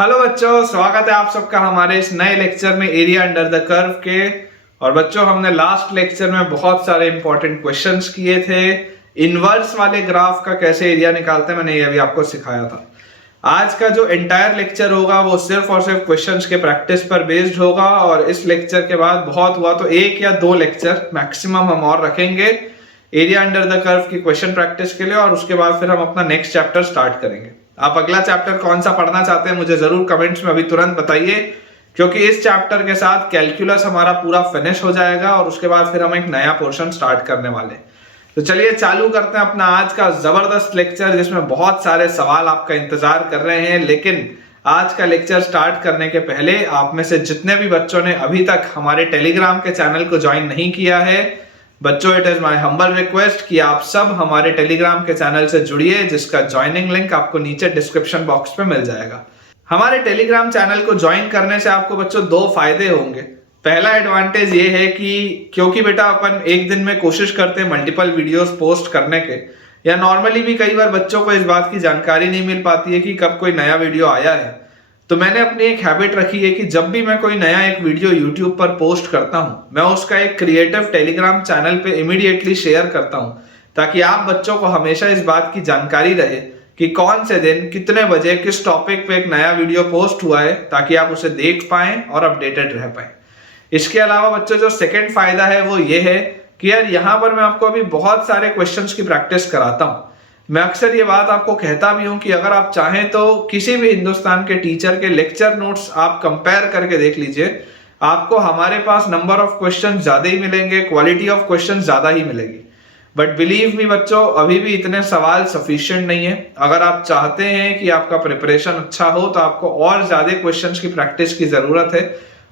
Hello बच्चों, स्वागत है आप सबका हमारे इस नए लेक्चर में एरिया अंडर द कर्व के। और बच्चों, हमने लास्ट लेक्चर में बहुत सारे इंपॉर्टेंट क्वेश्चंस किए थे। इनवर्स वाले ग्राफ का कैसे एरिया निकालते हैं, मैंने ये अभी आपको सिखाया था। आज का जो एंटायर लेक्चर होगा वो सिर्फ और सिर्फ क्वेश्चंस के प्रैक्टिस पर बेस्ड होगा। और इस लेक्चर के बाद बहुत हुआ तो 1 या 2 लेक्चर मैक्सिमम हम और रखेंगे एरिया अंडर द कर्व की क्वेश्चन प्रैक्टिस के लिए। और उसके बाद फिर हम अपना नेक्स्ट चैप्टर स्टार्ट करेंगे। आप अगला चैप्टर कौन सा पढ़ना चाहते हैं मुझे जरूर कमेंट्स में अभी तुरंत बताइए, क्योंकि इस चैप्टर के साथ कैलकुलस हमारा पूरा फिनिश हो जाएगा और उसके बाद फिर हम एक नया पोर्शन स्टार्ट करने वाले। तो चलिए चालू करते हैं अपना आज का जबरदस्त लेक्चर, जिसमें बहुत सारे सवाल आपका इंतजार कर रहे हैं। लेकिन आज का लेक्चर स्टार्ट करने के पहले आप में से जितने भी बच्चों ने अभी तक हमारे टेलीग्राम के चैनल को ज्वाइन नहीं किया है, बच्चों it is my humble request कि आप सब हमारे टेलीग्राम के चैनल से जुड़िए, जिसका ज्वाइनिंग लिंक आपको नीचे डिस्क्रिप्शन बॉक्स पे मिल जाएगा। हमारे टेलीग्राम चैनल को ज्वाइन करने से आपको बच्चों 2 फायदे होंगे। पहला एडवांटेज ये है कि क्योंकि बेटा अपन एक दिन में कोशिश करते हैं मल्टीपल वीडियोस पोस्ट करने के, या नॉर्मली भी कई बार बच्चों को इस बात की जानकारी नहीं मिल पाती है कि कब कोई नया वीडियो आया है। तो मैंने अपनी एक हैबिट रखी है कि जब भी मैं कोई नया एक वीडियो YouTube पर पोस्ट करता हूं, मैं उसका एक क्रिएटिव टेलीग्राम चैनल पे इमीडिएटली शेयर करता हूं, ताकि आप बच्चों को हमेशा इस बात की जानकारी रहे कि कौन से दिन कितने बजे किस टॉपिक पे एक नया वीडियो पोस्ट हुआ है, ताकि आप उसे देख पाएं और अपडेटेड रह पाएं। इसके अलावा बच्चों जो सेकेंड फायदा है वो ये है कि यार यहाँ पर मैं आपको अभी बहुत सारे क्वेश्चंस की प्रैक्टिस कराता हूँ। मैं अक्सर ये बात आपको कहता भी हूं कि अगर आप चाहें तो किसी भी हिंदुस्तान के टीचर के लेक्चर नोट्स आप कंपेयर करके देख लीजिए, आपको हमारे पास नंबर ऑफ क्वेश्चन ज्यादा ही मिलेंगे, क्वालिटी ऑफ क्वेश्चन ज्यादा ही मिलेगी। बट बिलीव मी बच्चों, अभी भी इतने सवाल सफिशिएंट नहीं है। अगर आप चाहते हैं कि आपका प्रिपरेशन अच्छा हो तो आपको और ज्यादा क्वेश्चन की प्रैक्टिस की जरूरत है।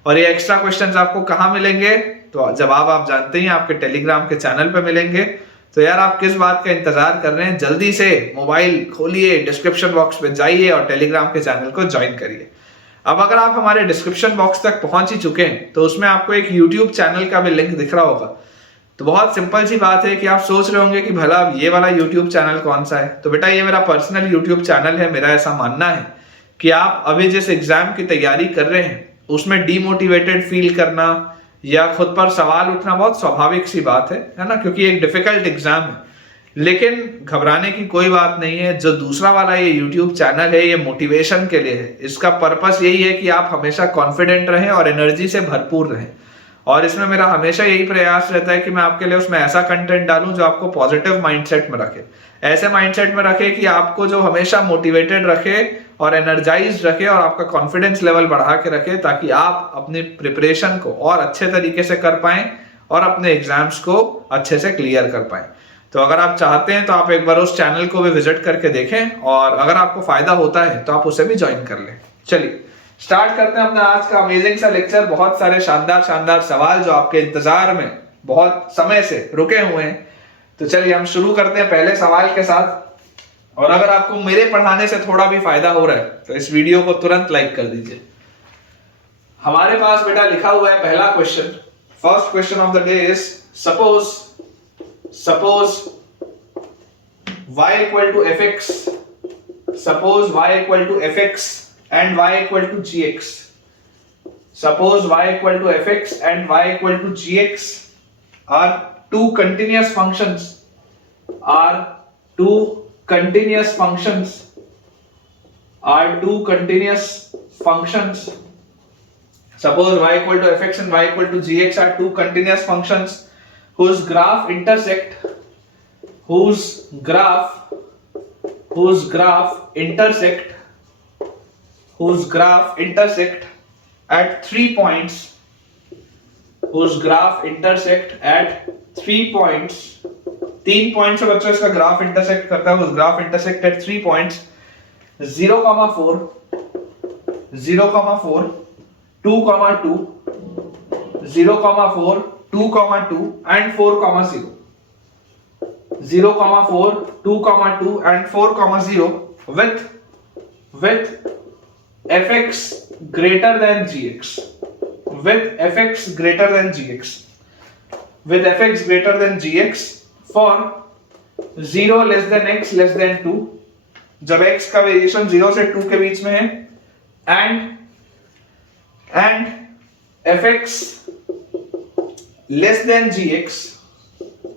और ये एक्स्ट्रा क्वेश्चन आपको कहाँ मिलेंगे, तो जवाब आप जानते हैं, आपके टेलीग्राम के चैनल पे मिलेंगे। तो यार आप किस बात का इंतजार कर रहे हैं, जल्दी से मोबाइल खोलिए, डिस्क्रिप्शन बॉक्स पे जाइए और टेलीग्राम के चैनल को ज्वाइन करिए। अब अगर आप हमारे डिस्क्रिप्शन बॉक्स तक पहुंच ही चुके हैं तो उसमें आपको एक यूट्यूब चैनल का भी लिंक दिख रहा होगा। तो बहुत सिंपल सी बात है कि आप सोच रहे होंगे कि भला अब ये वाला यूट्यूब चैनल कौन सा है। तो बेटा ये मेरा पर्सनल यूट्यूब चैनल है। मेरा ऐसा मानना है कि आप अभी जिस एग्जाम की तैयारी कर रहे हैं उसमें डीमोटिवेटेड फील करना या खुद पर सवाल उठना बहुत स्वाभाविक सी बात है ना, क्योंकि एक डिफिकल्ट एग्जाम है। लेकिन घबराने की कोई बात नहीं है। जो दूसरा वाला ये YouTube चैनल है ये मोटिवेशन के लिए है। इसका पर्पस यही है कि आप हमेशा कॉन्फिडेंट रहें और एनर्जी से भरपूर रहें। और इसमें मेरा हमेशा यही प्रयास रहता है कि मैं आपके लिए उसमें ऐसा कंटेंट डालूं जो आपको पॉजिटिव माइंडसेट में रखे, ऐसे माइंडसेट में रखे कि आपको जो हमेशा मोटिवेटेड रखे और एनर्जाइज रखे और आपका कॉन्फिडेंस लेवल बढ़ा के रखे, ताकि आप अपनी प्रिपरेशन को और अच्छे तरीके से कर पाएं और अपने एग्जाम्स को अच्छे से क्लियर कर पाएं। तो अगर आप चाहते हैं तो आप एक बार उस चैनल को भी विजिट करके देखें, और अगर आपको फायदा होता है तो आप उसे भी ज्वाइन कर लें। चलिए स्टार्ट करते हैं अपना आज का अमेजिंग सा लेक्चर। बहुत सारे शानदार शानदार सवाल जो आपके इंतजार में बहुत समय से रुके हुए हैं। तो चलिए हम शुरू करते हैं पहले सवाल के साथ। और अगर आपको मेरे पढ़ाने से थोड़ा भी फायदा हो रहा है तो इस वीडियो को तुरंत लाइक कर दीजिए। हमारे पास बेटा लिखा हुआ है पहला question. First question of the day is suppose y equal to fx, suppose y equal to fx and y equal to gx, suppose y equal to fx and y equal to gx are two continuous functions, are two continuous functions, are two continuous functions. Suppose y equal to fx and y equal to gx are two continuous functions whose graph intersect at 3 points, whose graph intersect at 3 points, 3 point से बच्चों इसका graph intersect करता है। उस graph intersect at 3 points 0,4, 0,4, 2,2, 0,4, 2,2 and 4,0. 0,4, 2,2 and 4,0 with fx greater than gx, with fx greater than gx, with fx greater than gx for 0 less than x less than 2। जब x का variation 0 से 2 के बीच में है and fx less than gx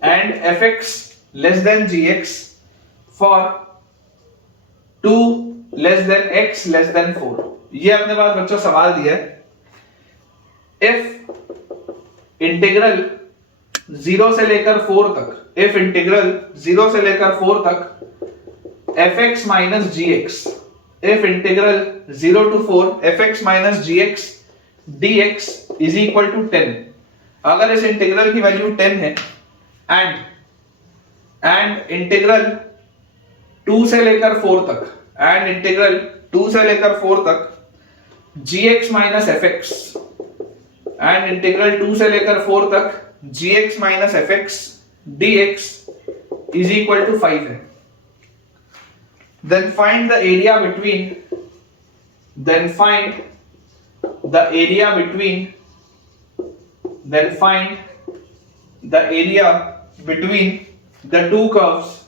and fx less than gx for 2 less than x less than 4। ये अपने पास बच्चों सवाल दिया है, if इंटीग्रल 0 से लेकर 4 तक, if इंटीग्रल 0 से लेकर 4 तक fx minus gx, if integral 0 to 4 fx minus gx dx is equal to 10, अगर इस इंटीग्रल की वैल्यू 10 है एंड इंटीग्रल 2 से लेकर 4 तक, एंड इंटीग्रल 2 से लेकर 4 तक gx minus fx, and integral 2 से लेकर 4 तक gx minus fx dx is equal to 5 है, then find the area between the two curves,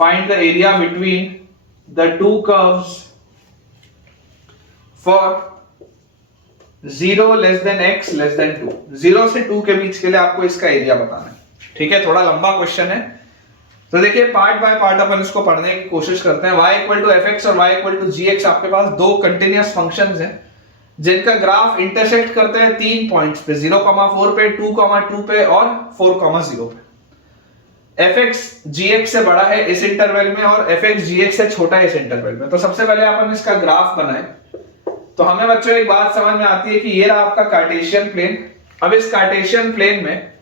find the area between the two curves for 0 less than x less than 2। 0 से 2 के बीच के लिए आपको इसका एरिया बताना है, ठीक है। थोड़ा लंबा क्वेश्चन है, तो देखिए पार्ट बाय पार्ट अपन इसको पढ़ने की कोशिश करते हैं। y इक्वल टू fx और y इक्वल टू gx आपके पास दो कंटिन्यूअस फंक्शंस हैं जिनका ग्राफ इंटरसेक्ट करते हैं 3 पॉइंट्स पे, 0,4 पे, 2,2 पे और 4,0 पे। fx gx से बड़ा है इस इंटरवल में और fx gx से छोटा है इस इंटरवल में। तो सबसे पहले अपन इसका ग्राफ बनाएं, तो हमें बच्चों एक बात समझ में आती है कि ये रहा आपका कार्टेशियन प्लेन। अब इस कार्टेशियन प्लेन में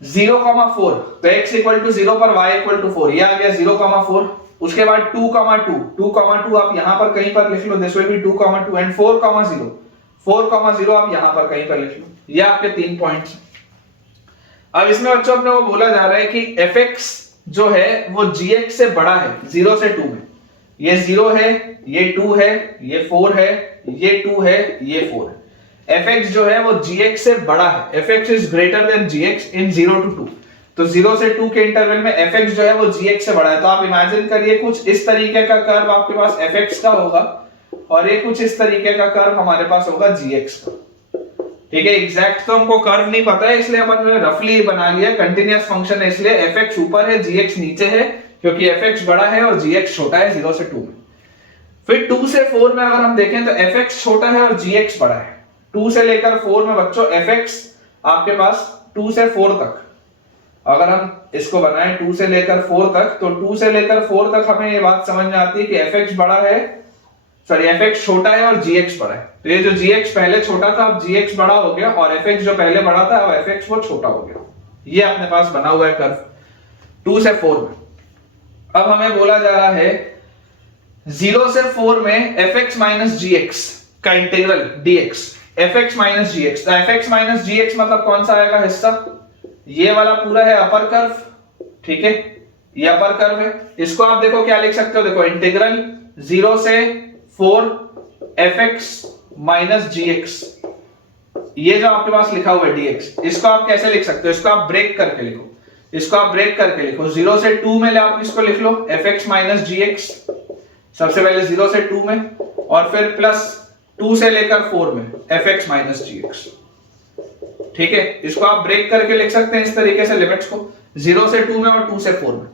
0,4, तो x इक्वल टू 0 पर y इक्वल टू 4, ये आ गया 0,4। उसके बाद 2,2 आप यहां पर कहीं पर लिख लो, दिस विल बी 2,2 एंड 4,0 आप यहां पर कहीं पर लिख लो। ये आपके 3 पॉइंट्स। अब इसमें बच्चों अपने को बोला जा रहा है कि fx जो है वो gx से बड़ा है 0 से 2 में। ये 0 है, ये 2 है, ये 4 है, ये 2 है, ये 4 है। fx जो है वो gx से बड़ा है, fx is greater than gx in 0 to 2। तो 0 से 2 के इंटरवल में fx जो है वो gx से बड़ा है। तो आप इमेजिन करिए कुछ इस तरीके का कर्व आपके पास fx का होगा और ये कुछ इस तरीके का कर्व हमारे पास होगा gx का, ठीक है। एग्जैक्ट तो हमको कर्व नहीं पता है, इसलिए अपन ने रफली बना लिया। कंटीन्यूअस फंक्शन है इसलिए fx ऊपर है, gx नीचे है, क्योंकि fx बड़ा है और gx छोटा है 0 से 2 में। फिर 2 से 4 में अगर हम देखें तो fx छोटा है और gx बड़ा है। 2 से लेकर 4 में बच्चों fx आपके पास 2 से 4 तक, अगर हम इसको बनाएं 2 से लेकर 4 तक, तो 2 से लेकर 4 तक हमें ये बात समझ में आती है कि fx बड़ा है, सॉरी fx छोटा है और gx बड़ा है। तो ये जो gx पहले छोटा था अब gx बड़ा हो गया, और fx जो पहले बड़ा था अब fx वो छोटा हो गया। ये अपने पास बना हुआ है कर्व 2 से 4 में। अब हमें बोला जा रहा है 0 से 4 में fx माइनस gx का integral dx, fx minus gx। तो fx माइनस gx मतलब कौन सा आएगा हिस्सा, ये वाला पूरा है अपर कर्व, ठीक है, ये अपर कर्व है। इसको आप देखो क्या लिख सकते हो, देखो इंटीग्रल 0 से 4 fx माइनस gx, ये जो आपके पास लिखा हुआ है dx, इसको आप कैसे लिख सकते हो, इसको आप ब्रेक करके लिखो, इसको आप ब्रेक करके लिखो। 0 से 2 में आप इसको लिख लो fx माइनस gx, सबसे पहले 0 से 2 में, और फिर प्लस 2 से लेकर 4 में fx माइनस gx, ठीक है। इसको आप ब्रेक करके लिख सकते हैं इस तरीके से लिमिट्स को, 0 से 2 में और 2 से 4 में।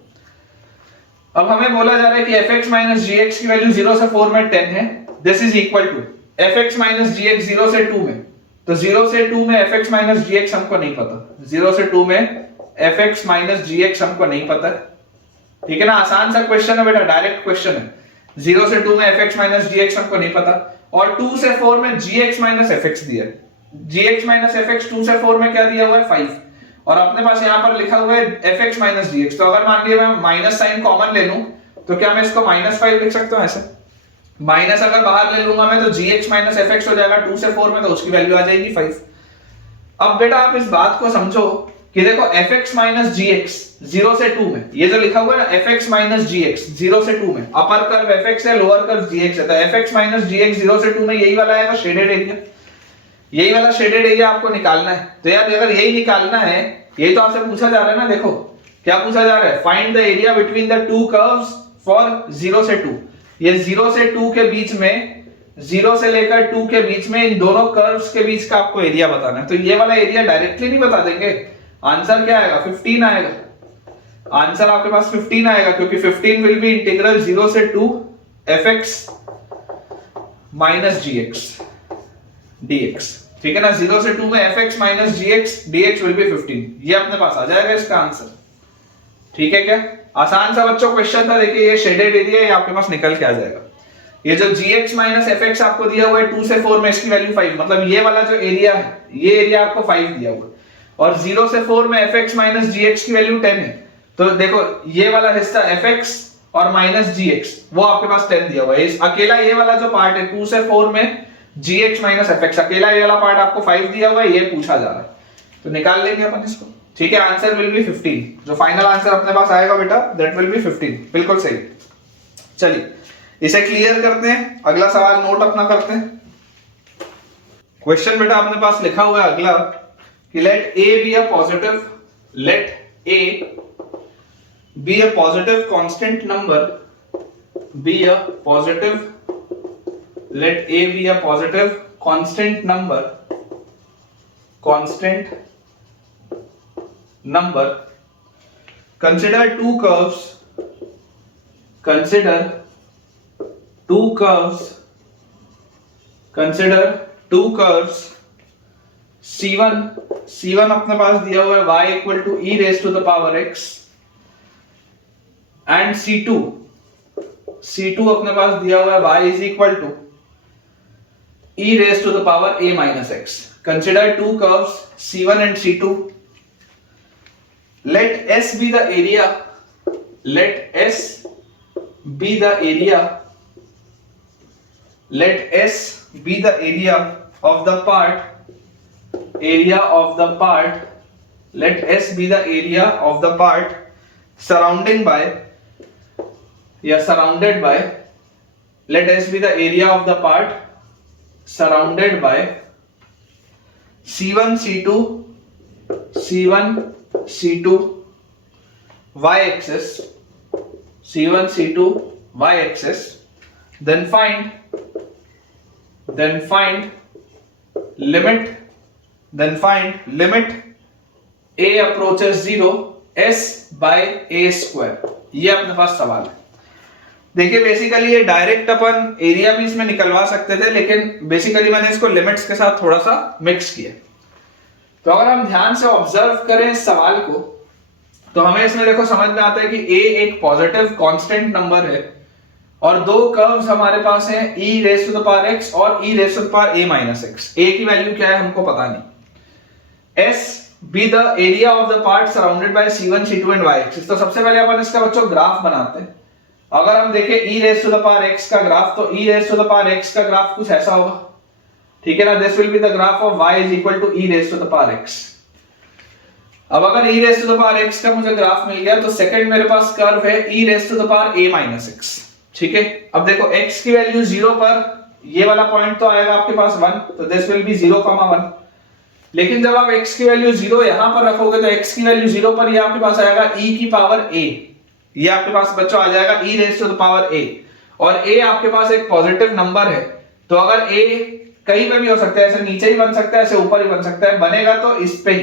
अब हमें बोला जा रहा है कि fx माइनस gx की वैल्यू 0 से 4 में 10 है, this is equal to fx minus gx 0 से 2 में, तो 0 से 2 में fx माइनस gx हमको नहीं पता, 0 से 2 में fx माइनस gx हमको नहीं पता, ठीक है ना। आसान सा क्वेश्चन है बेटा, डायरेक्ट क्वेश्चन है। 0 से 2 में fx माइनस gx हमको नहीं पता, और 2 से 4 में gx माइनस fx दिया है। gx माइनस fx 2 से 4 में क्या दिया हुआ है 5, और अपने पास यहाँ पर लिखा हुआ है fx माइनस gx। तो अगर मान लिया मैं माइनस साइन कॉमन ले लूं तो क्या मैं इसको -5 लिख सकता हूँ ऐसे, माइनस अगर बाहर ले लूंगा मैं तो gx माइनस fx हो जाएगा 2 से 4 में, तो उसकी वैल्यू आ जाएगी 5। अब बेटा आप इस बात को समझो कि देखो fx माइनस gx 0 से 2 में, ये जो लिखा हुआ है ना fx माइनस gx 0 से 2 में, अपर कर्व fx है, लोअर कर्व gx है, तो fx माइनस gx 0 से 2 में यही वाला आएगा शेडेड एरिया, यही वाला शेडेड एरिया आपको निकालना है। तो यार अगर यही निकालना है, यही तो आपसे पूछा जा रहा है ना, देखो क्या पूछा जा रहा है, find the area between the two curves for 0 से 2। ये 0 से 2 के बीच में, 0 से लेकर 2 के बीच में इन दोनों कर्व्स के बीच का आपको एरिया बताना है। तो ये वाला एरिया डायरेक्टली नहीं बता देंगे, आंसर क्या आएगा 15 आएगा, आंसर आपके पास 15 आएगा, क्योंकि 15 विल बी इंटीग्रल 0 से 2 fx माइनस gx dx, ठीक है ना। 0 से 2 में fx minus gx dx will be 15, ये अपने पास आ जाएगा इसका आंसर, ठीक है क्या। आसान सा बच्चों क्वेश्चन था, देखिए ये शेडेड एरिया ये आपके पास निकल के आ जाएगा। ये जो gx माइनस fx आपको दिया हुआ है 2 से 4 में, इसकी वैल्यू 5, मतलब ये वाला जो एरिया है ये एरिया आपको 5 दिया हुआ है, और 0 से 4 में fx माइनस gx की वैल्यू 10 है। तो देखो ये वाला हिस्सा fx और माइनस gx वो आपके पास 10 दिया हुआ है, इस अकेला ये वाला जो पार्ट है 2 से 4 में gx माइनस fx, अकेला ये वाला पार्ट आपको 5 दिया हुआ है, ये पूछा जा रहा है, तो निकाल लेंगे अपन इसको, ठीक है। आंसर विल बी 15, जो फाइनल आंसर अपने पास आएगा बेटा दैट विल बी 15, बिल्कुल सही। चलिए इसे क्लियर करते हैं, अगला सवाल नोट अपना करते हैं। क्वेश्चन बेटा अपने पास लिखा हुआ है अगला कि late a be a positive, let a be a positive constant number, be a positive, let a be a positive constant number, constant number, consider two curves, consider two curves, consider two curves, C1 अपने पास दिया हुआ है y equal to e raise to the power x, and C2 अपने पास दिया हुआ है y is equal to e raise to the power a minus x। Consider two curves C1 and C2, let S be the area, let S be the area, let S be the area of the part, area of the part, let S be the area of the part surrounding by, surrounded by, let S be the area of the part surrounded by C1 C2 y axis, C1 C2 y axis, then find limit a approaches 0 s by a square। ये अपने पास सवाल है। देखिए basically ये direct अपन area भी इसमें निकलवा सकते थे, लेकिन बेसिकली मैंने इसको लिमिट्स के साथ थोड़ा सा मिक्स किया। तो अगर हम ध्यान से ऑब्जर्व करें इस सवाल को, तो हमें इसमें देखो समझ में आता है कि a एक पॉजिटिव कांस्टेंट नंबर है, और दो कर्व्स हमारे पास हैं e raise to the power x और e raise to the power a minus x। a की वैल्यू क्या है हमको पता नहीं। s be the area of the part surrounded by c1 c2 and y axis। तो सबसे पहले अपन इसका बच्चों ग्राफ बनाते हैं। अगर हम देखें e raise to the power x का ग्राफ, तो e raise to the power x का ग्राफ कुछ ऐसा होगा, ठीक है ना। This will be the graph of y is equal to e raise to the power x। अब अगर e raise to the power x का मुझे ग्राफ मिल गया, तो सेकंड मेरे पास कर्व है e raise to the power a minus x, ठीक है। अब देखो x की वैल्यू 0 पर, ये वाला पॉइंट तो आएगा आपके पास 1, तो दिस विल बी 0,1। लेकिन जब आप x की वैल्यू 0 यहां पर रखोगे, तो x की वैल्यू 0 पर ये आपके पास आएगा e की पावर a, ये आपके पास बच्चों आ जाएगा e raise to the power a, और a आपके पास एक पॉजिटिव नंबर है। तो अगर a कहीं पे भी हो सकता है, ऐसे नीचे ही बन सकता है, ऐसे ऊपर ही बन सकता है, बनेगा तो इस पे ही।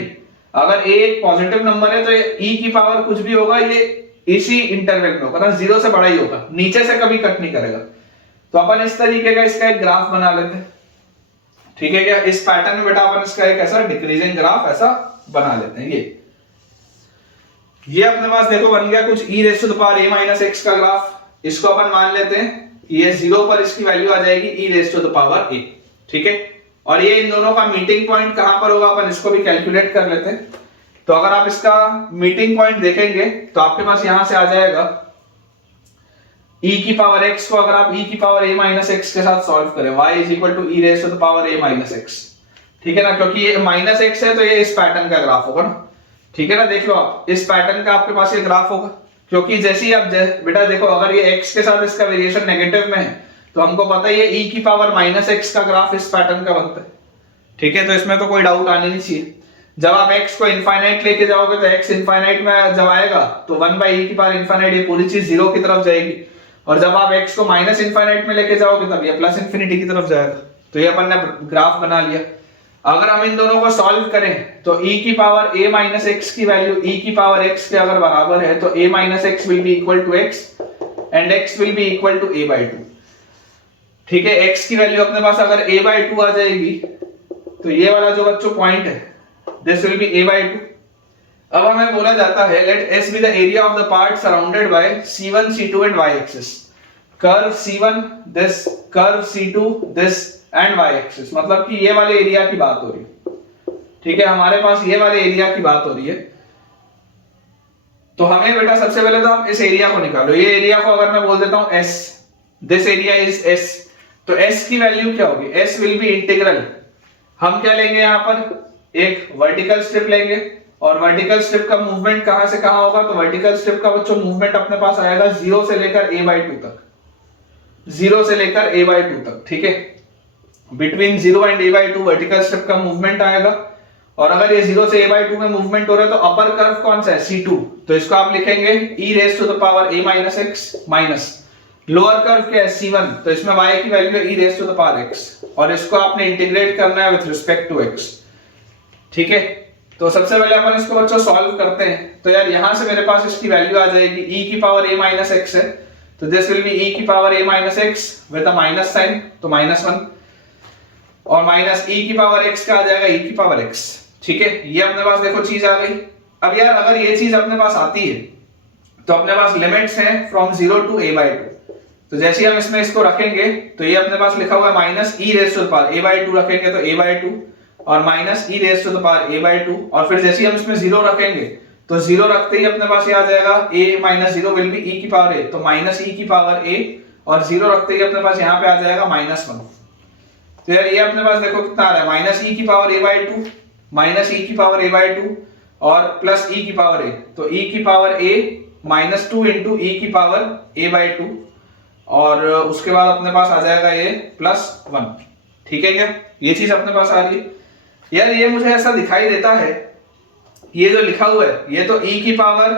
अगर a एक पॉजिटिव नंबर है तो e की पावर कुछ भी होगा, ये इसी इंटरवल में होगा ना, 0 से बड़ा ही होगा, नीचे से कभी कट नहीं करेगा। तो अपन इस तरीके का इसका एक ग्राफ बना लेते हैं, ठीक है क्या। इस पैटर्न में बेटा अपन इसका एक ऐसा डिक्रीजिंग ग्राफ ऐसा बना लेते हैं। ये अपने पास देखो बन गया कुछ e raise to the power a minus x का ग्राफ। इसको अपन मान लेते हैं ये 0 पर इसकी वैल्यू आ जाएगी e raise to the power a, ठीक है। और ये इन दोनों का मीटिंग पॉइंट कहां पर होगा, अपन इसको भी कैलकुलेट कर लेते हैं। तो अगर आप इसका मीटिंग पॉइंट देखेंगे तो आपके पास यहां से आ जाएगा e की पावर x को अगर आप e की पावर a माइनस x के साथ सॉल्व करें, y is equal to e raise to the power a minus x, ठीक है ना। क्योंकि ये माइनस x है तो ये इस पैटर्न का ग्राफ होगा ना, ठीक है ना। देख लो आप इस पैटर्न का आपके पास ये ग्राफ होगा, क्योंकि जैसे ही आप बेटा देखो अगर ये x के साथ इसका वेरिएशन नेगेटिव में है, तो हमको पता है ये e की पावर माइनस x का ग्राफ इस पैटर्न का बनता है, ठीक है। तो इसमें तो कोई डाउट आने नहीं चाहिए। जब आप x को इनफाइनाइट लेके जाओगे तो x इनफाइनाइट में जब आएगा तो 1 by e की पावर इनफाइनाइट ये पूरी चीज 0 की तरफ जाएगी, और जब आप x को माइनस इनफाइनाइट में लेके जाओगे तब ये प्लस इन्फिनिटी की तरफ जाएगा। तो ये अपन ने ग्राफ बना लिया। अगर हम इन दोनों को सॉल्व करें तो e की पावर a माइनस एक्स की वैल्यू e की पावर x के अगर बराबर है तो a minus x will be equal to x and x will be equal to a by 2। ठीक है, x की वैल्यू अपने पास अगर a बाई 2 आ जाएगी तो ये वाला जो बच्चों पॉइंट है this will be a by 2। अब हमें बोला जाता है let S be the area of the part surrounded by C1, C2 and y axis. Curve C1 this, curve C2 this and y axis, मतलब कि ये वाले एरिया की बात हो रही है। ठीक है, हमारे पास ये वाले एरिया की बात हो रही है। तो हमें बेटा सबसे पहले तो आप इस एरिया को निकालो। ये एरिया को अगर मैं बोल देता हूं S, this area is S, तो S की वैल्यू क्या होगी? S विल बी इंटीग्रल, हम क्या लेंगे यहाँ पर एक वर्टिकल स्ट्रिप लेंगे और वर्टिकल स्ट्रिप का मूवमेंट कहां से कहां होगा? तो वर्टिकल स्ट्रिप का बच्चों मूवमेंट अपने पास आएगा 0 से लेकर a बाई 2 तक, 0 से लेकर a बाई 2 तक। ठीक है, between 0 and a by 2 vertical strip का मूवमेंट आएगा। और अगर ये 0 से a बाई 2 में मूवमेंट हो रहा है तो अपर कर्व कौन सा है? C2, तो इसको आप लिखेंगे e raise to the power a minus x minus lower curve क्या है? C1, तो इसमें y की वैल्यू है e raise to the power x और इसको आपने इंटीग्रेट करना है विद रिस्पेक्ट टू x। ठीक है, तो सबसे पहले अपन इसको बच्चों सॉल्व करते हैं। तो यार यहां से मेरे पास इसकी वैल्यू आ जाएगी e की पावर a माइनस एक्स है, तो दिस विल बी e की power a minus x with a minus sign, तो -1 और माइनस e की पावर x का आ जाएगा e की पावर x। ठीक है, ये अपने पास देखो चीज आ गई। अब यार अगर ये चीज अपने पास आती है तो अपने पास लिमिट्स हैं फ्रॉम 0 टू a बाई 2। तो जैसे हम इसमें इसको रखेंगे तो ये अपने पास लिखा हुआ है minus e raise to the power a by 2 रखेंगे तो a बाई 2 और minus e raise to the power a by 2 और फिर जैसे ही हम इसमें 0 रखेंगे तो 0 रखते ही अपने पास ये आ जाएगा a minus 0 will be e की पावर a, तो माइनस e की पावर a और 0 रखते ही अपने पास यहाँ पे आ जाएगा -1। तो यार ये अपने पास देखो कितना आ रहा है? माइनस e की power a by 2 minus e की पावर a बाई 2 और प्लस e की पावर a, तो e की power a minus 2 into e की पावर a बाई 2 और उसके बाद अपने पास आ जाएगा ये +1। ठीक है, क्या ये चीज अपने पास आ रही है? यार ये मुझे ऐसा दिखाई देता है, ये जो लिखा हुआ है ये तो e की पावर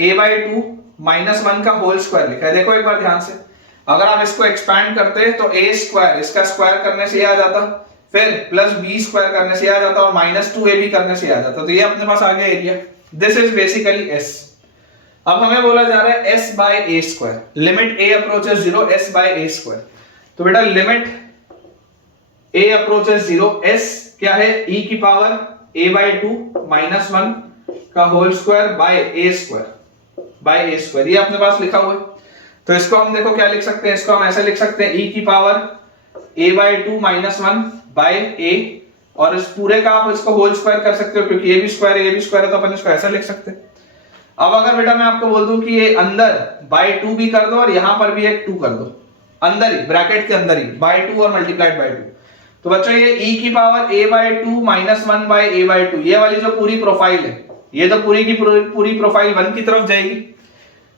a बाई 2 -1 का होल स्क्वायर लिखा है। देखो एक बार ध्यान से, अगर आप इसको एक्सपैंड करते तो a स्क्वायर, इसका स्क्वायर करने से ये आ जाता, फिर प्लस b स्क्वायर करने से आ जाता और -2ab करने से आ जाता। तो ये अपने पास आ गया area. This is basically s। अब हमें बोला जा रहा है s by a square, limit a approaches 0 s by a square. तो बेटा लिमिट a अप्रोचेस 0 s क्या है? e की पावर a बाय 2 -1 का whole square by a square, ये अपने पास लिखा हुआ है। तो इसको हम देखो क्या लिख सकते हैं, इसको हम ऐसे लिख सकते हैं e की power a by 2 -1 by a और इस पूरे का आप इसको होल स्क्वायर कर सकते हो क्योंकि ये भी स्क्वायर है तो अपन इसको ऐसा लिख सकते हैं। अब अगर बेटा मैं आपको बोल दूं कि ये अंदर बाय 2 भी कर दो और यहां पर भी एक 2 कर दो, अंदर ही ब्रैकेट के अंदर ही बाय 2 और मल्टीप्लाइड बाय 2, तो बच्चों ये e की power a by 2 -1 by a by 2 ये वाली जो पूरी प्रोफाइल है ये तो पूरी की पूरी प्रोफाइल 1 की तरफ जाएगी।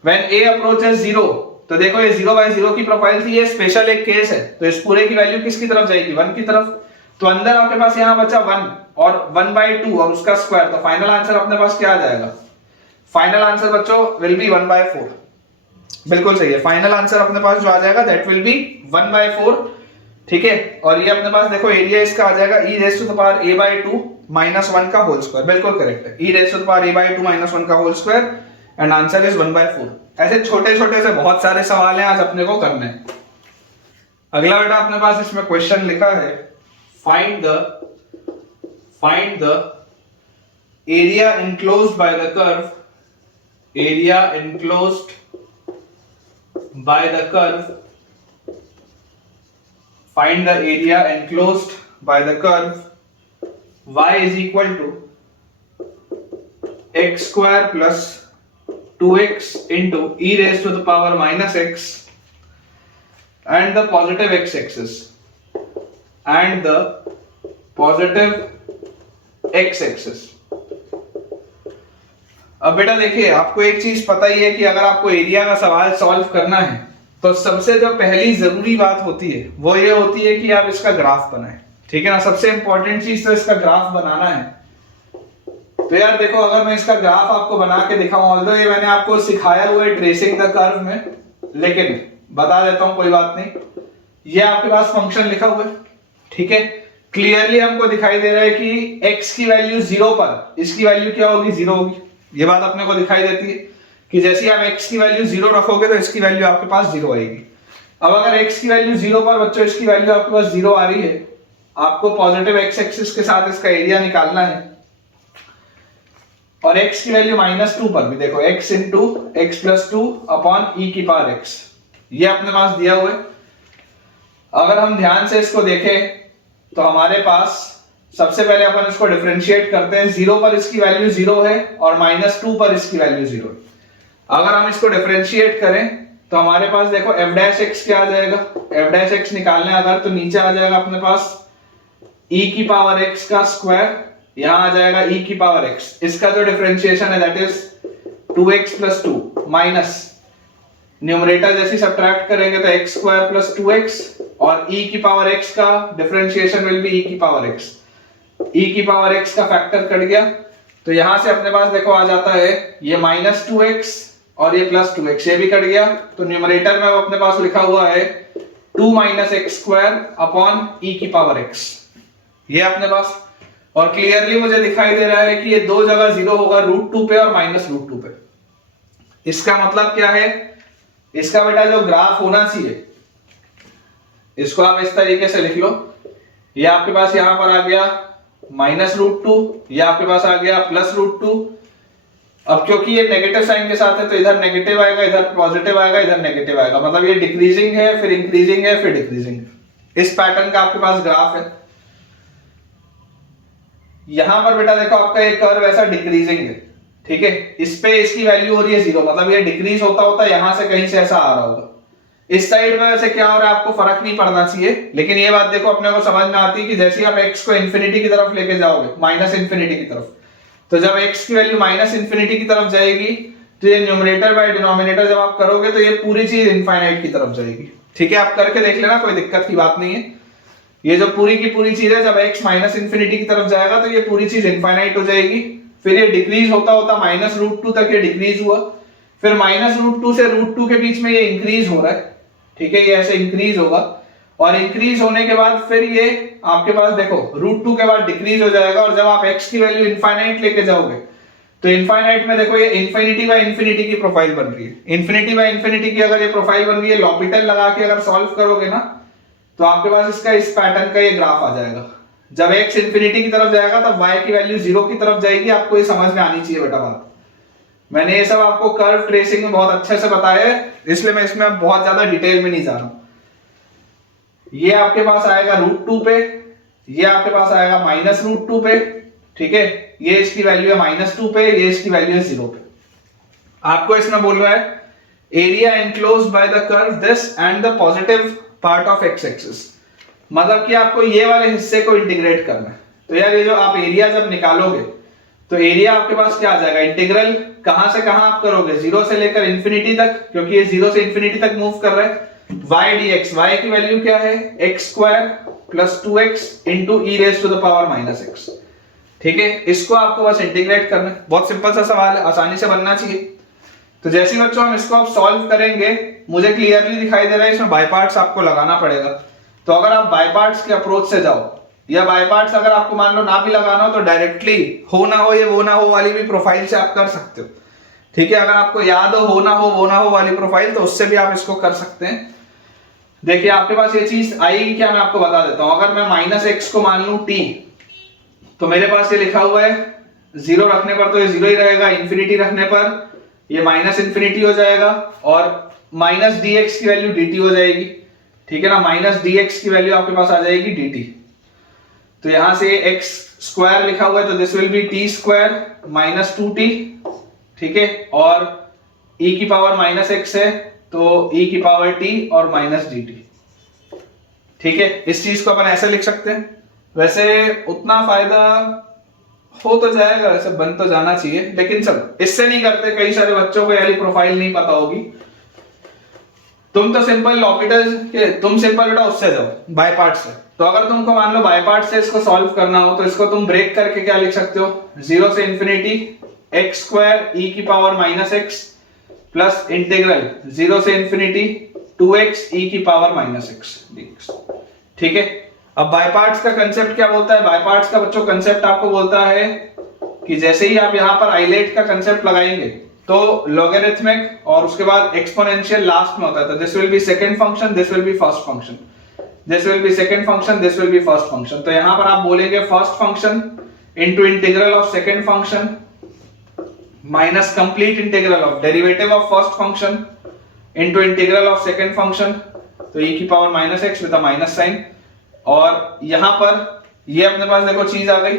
व्हेन a अप्रोचेस 0, तो देखो ये 0 बाय 0 की प्रोफाइल थी, ये स्पेशल एक केस है, तो इस पूरे की वैल्यू किसकी तरफ जाएगी? 1 की तरफ। तो अंदर आपके पास यहाँ बचा 1 और 1 बाय 2 और उसका स्क्वायर, तो फाइनल आंसर अपने पास क्या आ जाएगा? फाइनल आंसर बच्चों विल बी 1 बाय 4। बिल्कुल सही है, फाइनल आंसर अपने पास जो आ जाएगा दैट विल बी 1 बाय 4। ठीक है, और ये अपने पास देखो एरिया इसका आ जाएगा e raise to the power a by 2 -1 का होल स्क्वायर। बिल्कुल करेक्ट है, e raise to the power a by 2 -1 का whole square and answer is 1 by 4। ऐसे छोटे छोटे से बहुत सारे सवाल हैं आज अपने को करने हैं। अगला बेटा अपने पास इसमें क्वेश्चन लिखा है find the area enclosed by the curve, area enclosed by the curve, find the area enclosed by the curve y is equal to x square plus 2x into e raised to the power minus x and the positive x-axis and the positive x-axis। अब बेटा देखिए, आपको एक चीज पता ही है कि अगर आपको एरिया का सवाल सॉल्व करना है तो सबसे जो पहली जरूरी बात होती है वो ये होती है कि आप इसका ग्राफ बनाएं। ठीक है ना, सबसे इंपॉर्टेंट चीज तो इसका ग्राफ बनाना है। तो यार देखो, अगर मैं इसका ग्राफ आपको बना के दिखाऊं, ऑल्दो ये मैंने आपको सिखाया हुआ है ट्रेसिंग द कर्व में, लेकिन बता देता हूं, कोई बात नहीं, ये आपके पास फंक्शन लिखा हुआ है, ठीक है, क्लियरली हमको दिखाई दे रहा है कि x की वैल्यू 0 पर इसकी वैल्यू क्या होगी, 0 होगी। ये बात अपने को दिखाई देती है कि जैसे ही आप x की वैल्यू 0 रखोगे तो इसकी वैल्यू आपके पास 0 आएगी। अब अगर x की वैल्यू 0 पर बच्चों इसकी वैल्यू आपके पास 0 आ रही है, आपको पॉजिटिव x एक्सिस के साथ इसका एरिया निकालना है, और x की वैल्यू -2 पर भी देखो x into x plus 2 upon e की पावर x, ये अपने पास दिया हुआ है। अगर हम ध्यान से इसको देखें तो हमारे पास सबसे पहले अपन इसको डिफरेंशिएट करते हैं, 0 पर इसकी वैल्यू 0 है और -2 पर इसकी वैल्यू 0 है। अगर हम इसको डिफरेंशिएट करें तो हमारे पास देखो f डैश x क्या आ जाएगा, f डैश x निकालने अगर तो नीचे आ जाएगा अपने पास e की पावर x का स्क्वायर, यहां आ जाएगा e की पावर x, इसका जो डिफरेंशिएशन है that is 2x plus 2 minus numerator जैसे सब्ट्रैक्ट करेंगे तो x स्क्वायर प्लस 2x, और e की पावर x का डिफरेंशिएशन विल बी e की पावर x, e की पावर x का फैक्टर कट गया तो यहां से अपने पास देखो आ जाता है ये -2x और ये +2x, ये भी कट गया तो न्यूमरेटर में अपने पास लिखा हुआ है 2 - x स्क्वायर अपॉन e की पावर x, ये अपने पास। और क्लियरली मुझे दिखाई दे रहा है कि ये दो जगह 0 होगा, √2 पे और -√2 पे। इसका मतलब क्या है, इसका बेटा जो ग्राफ होना चाहिए इसको आप इस तरीके से लिख लो, ये आपके पास यहां पर आ गया -√2, ये आपके पास आ गया +√2। अब क्योंकि ये नेगेटिव साइन के साथ है तो इधर नेगेटिव आएगा, इधर पॉजिटिव आएगा, इधर नेगेटिव आएगा, मतलब ये डिक्रीजिंग है फिर इंक्रीजिंग है फिर डिक्रीजिंग है। इस पैटर्न का आपके पास ग्राफ है। यहां पर बेटा देखो आपका ये कर्व ऐसा डिक्रीजिंग है, ठीक है, इस पे इसकी वैल्यू हो रही है 0, मतलब ये डिक्रीज होता होता यहां से कहीं से ऐसा आ रहा होगा। इस साइड में वैसे क्या हो रहा है आपको फर्क नहीं पड़ना चाहिए, लेकिन ये बात देखो अपने को समझ में आती है कि जैसे आप x को इंफिनिटी की तरफ लेके जाओगे, -∞ की तरफ, तो जब x की वैल्यू -∞ की तरफ जाएगी तो ये न्यूमरेटर बाय डिनोमिनेटर जब आप करोगे तो ये पूरी चीज इनफाइनाइट की तरफ जाएगी, ठीक है, आप करके देख लेना, कोई दिक्कत की बात नहीं है। ये जो पूरी की पूरी चीज है जब x -∞ की तरफ जाएगा तो ये पूरी चीज इनफाइनाइट हो जाएगी, फिर ये डिक्रीज होता होता -√2 तक ये डिक्रीज हुआ, फिर -√2 से √2 के बीच में ये इंक्रीज हो रहा है, ठीक है, ये ऐसे इंक्रीज होगा, और इंक्रीज होने के बाद फिर ये आपके पास देखो √2 के बाद डिक्रीज हो जाएगा, और जब आप x की वैल्यू इनफाइनाइट लेके जाओगे तो इनफाइनाइट में देखो ये इनफिनिटी बाय इनफिनिटी की प्रोफाइल बन रही है। इनफिनिटी बाय इनफिनिटी की अगर ये प्रोफाइल बन रही है, लॉपिटल लगा के अगर सॉल्व करोगे ना तो आपके पास इसका इस पैटर्न का ये ग्राफ आ जाएगा। जब x इंफिनिटी की तरफ जाएगा तब y की वैल्यू 0 की तरफ जाएगी, आपको ये समझ में आनी चाहिए बेटा बात। मैंने ये सब आपको कर्व ट्रेसिंग में बहुत अच्छे से बताया है, इसलिए मैं इसमें बहुत ज्यादा डिटेल में नहीं जा रहा हूं। ये आपके पास आएगा √2 पे, ये आपके पास आएगा -√2 पे, ठीक है, ये इसकी वैल्यू है -2 पे, ये इसकी वैल्यू है 0 पे। आपको इसमें बोल रहा है area enclosed by the curve this and the positive part of x axis, मतलब कि आपको ये वाले हिस्से को इंटीग्रेट करना है। तो यार ये जो आप एरिया जब निकालोगे तो एरिया आपके पास क्या आ जाएगा, इंटीग्रल कहां से कहां आप करोगे, 0 से लेकर इंफिनिटी तक, क्योंकि ये 0 से इंफिनिटी तक मूव कर रहा है। y dx, y की वैल्यू क्या है, x square plus 2x into e raise to the power -x, ठीक है, इसको आपको बस इंटीग्रेट करना है। बहुत सिंपल सा सवाल है, आसानी से बनना चाहिए। तो जैसे ही बच्चों हम इसको अब सॉल्व करेंगे, मुझे क्लियरली दिखाई दे रहा है इसमें बाय पार्ट्स आपको लगाना पड़ेगा। तो अगर आप बाय पार्ट्स के अप्रोच से जाओ, या बाय पार्ट्स अगर आपको मान लो ना भी लगाना हो तो डायरेक्टली हो ना हो ये वो ना हो वाली भी प्रोफाइल से आप कर सकते हो, ठीक है, अगर आपको याद हो ना हो वो ना हो वाली प्रोफाइल तो उससे भी आप इसको कर सकते हैं। देखिए आपके पास ये चीज आएगी क्या, मैं आपको बता देता हूं। अगर मैं -x को मान लूं t, तो मेरे पास ये लिखा हुआ है 0 रखने पर तो ये 0 ही रहेगा, इंफिनिटी रखने पर ये -∞ हो जाएगा, और -dx की वैल्यू dt हो जाएगी, ठीक है ना, -dx की वैल्यू आपके पास आ जाएगी dt। तो यहां से x स्क्वायर लिखा हुआ है तो this will B t square -2t, ठीक है, और e की पावर -x है तो e की पावर t और -dt, ठीक है। इस चीज को अपन ऐसे लिख सकते हैं। वैसे उतना फायदा हो तो जाएगा, वैसे बन तो जाना चाहिए, लेकिन चलो इससे नहीं करते, कई सारे बच्चों को वाली प्रोफाइल नहीं पता होगी। तुम तो सिंपल लॉपिटल के, तुम सिंपल बेटा उससे जाओ बाय पार्ट से। तो अगर तुमको मान लो बाय पार्ट से इसको सॉल्व करना हो तो इसको तुम ब्रेक करके क्या लिख सकते हो, 0 से इंफिनिटी x स्क्वायर e की पावर -x प्लस इंटीग्रल 0 से इंफिनिटी 2x e की पावर माइनस x dx। ठीक है, अब बाय पार्ट्स का कंसेप्ट क्या बोलता है? बाय पार्ट्स का बच्चों कंसेप्ट आपको बोलता है कि जैसे ही आप यहाँ पर आइलेट का कंसेप्ट लगाएंगे तो लॉगरिथमिक और उसके बाद एक्सपोनेंशियल लास्ट में होता है, तो this will be second function, this will be first function, this will be second function, this will be first function. तो यहाँ पर आप बोलेंगे first function into integral of second function minus complete integral of derivative of first function into integral of second function, तो e की power minus x with a minus sign. और यहां पर ये अपने पास देखो चीज आ गई,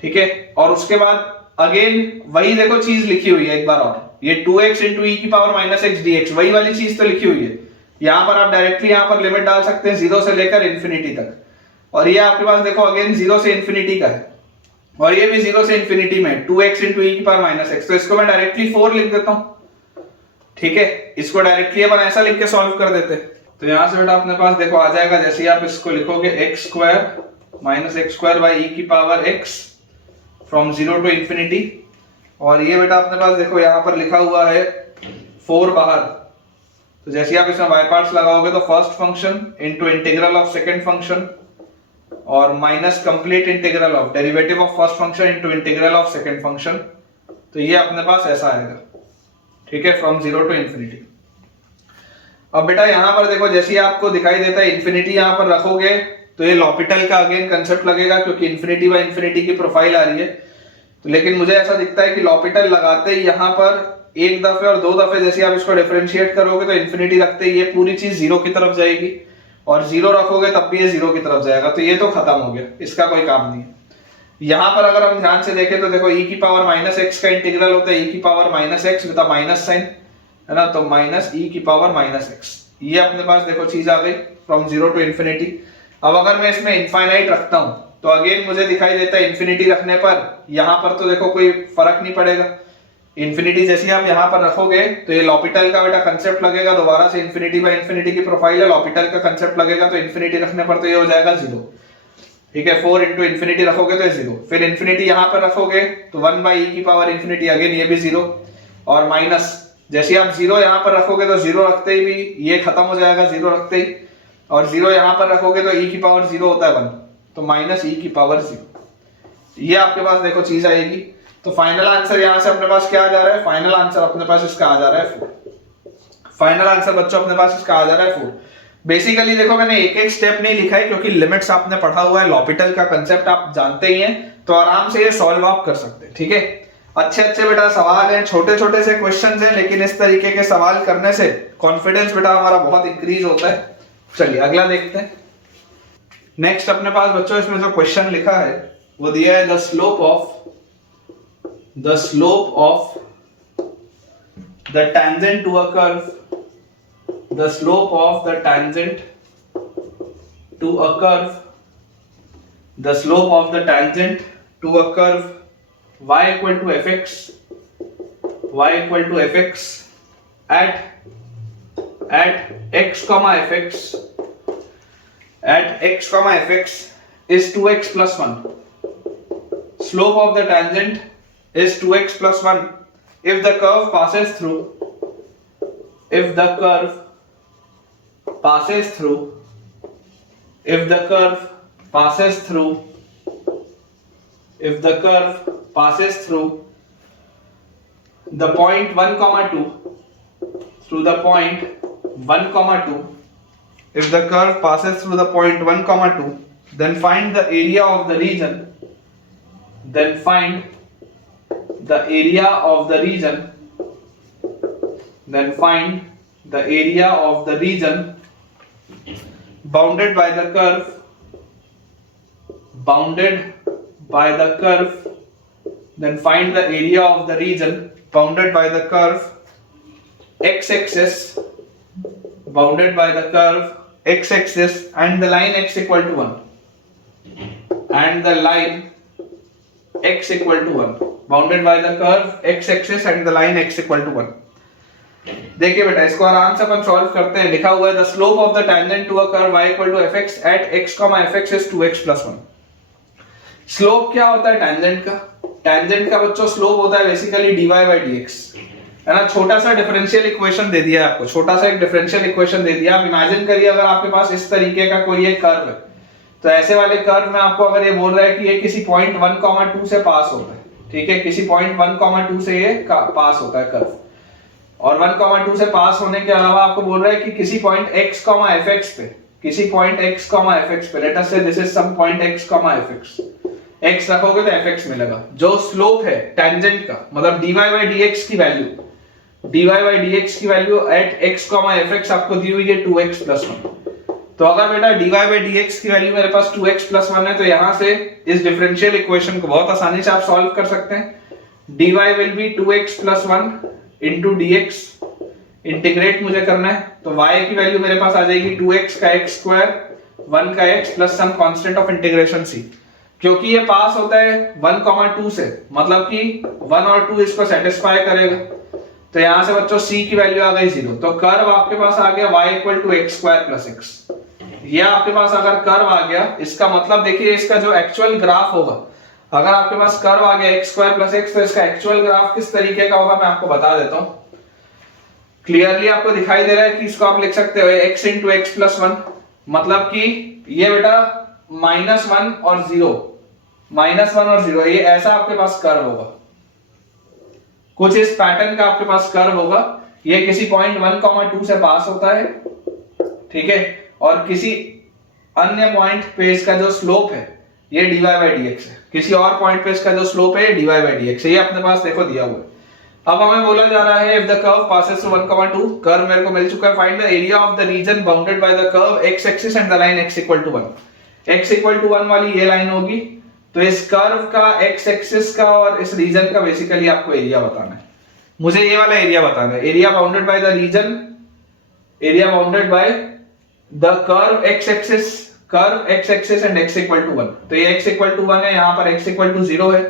ठीक है, और उसके बाद अगेन वही देखो चीज लिखी हुई है एक बार और, ये 2x इंटू e की पावर माइनस x dx, वही वाली चीज तो लिखी हुई है। यहां पर आप डायरेक्टली यहां पर लिमिट डाल सकते हैं 0 से लेकर इंफिनिटी तक, और ये आपके पास देखो अगेन 0 से इंफिनिटी का है, और ये भी 0 से इंफिनिटी में 2x इंटू e की पावर माइनस x, तो इसको मैं डायरेक्टली 4 लिख देता हूं। ठीक है, इसको डायरेक्टली अपन ऐसा लिख के सॉल्व कर देते, तो यहां से बेटा अपने पास देखो आ जाएगा, जैसे ही आप इसको लिखोगे x square minus x square by e की power x from 0 to infinity, और ये बेटा अपने पास देखो यहाँ पर लिखा हुआ है 4 बाहर, तो जैसे ही आप इसमें बाय पार्ट्स लगाओगे तो first function into integral of second function और minus complete integral of derivative of first function into integral of second function, तो ये अपने पास ऐसा आएगा। ठीक है, फ्रॉम 0 टू इंफिनिटी। अब बेटा यहां पर देखो जैसे ही आपको दिखाई देता है इंफिनिटी यहां पर रखोगे तो ये लॉपिटल का अगेन कंसेप्ट लगेगा, क्योंकि इंफिनिटी बाय इंफिनिटी की प्रोफाइल आ रही है, तो लेकिन मुझे ऐसा दिखता है कि लॉपिटल लगाते ही यहाँ पर एक दफे और 2 दफे जैसे आप इसको डिफरेंशिएट करोगे तो इंफिनिटी रखते ही ये पूरी चीज 0 की तरफ जाएगी, और 0 रखोगे तब भी ये 0 की तरफ जाएगा, तो ये तो खत्म हो गया, इसका कोई काम नहीं है। यहाँ पर अगर हम ध्यान से देखें तो देखो e की पावर माइनस x का इंटीग्रल होता है e की power minus x with minus sign, है ना, तो माइनस e की पावर माइनस x, ये अपने पास देखो चीज आ गई फ्रॉम 0 टू इंफिनिटी। अब अगर मैं इसमें इनफाइनाइट रखता हूं तो अगेन मुझे दिखाई देता है इंफिनिटी रखने पर यहां पर तो देखो कोई फर्क नहीं पड़ेगा, इंफिनिटी जैसे आप यहां पर रखोगे तो ये लॉपिटल का बेटा कंसेप्ट लगेगा, दोबारा से इंफिनिटी बाय इंफिनिटी की प्रोफाइल है, लॉपिटल का कंसेप्ट लगेगा, तो इंफिनिटी रखने पर तो ये हो जाएगा 0। ठीक है, 4 इंटू इंफिनिटी रखोगे तो 0, फिर इंफिनिटी यहां पर रखोगे तो 1 बाई e की पावर इंफिनिटी, अगेन ये भी 0, और माइनस जैसे आप 0 यहां पर रखोगे तो 0 रखते ही भी ये खत्म हो जाएगा 0 रखते ही, और 0 यहां पर रखोगे तो e की पावर 0 होता है 1, तो माइनस e की पावर 0, ये आपके पास देखो चीज आएगी। तो फाइनल आंसर यहां से अपने पास क्या आ जा रहा है? फाइनल आंसर अपने पास इसका आ जा रहा है 4। फाइनल आंसर बच्चों अपने पास इसका आ जा रहा है 4। बेसिकली देखो मैंने एक एक स्टेप नहीं लिखा है, क्योंकि लिमिट्स आपने पढ़ा हुआ है, लॉपिटल का कंसेप्ट आप जानते ही हैं, तो आराम से ये सॉल्व आप कर सकते हैं। ठीक है, अच्छे अच्छे बेटा सवाल हैं, छोटे छोटे से क्वेश्चंस हैं, लेकिन इस तरीके के सवाल करने से कॉन्फिडेंस बेटा हमारा बहुत इंक्रीज होता है। चलिए अगला देखते हैं। नेक्स्ट अपने पास बच्चों इसमें जो क्वेश्चन लिखा है वो दिया है the slope of the tangent to a curve, the slope of the tangent to a curve, the slope of the tangent to a curve y equal to fx at x comma fx is 2x plus 1. Slope of the tangent is 2x plus 1 if the curve passes through the point 1 comma 2 through the point 1 comma 2, if the curve passes through the point 1 comma 2, then find the area of the region, bounded by the curve then find the area of the region bounded by the curve x-axis and the line x equal to 1, bounded by the curve x-axis and the line x equal to 1। देखिए बेटा इसको आराम से अपन solve करते हैं। लिखा हुआ है the slope of the tangent to a curve y equal to fx at x, fx is 2x plus 1। Slope क्या होता है टेंजेंट का? टेंजेंट का बच्चों स्लोप होता है बेसिकली dy by dx। है ना, छोटा सा डिफरेंशियल इक्वेशन दे दिया आपको, छोटा सा एक डिफरेंशियल इक्वेशन दे दिया। आप इमेजिन करिए अगर आपके पास इस तरीके का कोई एक कर्व है, तो ऐसे वाले कर्व में आपको अगर ये बोल रहा है कि ये किसी पॉइंट 1,2 से पास होता है, ठीक है, किसी पॉइंट 1,2 से ये पास होता है कर्व, और 1,2 से पास होने के अलावा आपको बोल रहा है कि किसी पॉइंट x, fx पे, किसी पॉइंट x, fx पे, let us say this is some point x, fx, x रखोगे तो fx मिलेगा। जो स्लोप है टेंजेंट का, मतलब dy by dx की वैल्यू, dy by dx की वैल्यू एट x, fx आपको दी हुई है 2x + 1। तो अगर बेटा dy by dx की वैल्यू मेरे पास 2x + 1 है, तो यहां से इस डिफरेंशियल इक्वेशन को बहुत आसानी से आप सॉल्व कर सकते हैं। dy will be 2x + 1 into dx, integrate मुझे करना है, तो y की वैल्यू मेरे पास आ जाएगी 2x का x², 1 का x plus some constant of integration c। क्योंकि ये पास होता है 1,2 से, मतलब कि 1 और 2 इसको सेटिस्फाई करेगा, तो यहां से बच्चों c की वैल्यू आ गई 0। तो कर्व आपके पास आ गया y = x² + x। ये आपके पास अगर कर्व आ गया, इसका मतलब देखिए इसका जो एक्चुअल ग्राफ होगा, अगर आपके पास कर्व आ गया x² + x, तो इसका एक्चुअल ग्राफ किस तरीके का होगा मैं आपको बता देता हूं। क्लियरली आपको दिखाई दे रहा है कि इसको आप लिख सकते हो x × x + 1, मतलब कि ये बेटा -1 और 0, -1 और 0, ये ऐसा आपके पास कर्व होगा, कुछ इस पैटर्न का आपके पास कर्व होगा। ये किसी पॉइंट 1,2 से पास होता है, ठीक है, और किसी अन्य पॉइंट पे इसका जो स्लोप है ये dy by dx है, किसी और पॉइंट पे इसका जो स्लोप है dy by dx है, ये अपने पास देखो दिया हुआ है। अब हमें बोला जा रहा है if the curve passes through 1,2, curve मेरे को मिल चुका है, find the area of the reason bounded by the curve x axis and the line x = 1। x = 1 वाली ये लाइन होगी, तो इस कर्व का x एक्सिस का और इस रीजन का बेसिकली आपको एरिया बताना है। मुझे ये वाला एरिया बताना है, area bounded by the region, area bounded by the curve x axis and x = 1। तो ये x = 1 है, यहां पर x = 0 है।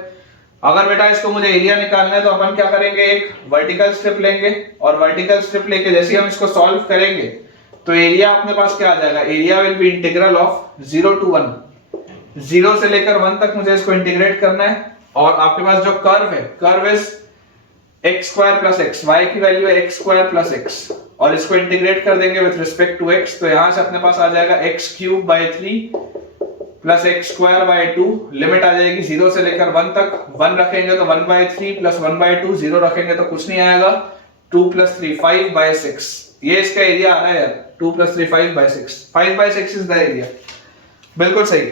अगर बेटा इसको मुझे एरिया निकालना है, तो अपन क्या करेंगे, एक वर्टिकल स्ट्रिप लेंगे, और वर्टिकल स्ट्रिप लेके जैसे हम इसको सॉल्व करेंगे, तो एरिया अपने पास क्या आ जाएगा, area will be integral of 0 to 1, 0 से लेकर 1 तक मुझे इसको इंटीग्रेट करना है। और आपके पास जो कर्व है, curve is x² + x, y की वैल्यू है x² + x, और इसको इंटीग्रेट कर देंगे विद रिस्पेक्ट टू x, तो यहां से अपने पास आ जाएगा x³ / 3 प्लस x² / 2, लिमिट आ जाएगी 0 से लेकर 1 तक, 1 रखेंगे तो 1/3 प्लस 1/2, 0 रखेंगे तो कुछ नहीं आएगा, 2 + 3 5/6, ये इसका एरिया आ रहा है यार, 2 + 3 5/6, 5/6 इज द एरिया। बिल्कुल सही,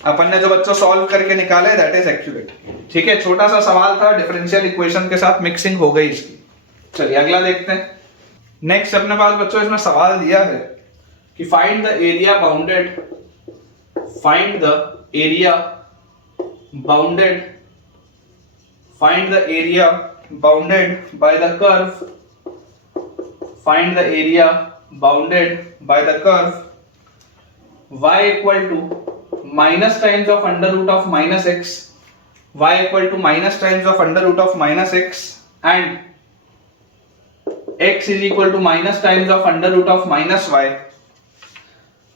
अपन ने जो बच्चों सॉल्व करके निकाला है दैट इज एक्यूरेट। ठीक है, छोटा सा सवाल था, डिफरेंशियल इक्वेशन के साथ मिक्सिंग हो गई इसकी। चलिए अगला देखते हैं। नेक्स्ट अपने पास बच्चों इसमें सवाल दिया है कि find the area bounded, find the area bounded by the curve, find the area bounded by the curve y equal to minus times of under root of minus x, y equal to minus times of under root of minus x, and x is equal to minus times of under root of minus y,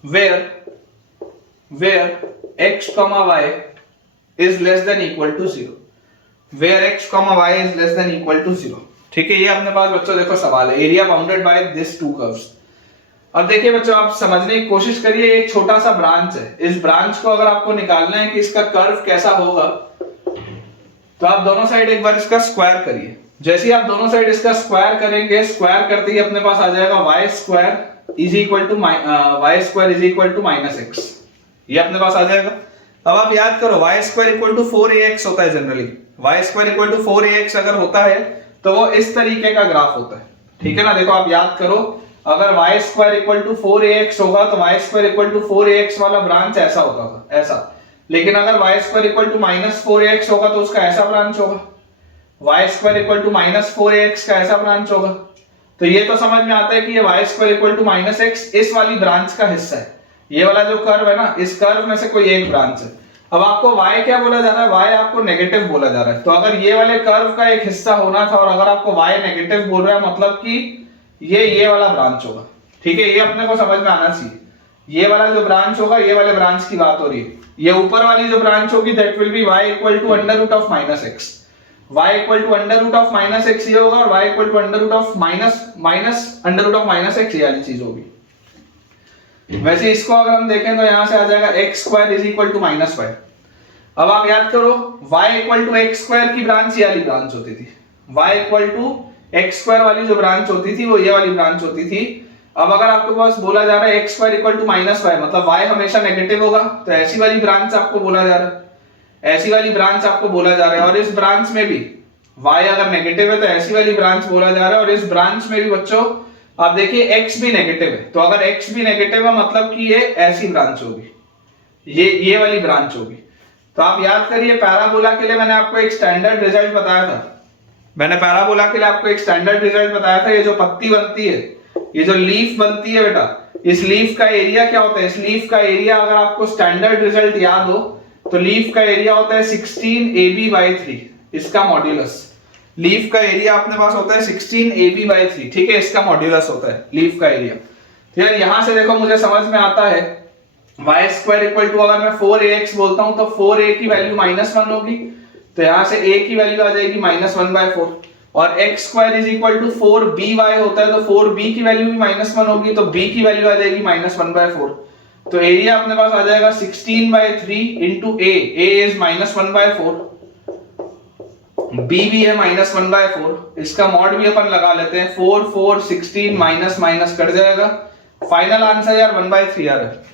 where x, y is less than equal to 0, where x, y is less than equal to 0। ठीक है, ये अपने पास बच्चों देखो सवाल है, area bounded by this to curves. अब देखिए बच्चों, आप समझने की कोशिश करिए, एक छोटा सा ब्रांच है, इस ब्रांच को अगर आपको निकालना है कि इसका कर्व कैसा होगा, तो आप दोनों साइड एक बार इसका स्क्वायर करिए। जैसे ही आप दोनों साइड इसका स्क्वायर करेंगे, स्क्वायर करते ही अपने पास आ जाएगा y² is equal to -x, ये अपने पास आ जाएगा। अब आप याद करो y² = 4ax होता है जनरली, y² = 4ax अगर होता है तो वो इस तरीके का ग्राफ होता है, ठीक है ना। देखो आप याद करो, अगर y² = 4ax होगा तो y² = 4ax वाला ब्रांच ऐसा होता था, ऐसा। लेकिन अगर y² = -4ax होगा तो उसका ऐसा ब्रांच होगा, y² = -4ax का ऐसा ब्रांच होगा। तो ये तो समझ में आता है कि ये y² - x इस वाली ब्रांच का हिस्सा है, ये वाला जो कर्व है ना, इस कर्व में से कोई एक ब्रांच है। अब आपको y क्या बोला जा रहा है, y आपको नेगेटिव बोला जा रहा है। तो अगर ये वाले कर्व का एक हिस्सा होना था और अगर आपको y नेगेटिव बोल रहा है, मतलब कि ये वाला ब्रांच होगा। ठीक है, ये अपने को समझ में आना चाहिए, ये वाला जो ब्रांच होगा, ये वाले ब्रांच की बात हो रही है। ये ऊपर वाली जो ब्रांच होगी that will be y = (x), y equal to under root of minus x ये होगा, और y equal to under root of minus under root of minus x ये वाली चीज होगी। वैसे इसको अगर हम देखें तो यहां से आ जाएगा x square is equal to minus y. अब आप याद करो y equal to x square की ब्रांच ये वाली ब्रांच होती थी, y equal to x square वाली जो ब्रांच होती थी वो ये वाली ब्रांच होती थी। अब अगर आपके पास बोला जा रहा है x square equal to minus y, मतलब y हमेशा नेगेटिव होगा, तो ऐसी वाली ब्रांच आपको बोला जा रहा है, ऐसी वाली ब्रांच आपको बोला जा रहा है। और इस ब्रांच में भी y अगर नेगेटिव है तो ऐसी वाली ब्रांच बोला जा रहा है। और इस ब्रांच में भी बच्चों आप देखिए x भी नेगेटिव है, तो अगर x भी नेगेटिव है मतलब कि ये ऐसी ब्रांच होगी, ये वाली ब्रांच होगी। तो आप याद करिए पैराबोला के लिए मैंने आपको एक स्टैंडर्ड रिजल्ट बताया था, मैंने पैराबोला के लिए आपको एक स्टैंडर्ड रिजल्ट बताया था। ये जो पत्ती बनती है, ये जो लीफ बनती है बेटा, इस लीफ का एरिया क्या होता है? इस लीफ का एरिया अगर आपको स्टैंडर्ड रिजल्ट याद हो तो लीफ का एरिया होता है 16 AB/3, इसका मॉड्यूलस। लीफ का एरिया अपने पास होता है 16 AB/3, ठीक है, इसका मॉड्यूलस होता है लीफ का एरिया। तो यार यहां से देखो मुझे समझ में आता है y स्क्वायर इक्वल टू अगर मैं 4ax बोलता हूं तो 4a की वैल्यू -1 होगी, तो यहां से a की वैल्यू आ जाएगी -1/4, और x square is equal to 4by होता है तो 4b की वैल्यू भी -1 होगी, तो b की वैल्यू आ जाएगी -1/4। तो एरिया अपने पास आ जाएगा 16/3 इंटू a इज -1/4, b भी है -1/4, इसका मॉड भी अपन लगा लेते हैं, 4 4 16 माइनस कट जाएगा। फाइनल आंसर यार 1/3 आ रहा है,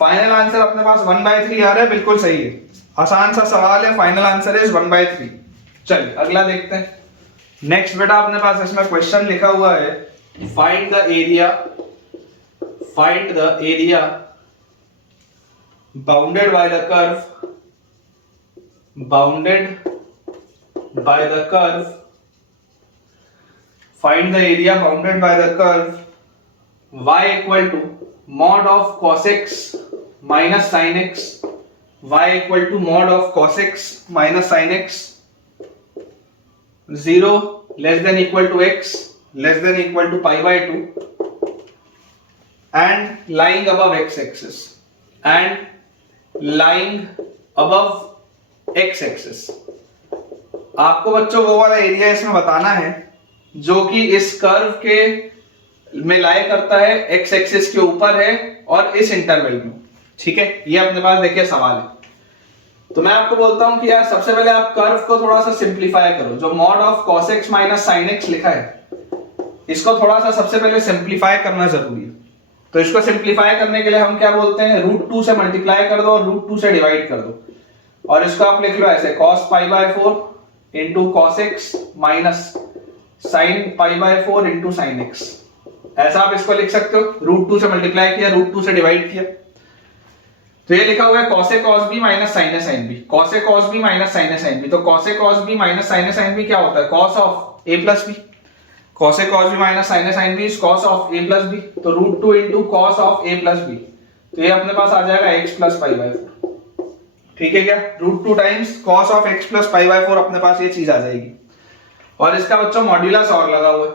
फाइनल आंसर अपने पास 1/3 आ रहा है, बिल्कुल सही है, आसान सा सवाल है, फाइनल आंसर इज 1/3। चलिए अगला देखते हैं। नेक्स्ट बेटा अपने पास इसमें क्वेश्चन लिखा हुआ है find the area bounded by the curve find the area bounded by the curve y equal to mod of cos x minus sin x, y equal to mod of cos x minus sin x, 0 less than equal to x less than equal to pi by 2 and lying above x axis आपको बच्चों वो वाला area इसमें बताना है जो कि इस कर्व के में लाई करता है, एक्स एक्सिस के ऊपर है और इस इंटरवल में, ठीक है। ये अपने पास देखिए सवाल है, तो मैं आपको बोलता हूं कि यार सबसे पहले आप कर्व को थोड़ा सा सिंप्लीफाई करो। जो mod of cos x minus sin x लिखा है इसको थोड़ा सा सबसे पहले सिंप्लीफाई करना जरूरी है। तो इसको सिंप्लीफाई करने के लिए हम क्या बोलते हैं, √2 से मल्टीप्लाई कर दो और √2 से डिवाइड कर दो, और इसको आप लिख लो ऐसे cos π/4 into cos x minus sin π/4 into sin x, ऐसा आप इसको लिख सकते हो। √2 से मल्टीप्लाई किया, √2 से डिवाइड किया, तो ये लिखा हुआ है cos A cos B minus sin A sin B, cos A cos B minus sin A sin B। तो cos A cos B minus sin A sin B क्या होता है, cos of A plus B, cos A cos B minus sin A sin B is cos of A plus B, तो √2 into cos of A plus B, तो ये अपने पास आ जाएगा x प्लस π/4, ठीक है क्या, √2 times cos of x plus π/4 अपने पास ये चीज आ जाएगी। और इसका बच्चों मॉड्यूलस और लगा हुआ है,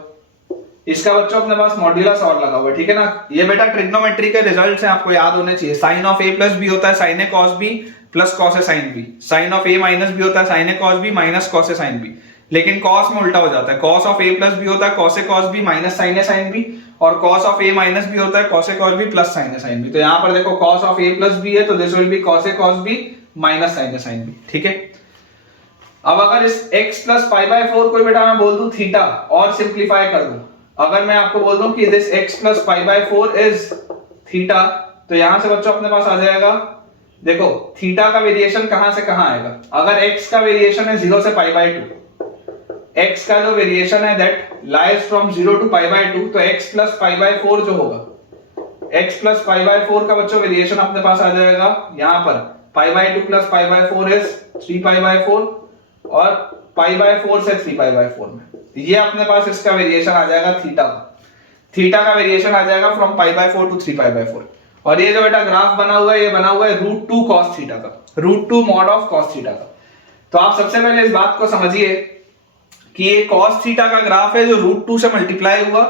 इसका बच्चों अपने पास मॉड्यूलस और लगा हुआ है, ठीक है ना। ये बेटा ट्रिग्नोमेट्री के रिजल्ट्स हैं, आपको याद होने चाहिए। sin of a plus b होता है sin a cos b plus cos a sin b, sin of a minus b होता है sin a cos b minus cos a sin b, लेकिन cos में उल्टा हो जाता है, cos of a plus b होता है cos a cos b minus sin a sin b, और cos of a minus b होता है cos a cos b plus sin a sin b। तो यहाँ पर देखो cos of a plus b है तो this will B cos a cos b minus sin a sin b, ठीक है। अब अगर इस x प्लस π/4 को बेटा मैं बोल दूं थीटा और सिंप्लीफाई कर दूं, अगर मैं आपको बोल दूं कि this x plus π/4 is theta, तो यहां से बच्चों अपने पास आ जाएगा, देखो थीटा का वेरिएशन कहां से कहां आएगा। अगर x का वेरिएशन है 0 से π/2, x का जो वेरिएशन है दैट लाइज फ्रॉम 0 टू π/2, तो x प्लस π/4 जो होगा, x प्लस π/4 का बच्चों वेरिएशन अपने पास आ जाएगा यहां पर π/2 प्लस π/4 इज 3π/4 और π/4 से 3π/4 में, ये अपने पास इसका वेरिएशन आ जाएगा थीटा का वेरिएशन आ जाएगा फ्रॉम π/4 टू 3π/4। और ये जो बेटा ग्राफ बना हुआ है ये बना हुआ है √2 cos थीटा का, √2 मॉड ऑफ cos थीटा का। तो आप सबसे पहले इस बात को समझिए कि ये cos थीटा का ग्राफ है जो √2 से मल्टीप्लाई हुआ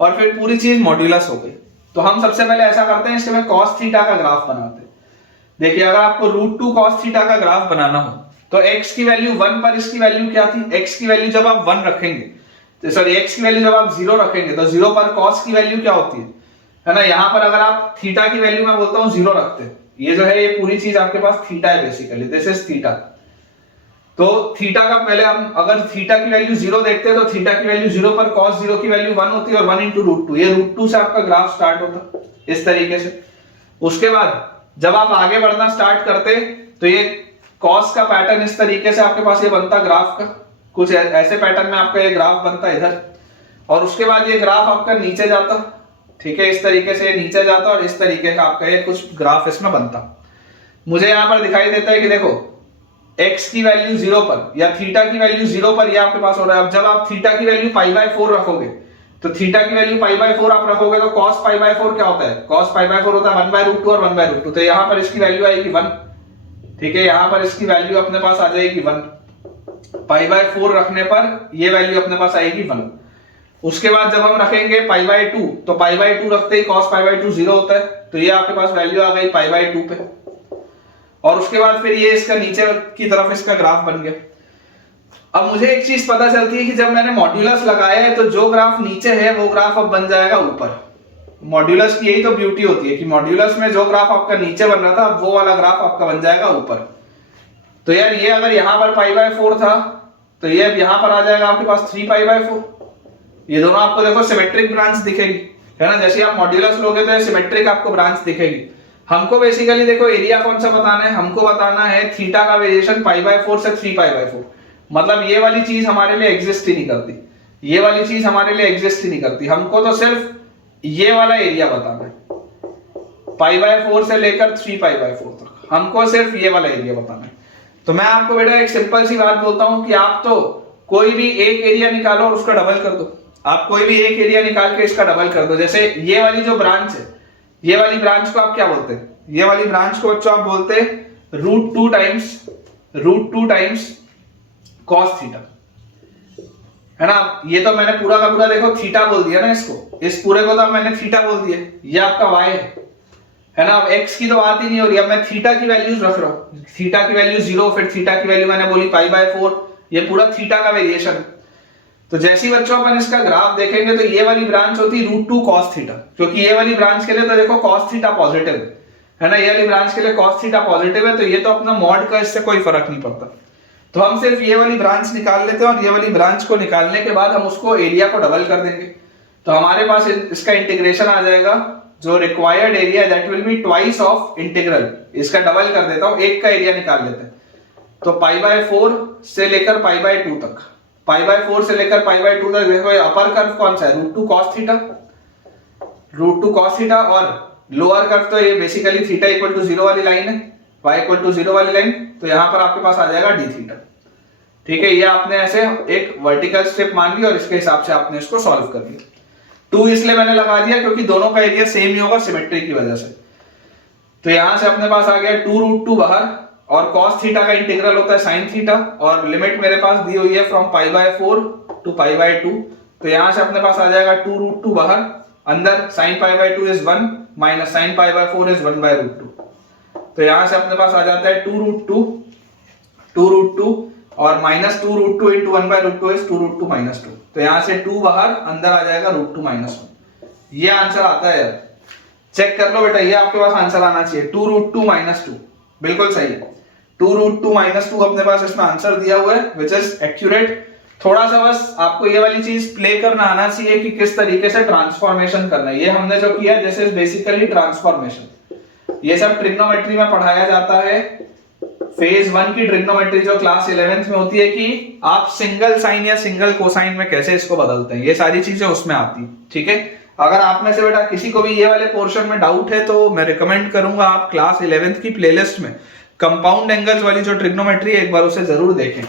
और फिर पूरी चीज मॉड्यूलस हो गई। तो हम सबसे पहले ऐसा करते हैं, इसके में cos थीटा का ग्राफ बनाते हैं। देखिए अगर आपको √2 cos थीटा का ग्राफ बनाना हो तो x की वैल्यू 1 पर इसकी वैल्यू क्या थी, x की वैल्यू जब आप 1 रखेंगे, तो सॉरी x की वैल्यू जब आप 0 रखेंगे तो 0 पर cos की वैल्यू क्या होती है ना। यहां पर अगर आप थीटा की वैल्यू मैं बोलता हूं 0 रखते हैं, ये जो है ये पूरी चीज आपके पास थीटा है बेसिकली, दिस इज थीटा। तो थीटा का पहले हम अगर थीटा की वैल्यू 0 देखते हैं तो थीटा की वैल्यू 0 पर cos 0 की वैल्यू 1 होती है और 1 इंटू √2, ये √2 से आपका ग्राफ स्टार्ट होता इस तरीके से। उसके बाद जब आप आगे बढ़ना स्टार्ट करते तो ये cos का पैटर्न इस तरीके से आपके पास ये बनता ग्राफ का, कुछ ऐसे पैटर्न में आपका ये ग्राफ बनता इधर, और उसके बाद ये ग्राफ आपका नीचे जाता, ठीक है, इस तरीके से नीचे जाता और इस तरीके का आपका ये कुछ ग्राफ इसमें बनता। मुझे यहां पर दिखाई देता है कि देखो x की वैल्यू 0 पर या थीटा की वैल्यू 0 पर ये आपके पास हो रहा है। अब जब आप थीटा की वैल्यू π/4 रखोगे तो थीटा की वैल्यू π/4 आप रखोगे तो cos π/4 क्या होता है, cos π/4 होता है 1/√2 और 1/√2, तो यहां पर इसकी वैल्यू आएगी 1, ठीक है, यहां पर इसकी वैल्यू अपने पास आ जाएगी 1, π/4 रखने पर ये वैल्यू अपने पास आएगी 1। उसके बाद जब हम रखेंगे π/2 तो π/2 रखते ही cos π/2 0 होता है, तो ये आपके पास वैल्यू आ गई π/2 पे, और उसके बाद फिर ये इसका नीचे की तरफ इसका ग्राफ बन गया। अब मुझे एक चीज पता चलती है कि जब मैंने मॉड्यूलस लगाया है तो जो ग्राफ नीचे है वो ग्राफ अब बन जाएगा ऊपर। मॉड्यूलस की यही तो ब्यूटी होती है कि मॉड्यूलस में जो ग्राफ आपका नीचे बन रहा था वो वाला ग्राफ आपका बन जाएगा ऊपर। तो यार ये अगर यहां पर π/4 था तो ये अब यहां पर आ जाएगा आपके पास 3π/4। ये दोनों आपको देखो सिमेट्रिक ब्रांच दिखेगी, है ना, जैसे आप मॉड्यूलस लोगे तो सिमेट्रिक आपको ब्रांच दिखेगी। हमको बेसिकली देखो एरिया कौन सा बताना है, हमको बताना है थीटा का वेरिएशन π/4 से 3π/4, मतलब ये वाली चीज हमारे लिए एग्जिस्ट ही नहीं करती, ये वाली चीज हमारे लिए एग्जिस्ट ही नहीं करती। हमको तो सिर्फ ये वाला एरिया बताना है, π/4 से लेकर 3π/4 तक हमको सिर्फ ये वाला एरिया बताना है। तो मैं आपको बेटा एक सिंपल सी बात बोलता हूं कि आप तो कोई भी एक एरिया निकालो और उसका डबल कर दो, आप कोई भी एक एरिया निकाल के इसका डबल कर दो। जैसे ये वाली जो ब्रांच है, ये वाली ब्रांच को आप क्या बोलते हैं, ये वाली ब्रांच को बच्चों आप बोलते हैं √2 टाइम्स cos थीटा, है ना। ये तो मैंने पूरा का पूरा देखो थीटा बोल दिया ना, इसको, इस पूरे को तो मैंने थीटा बोल दिया, ये आपका y है ना। अब x की तो बात ही नहीं हो रही, अब मैं थीटा की वैल्यूज रख रहा हूं, थीटा की वैल्यू 0, फिर थीटा की वैल्यू मैंने बोली π/4, ये पूरा थीटा का वेरिएशन है। तो जैसी बच्चों अपन इसका ग्राफ देखेंगे तो ये वाली ब्रांच होती √2 cos थीटा, क्योंकि ये वाली ब्रांच के लिए तो देखो cos थीटा पॉजिटिव है ना, ये वाली ब्रांच के लिए cos थीटा पॉजिटिव है, तो ये तो अपना मॉड का इससे कोई फर्क नहीं पड़ता। तो हम सिर्फ ये वाली ब्रांच निकाल लेते हैं और ये वाली ब्रांच को निकालने के बाद हम उसको एरिया को डबल कर देंगे, तो हमारे पास इसका इंटीग्रेशन आ जाएगा, जो required area that will be twice of integral, इसका डबल कर देता हूं, एक का एरिया निकाल लेते हैं। तो π/4 से लेकर π/2 तक, π/4 से लेकर π/2 तक देखो ये अपर कर्व कौन सा है, √2 cos थीटा, और लोअर कर्व तो ये बेसिकली थीटा इक्वल टू 0 वाली लाइन है, y इक्वल टू 0 वाली लाइन, तो यहां पर आपके पास आ जाएगा d थीटा, ठीक है। ये आपने ऐसे एक वर्टिकल स्ट्रिप मान ली और इसके हिसाब से आपने इसको सॉल्व कर लिया। 2 इसलिए मैंने लगा दिया क्योंकि दोनों का एरिया सेम ही होगा सिमेट्री की वजह से। तो यहां से अपने पास आ गया 2√2 बाहर, और cos थीटा का इंटीग्रल होता है sin थीटा, और लिमिट मेरे पास दी हुई है फ्रॉम π/4 टू π/2, तो यहां से अपने पास आ जाएगा 2√2 बाहर, अंदर sin π/2 is 1 minus sin π/4 is 1/√2, तो यहां से अपने पास आ जाता है 2√2 और माइनस 2√2 इंटू 1/√2 इज 2√2 माइनस 2, तो यहां से 2 बाहर, अंदर आ जाएगा √2 माइनस 1, ये आंसर आता है यार, चेक कर लो बेटा, ये आपके पास आंसर आना चाहिए 2√2 माइनस 2, बिल्कुल सही है। 2√2 माइनस 2 अपने पास इसमें आंसर दिया हुआ है विच इज एक्यूरेट। थोड़ा सा बस आपको ये वाली चीज प्ले करना आना चाहिए कि किस तरीके से ट्रांसफॉर्मेशन करना है। ये हमने जो किया दिस इज बेसिकली ट्रांसफॉर्मेशन, ये सब ट्रिग्नोमेट्री में पढ़ाया जाता है। फेज 1 की ट्रिग्नोमेट्री जो क्लास 11th में होती है कि आप सिंगल साइन या सिंगल कोसाइन में कैसे इसको बदलते हैं, ये सारी चीजें उसमें आती है, ठीक है। अगर आप में से बेटा किसी को भी ये वाले पोर्शन में डाउट है तो मैं रिकमेंड करूंगा आप क्लास 11th की प्लेलिस्ट में कंपाउंड एंगल्स वाली जो ट्रिग्नोमेट्री है एक बार उसे जरूर देखें।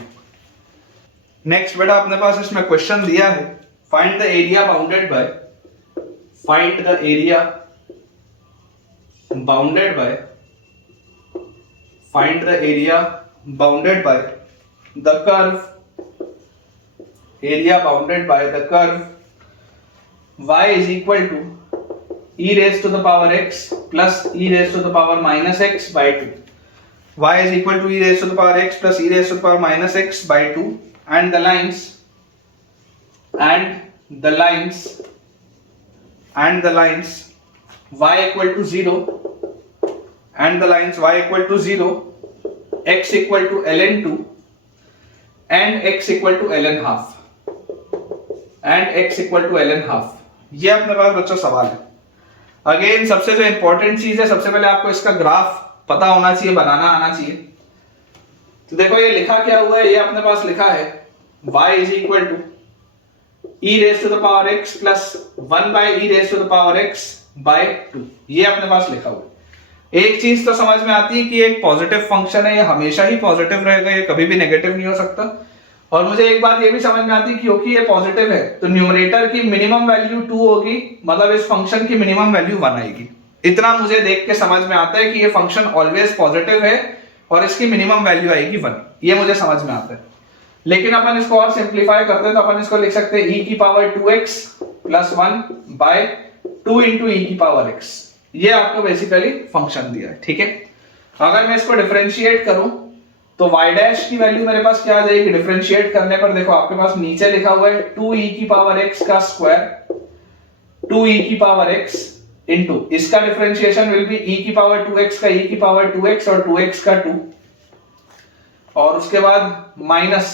नेक्स्ट बेटा अपने पास इसमें क्वेश्चन दिया है, find the area bounded bye the curve y is equal to e raised to the power x plus e raised to the power minus x by 2। y is equal to e raised to the power x plus e raised to the power minus x by 2 and the lines y equal to 0 and the lines y equal to 0, x equal to ln 2 and x equal to ln half ये अपने पास बच्चों सवाल है। Again सबसे जो important चीज है, सबसे पहले आपको इसका ग्राफ पता होना चाहिए, बनाना आना चाहिए। तो देखो ये लिखा क्या हुआ है, ये अपने पास लिखा है y is equal to e raised to the power x plus 1 by e raised to the power x by 2, ये अपने पास लिखा हुआ है। एक चीज तो समझ में आती है कि एक पॉजिटिव फंक्शन है, ये हमेशा ही पॉजिटिव रहेगा, ये कभी भी नेगेटिव नहीं हो सकता। और मुझे एक बात ये भी समझ में आती है क्योंकि ये पॉजिटिव है तो न्यूमरेटर की मिनिमम वैल्यू 2 होगी, मतलब इस फंक्शन की मिनिमम वैल्यू 1 आएगी। इतना मुझे देख के समझ में आता है कि ये फंक्शन ऑलवेज पॉजिटिव है और इसकी मिनिमम वैल्यू आएगी 1, ये मुझे समझ में आता है। लेकिन अपन इसको और सिंप्लीफाई करते हैं तो अपन इसको लिख सकते हैं e की power 2x plus 1 by 2 into e की पावर x, ये आपको बेसिकली फंक्शन दिया है, ठीक है। अगर मैं इसको डिफरेंशिएट करूं तो y डैश की वैल्यू मेरे पास क्या आ जाएगी, डिफरेंशिएट करने पर देखो आपके पास नीचे लिखा हुआ है 2e की पावर x का स्क्वायर 2e की पावर x इनटू इसका डिफरेंशिएशन विल बी e की पावर 2x का e की पावर 2x और 2x का 2, और उसके बाद माइनस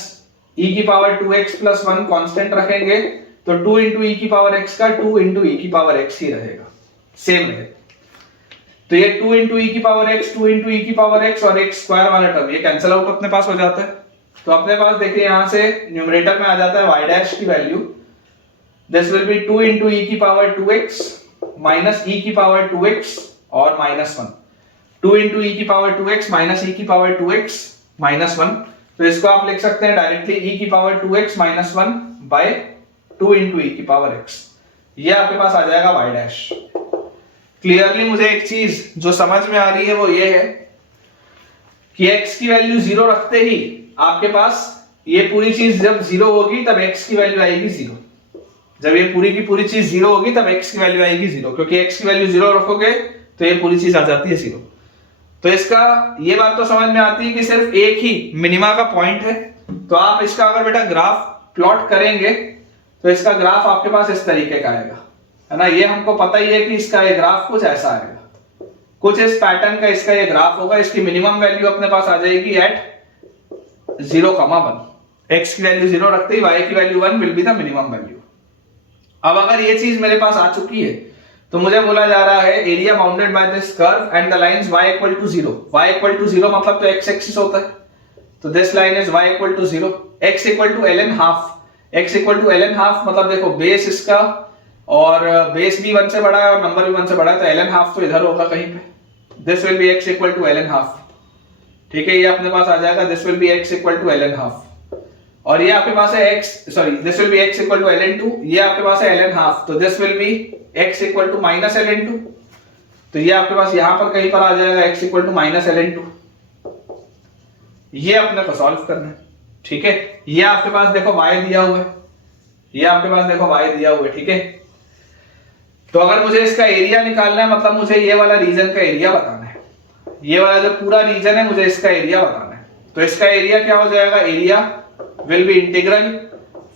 e की पावर 2x प्लस 1 कांस्टेंट रखेंगे तो 2 इंटू e की पावर x का 2 इंटू e की पावर x ही रहेगा, सेम रहेगा। तो ये 2 इंटू e की पावर x 2 इंटू e की पावर x और x स्क्वायर वाला टर्म ये कैंसिल आउट अपने पास हो जाता है। तो अपने पास देखिए यहां से न्यूमरेटर में आ जाता है y डैश की value, this will be 2 into e की पावर 2x माइनस e की पावर 2x और माइनस 1, 2 इंटू e की पावर 2x माइनस e की पावर 2x माइनस 1। तो इसको आप लिख सकते हैं डायरेक्टली e की power 2x minus 1 by 2 into e की पावर x, ये आपके पास आ जाएगा y डैश। क्लियरली मुझे एक चीज जो समझ में आ रही है वो ये है कि x की वैल्यू 0 रखते ही आपके पास ये पूरी चीज जब 0 होगी तब x की वैल्यू आएगी 0, जब ये पूरी की पूरी चीज 0 होगी तब x की वैल्यू आएगी 0, क्योंकि x की वैल्यू 0 रखोगे तो ये पूरी चीज आ जाती है 0। तो इसका ये बात तो समझ में आती है कि सिर्फ एक ही मिनिमा का पॉइंट है। तो आप इसका अगर बेटा ग्राफ प्लॉट करेंगे तो इसका ग्राफ आपके पास इस तरीके का आएगा, है ना। ये हमको पता ही है कि इसका ये ग्राफ कुछ ऐसा आएगा, कुछ इस पैटर्न का इसका ये ग्राफ होगा। इसकी मिनिमम वैल्यू अपने पास आ जाएगी एट 0,1, x की वैल्यू 0 रखते ही y की value 1 will be the minimum value. अब अगर ये चीज मेरे पास आ चुकी है तो मुझे बोला जा रहा है area bounded by this curve and the lines y equal to 0, y equal to 0 मतलब तो x एक्सिस होता है, तो this line is y equal to 0, x equal to ln half, x equal to ln half मतलब देखो base इसका और base भी 1 से बड़ा है और नंबर भी 1 से बड़ा है, तो ln हाफ तो इधर होगा कहीं पे, this will be x equal to ln half, ठीक है। ये अपने पास आ जाएगा this will be x equal to ln half, और ये आपके पास है this will be x equal to ln2, ये आपके पास है ln हाफ, तो this will be x equal to minus ln2, तो ये आपके पास यहां पर कहीं पर आ जाएगा x equal to minus ln2। ये अपने को सॉल्व करना है, ठीक है। ये आपके पास देखो y दिया हुआ है, ये आपके पास देखो y दिया हुआ है, ठीक है। तो अगर मुझे इसका एरिया निकालना है मतलब मुझे ये वाला रीजन का एरिया बताना है, ये वाला जो पूरा रीजन है मुझे इसका एरिया बताना है। तो इसका एरिया क्या हो जाएगा, area will be integral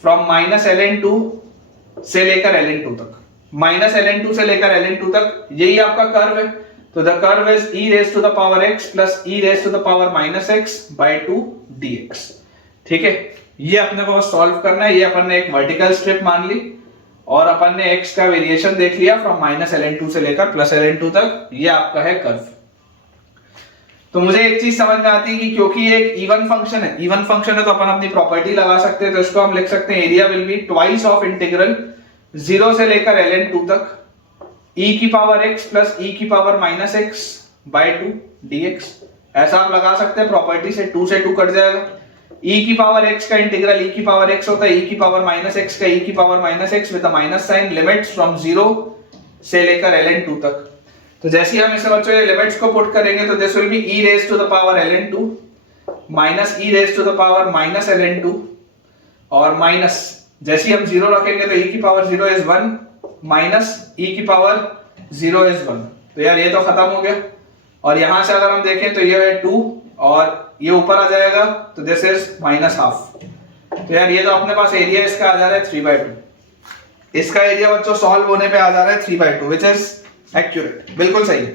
from minus ln2 से लेकर ln2 तक, माइनस ln2 से लेकर ln2 तक, यही आपका कर्व है। तो the curve is e raise to the power x plus e raise to the power minus x by 2 dx, ठीक है। ये अपने को सॉल्व करना है। ये अपन ने एक वर्टिकल स्ट्रिप मान ली और अपन ने x का वेरिएशन देख लिया फ्रॉम माइनस ln2 से लेकर प्लस ln2 तक, ये आपका है कर्व। तो मुझे एक चीज समझ में आती है कि क्योंकि ये एक इवन फंक्शन है, इवन फंक्शन है तो अपन अपनी प्रॉपर्टी लगा सकते हैं। तो इसको हम लिख सकते हैं area will be twice of integral 0 से लेकर ln2 तक e की पावर x प्लस e की power minus x by 2 dx, ऐसा आप लगा सकते हैं प्रॉपर्टी से, 2 से 2 कट जाएगा। e की पावर x का इंटीग्रल e की पावर x होता है e की पावर माइनस x का e की power minus x with the minus sign, limits from 0 से लेकर ln2 तक। तो जैसे ही हम इसे बच्चों ये लिमिट्स को पुट करेंगे तो this will be e raise to the power ln2 minus e raise to the power minus ln2 और माइनस जैसे ही हम 0 रखेंगे तो e की पावर 0 इज 1 माइनस e की पावर 0 इज 1, तो यार ये तो खत्म हो गया। और यहां से अगर हम देखें तो ये है 2 और ये ऊपर आ जाएगा तो दिस इज -½ तो यार ये तो अपने पास एरिया इसका आ जा रहा है 3/2। इसका एरिया बच्चों सॉल्व होने पे आ जा रहा है 3/2 विच इज एक्यूरेट, बिल्कुल सही है।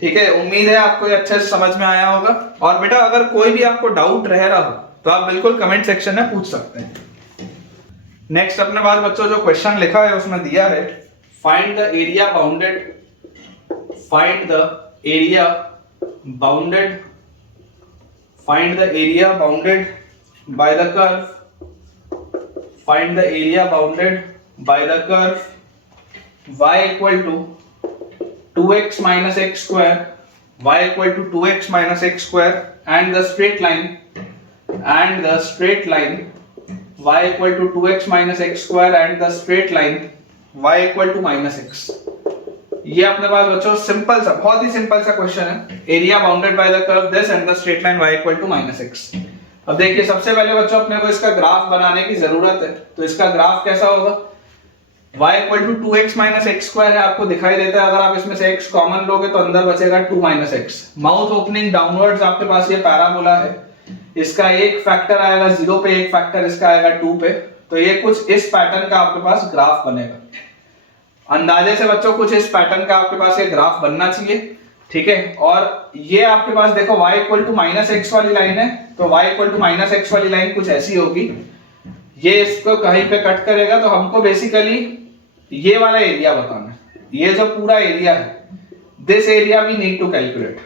ठीक है, उम्मीद है आपको ये अच्छे से समझ में आया होगा। और बेटा अगर कोई भी आपको डाउट रह रहा हो तो आप बिल्कुल कमेंट सेक्शन में पूछ सकते हैं। नेक्स्ट अपने पास बच्चों जो क्वेश्चन लिखा है उसमें दिया है find the area bounded find the area bounded by the curve y equal to 2x minus x square and the straight line y equal to 2x minus x square and the straight line y equal to -x। ये अपने पास बच्चों simple सा, बहुत ही simple सा question है। Area bounded by the curve this and the straight line y equal to -x। अब देखिए सबसे पहले बच्चों अपने को इसका ग्राफ बनाने की जरूरत है। तो इसका ग्राफ कैसा होगा, y equal to 2x minus x square है, आपको दिखाई देता है। अगर आप इसमें से x कॉमन लोगे तो अंदर बचेगा 2 -x। माउथ ओपनिंग डाउनवर्ड्स आपके पास ये पैराबोला है, इसका एक फैक्टर आएगा 0 पे, एक फैक्टर इसका आएगा 2 पे। तो ये कुछ इस पैटर्न का आपके पास ग्राफ बनेगा। अंदाजे से बच्चों कुछ इस पैटर्न का आपके पास ये ग्राफ बनना चाहिए। ठीक है, और ये आपके पास देखो y इक्वल टू -x वाली लाइन है, तो y इक्वल टू -x वाली लाइन कुछ ऐसी होगी। ये इसको कहीं पे कट करेगा तो हमको बेसिकली ये वाला एरिया बताना है। ये जो पूरा एरिया है this area we need to calculate.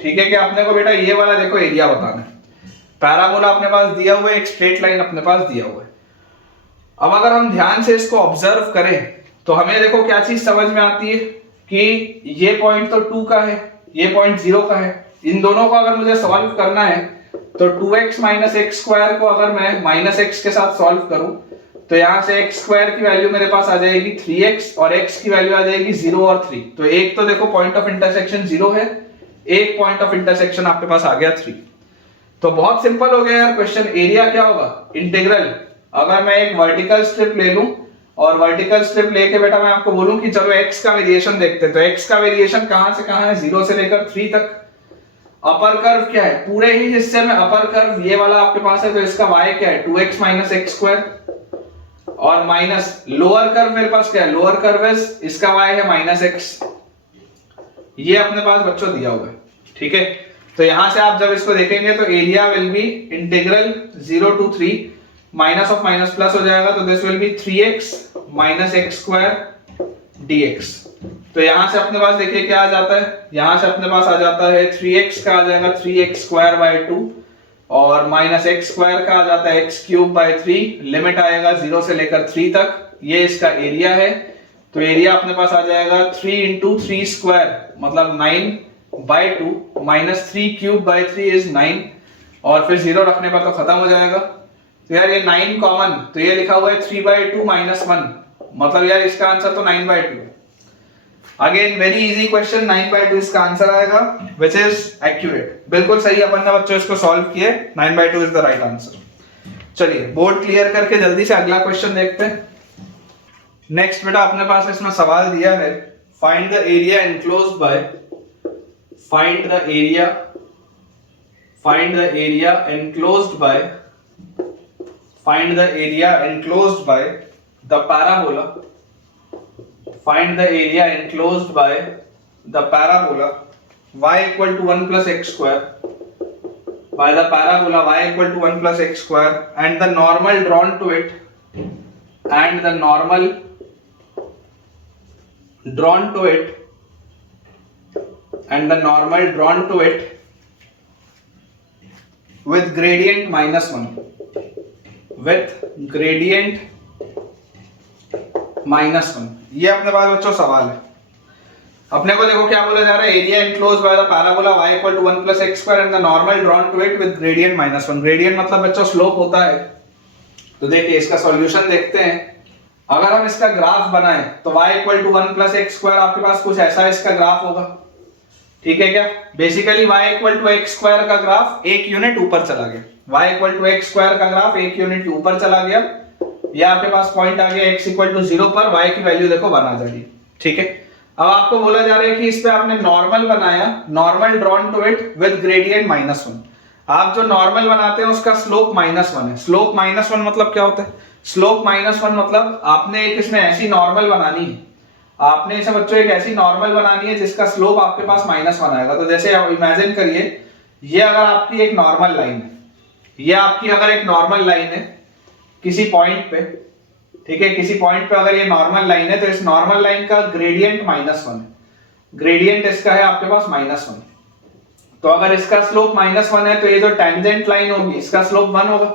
ठीक है, कि अपने को बेटा ये वाला देखो एरिया बताना है। पैराबोला अपने पास दिया हुआ है, एक स्ट्रेट लाइन अपने पास दिया हुआ है। अब अगर हम ध्यान से इसको ऑब्जर्व करें तो हमें देखो क्या चीज समझ में आती है कि ये पॉइंट तो 2 का है, ये पॉइंट 0 का है। इन दोनों को अगर मुझे सॉल्व करना है तो 2x minus x स्क्वायर को अगर मैं -x के साथ सॉल्व करूं तो यहां से x स्क्वायर की वैल्यू मेरे पास आ जाएगी 3x और x की वैल्यू आ जाएगी 0 और 3। तो एक तो देखो पॉइंट ऑफ इंटरसेक्शन 0 है, एक पॉइंट ऑफ इंटरसेक्शन आपके पास आ गया 3। तो बहुत सिंपल हो गया यार क्वेश्चन। एरिया क्या होगा, इंटीग्रल। अगर मैं एक वर्टिकल स्ट्रिप ले लूं और वर्टिकल स्ट्रिप लेके बेटा मैं आपको बोलूं कि चलो x का वेरिएशन देखते हैं, तो x का वेरिएशन कहां से कहां है, 0 से लेकर 3 तक। अपर कर्व क्या है, पूरे ही हिस्से में अपर कर्व ये वाला आपके पास है, तो इसका y क्या है 2x minus x स्क्वायर और माइनस लोअर कर्व मेरे पास क्या है, लोअर कर्व इसका y है -x। ये अपने पास बच्चों दिया हुआ है। ठीक है, तो यहां से आप जब इसको देखेंगे तो area will be integral 0 to 3 minus of minus plus हो जाएगा, तो this will B 3x minus x square dx। तो यहां से अपने पास देखिए क्या आ जाता है, यहां से अपने पास आ जाता है 3x का आ जाएगा 3x स्क्वायर बाय 2 और -x स्क्वायर का आ जाता है x क्यूब बाय 3। लिमिट आएगा 0 से लेकर 3 तक। ये इसका एरिया है, तो एरिया अपने पास आ जाएगा 3 into 3 स्क्वायर मतलब 9/2 -3 क्यूब बाय 3 इज 9 और फिर 0 रखने पर तो खत्म हो जाएगा। तो यार ये 9 कॉमन, तो ये लिखा हुआ है 3/2 -1 मतलब यार इसका आंसर तो 9/2। अगेन वेरी इजी क्वेश्चन, 9/2 इसका आंसर आएगा व्हिच इज एक्यूरेट। बिल्कुल सही अपन ने बच्चों इसको सॉल्व किए, 9/2 इज द राइट आंसर। चलिए बोर्ड क्लियर करके जल्दी से अगला क्वेश्चन देखते हैं। नेक्स्ट बेटा अपने पास इसमें सवाल दिया है find the area enclosed bye the parabola y equal to 1 plus x square and the normal drawn to it with gradient -1 ये अपने पास बच्चों सवाल है। अपने को देखो क्या बोला जा रहा है, area enclosed by the parabola y equal to 1 plus x square and the normal drawn to it with gradient -1। Gradient मतलब बच्चों स्लोप होता है। तो देखिए इसका सॉल्यूशन देखते हैं। अगर हम इसका ग्राफ बनाएं तो y equal to 1 plus x square आपके पास कुछ ऐसा इसका ग्राफ होगा। ठीक है क्या, basically y equal to x square का ग्राफ एक यूनिट ऊपर चला गया। y equal to x square का ग्राफ एक यूनिट ऊपर चला गया। ये आपके पास पॉइंट आ गया x इक्वल टू 0 पर, y की वैल्यू देखो 1 आ जाएगी। ठीक है, अब आपको बोला जा रहा है कि इस पे आपने नॉर्मल बनाया, normal drawn to it with gradient -1। आप जो नॉर्मल बनाते हैं उसका स्लोप -1 है। स्लोप -1 मतलब क्या होता है? स्लोप -1 मतलब आपने एक इसमें ऐसी नॉर्मल बनानी है, आपने इसे बच्चों एक ऐसी नॉर्मल बनानी है जिसका स्लोप आपके पास -1 आएगा। तो जैसे आप इमेजिन करिए, ये अगर आपकी एक नॉर्मल लाइन है, ये आपकी अगर एक नॉर्मल लाइन है किसी पॉइंट पे, ठीक है, किसी पॉइंट पे अगर ये नॉर्मल लाइन है तो इस नॉर्मल लाइन का ग्रेडियंट -1 है, ग्रेडियंट इसका है आपके पास -1। तो अगर इसका स्लोप -1 है तो ये जो टेंजेंट लाइन होगी इसका स्लोप 1 होगा,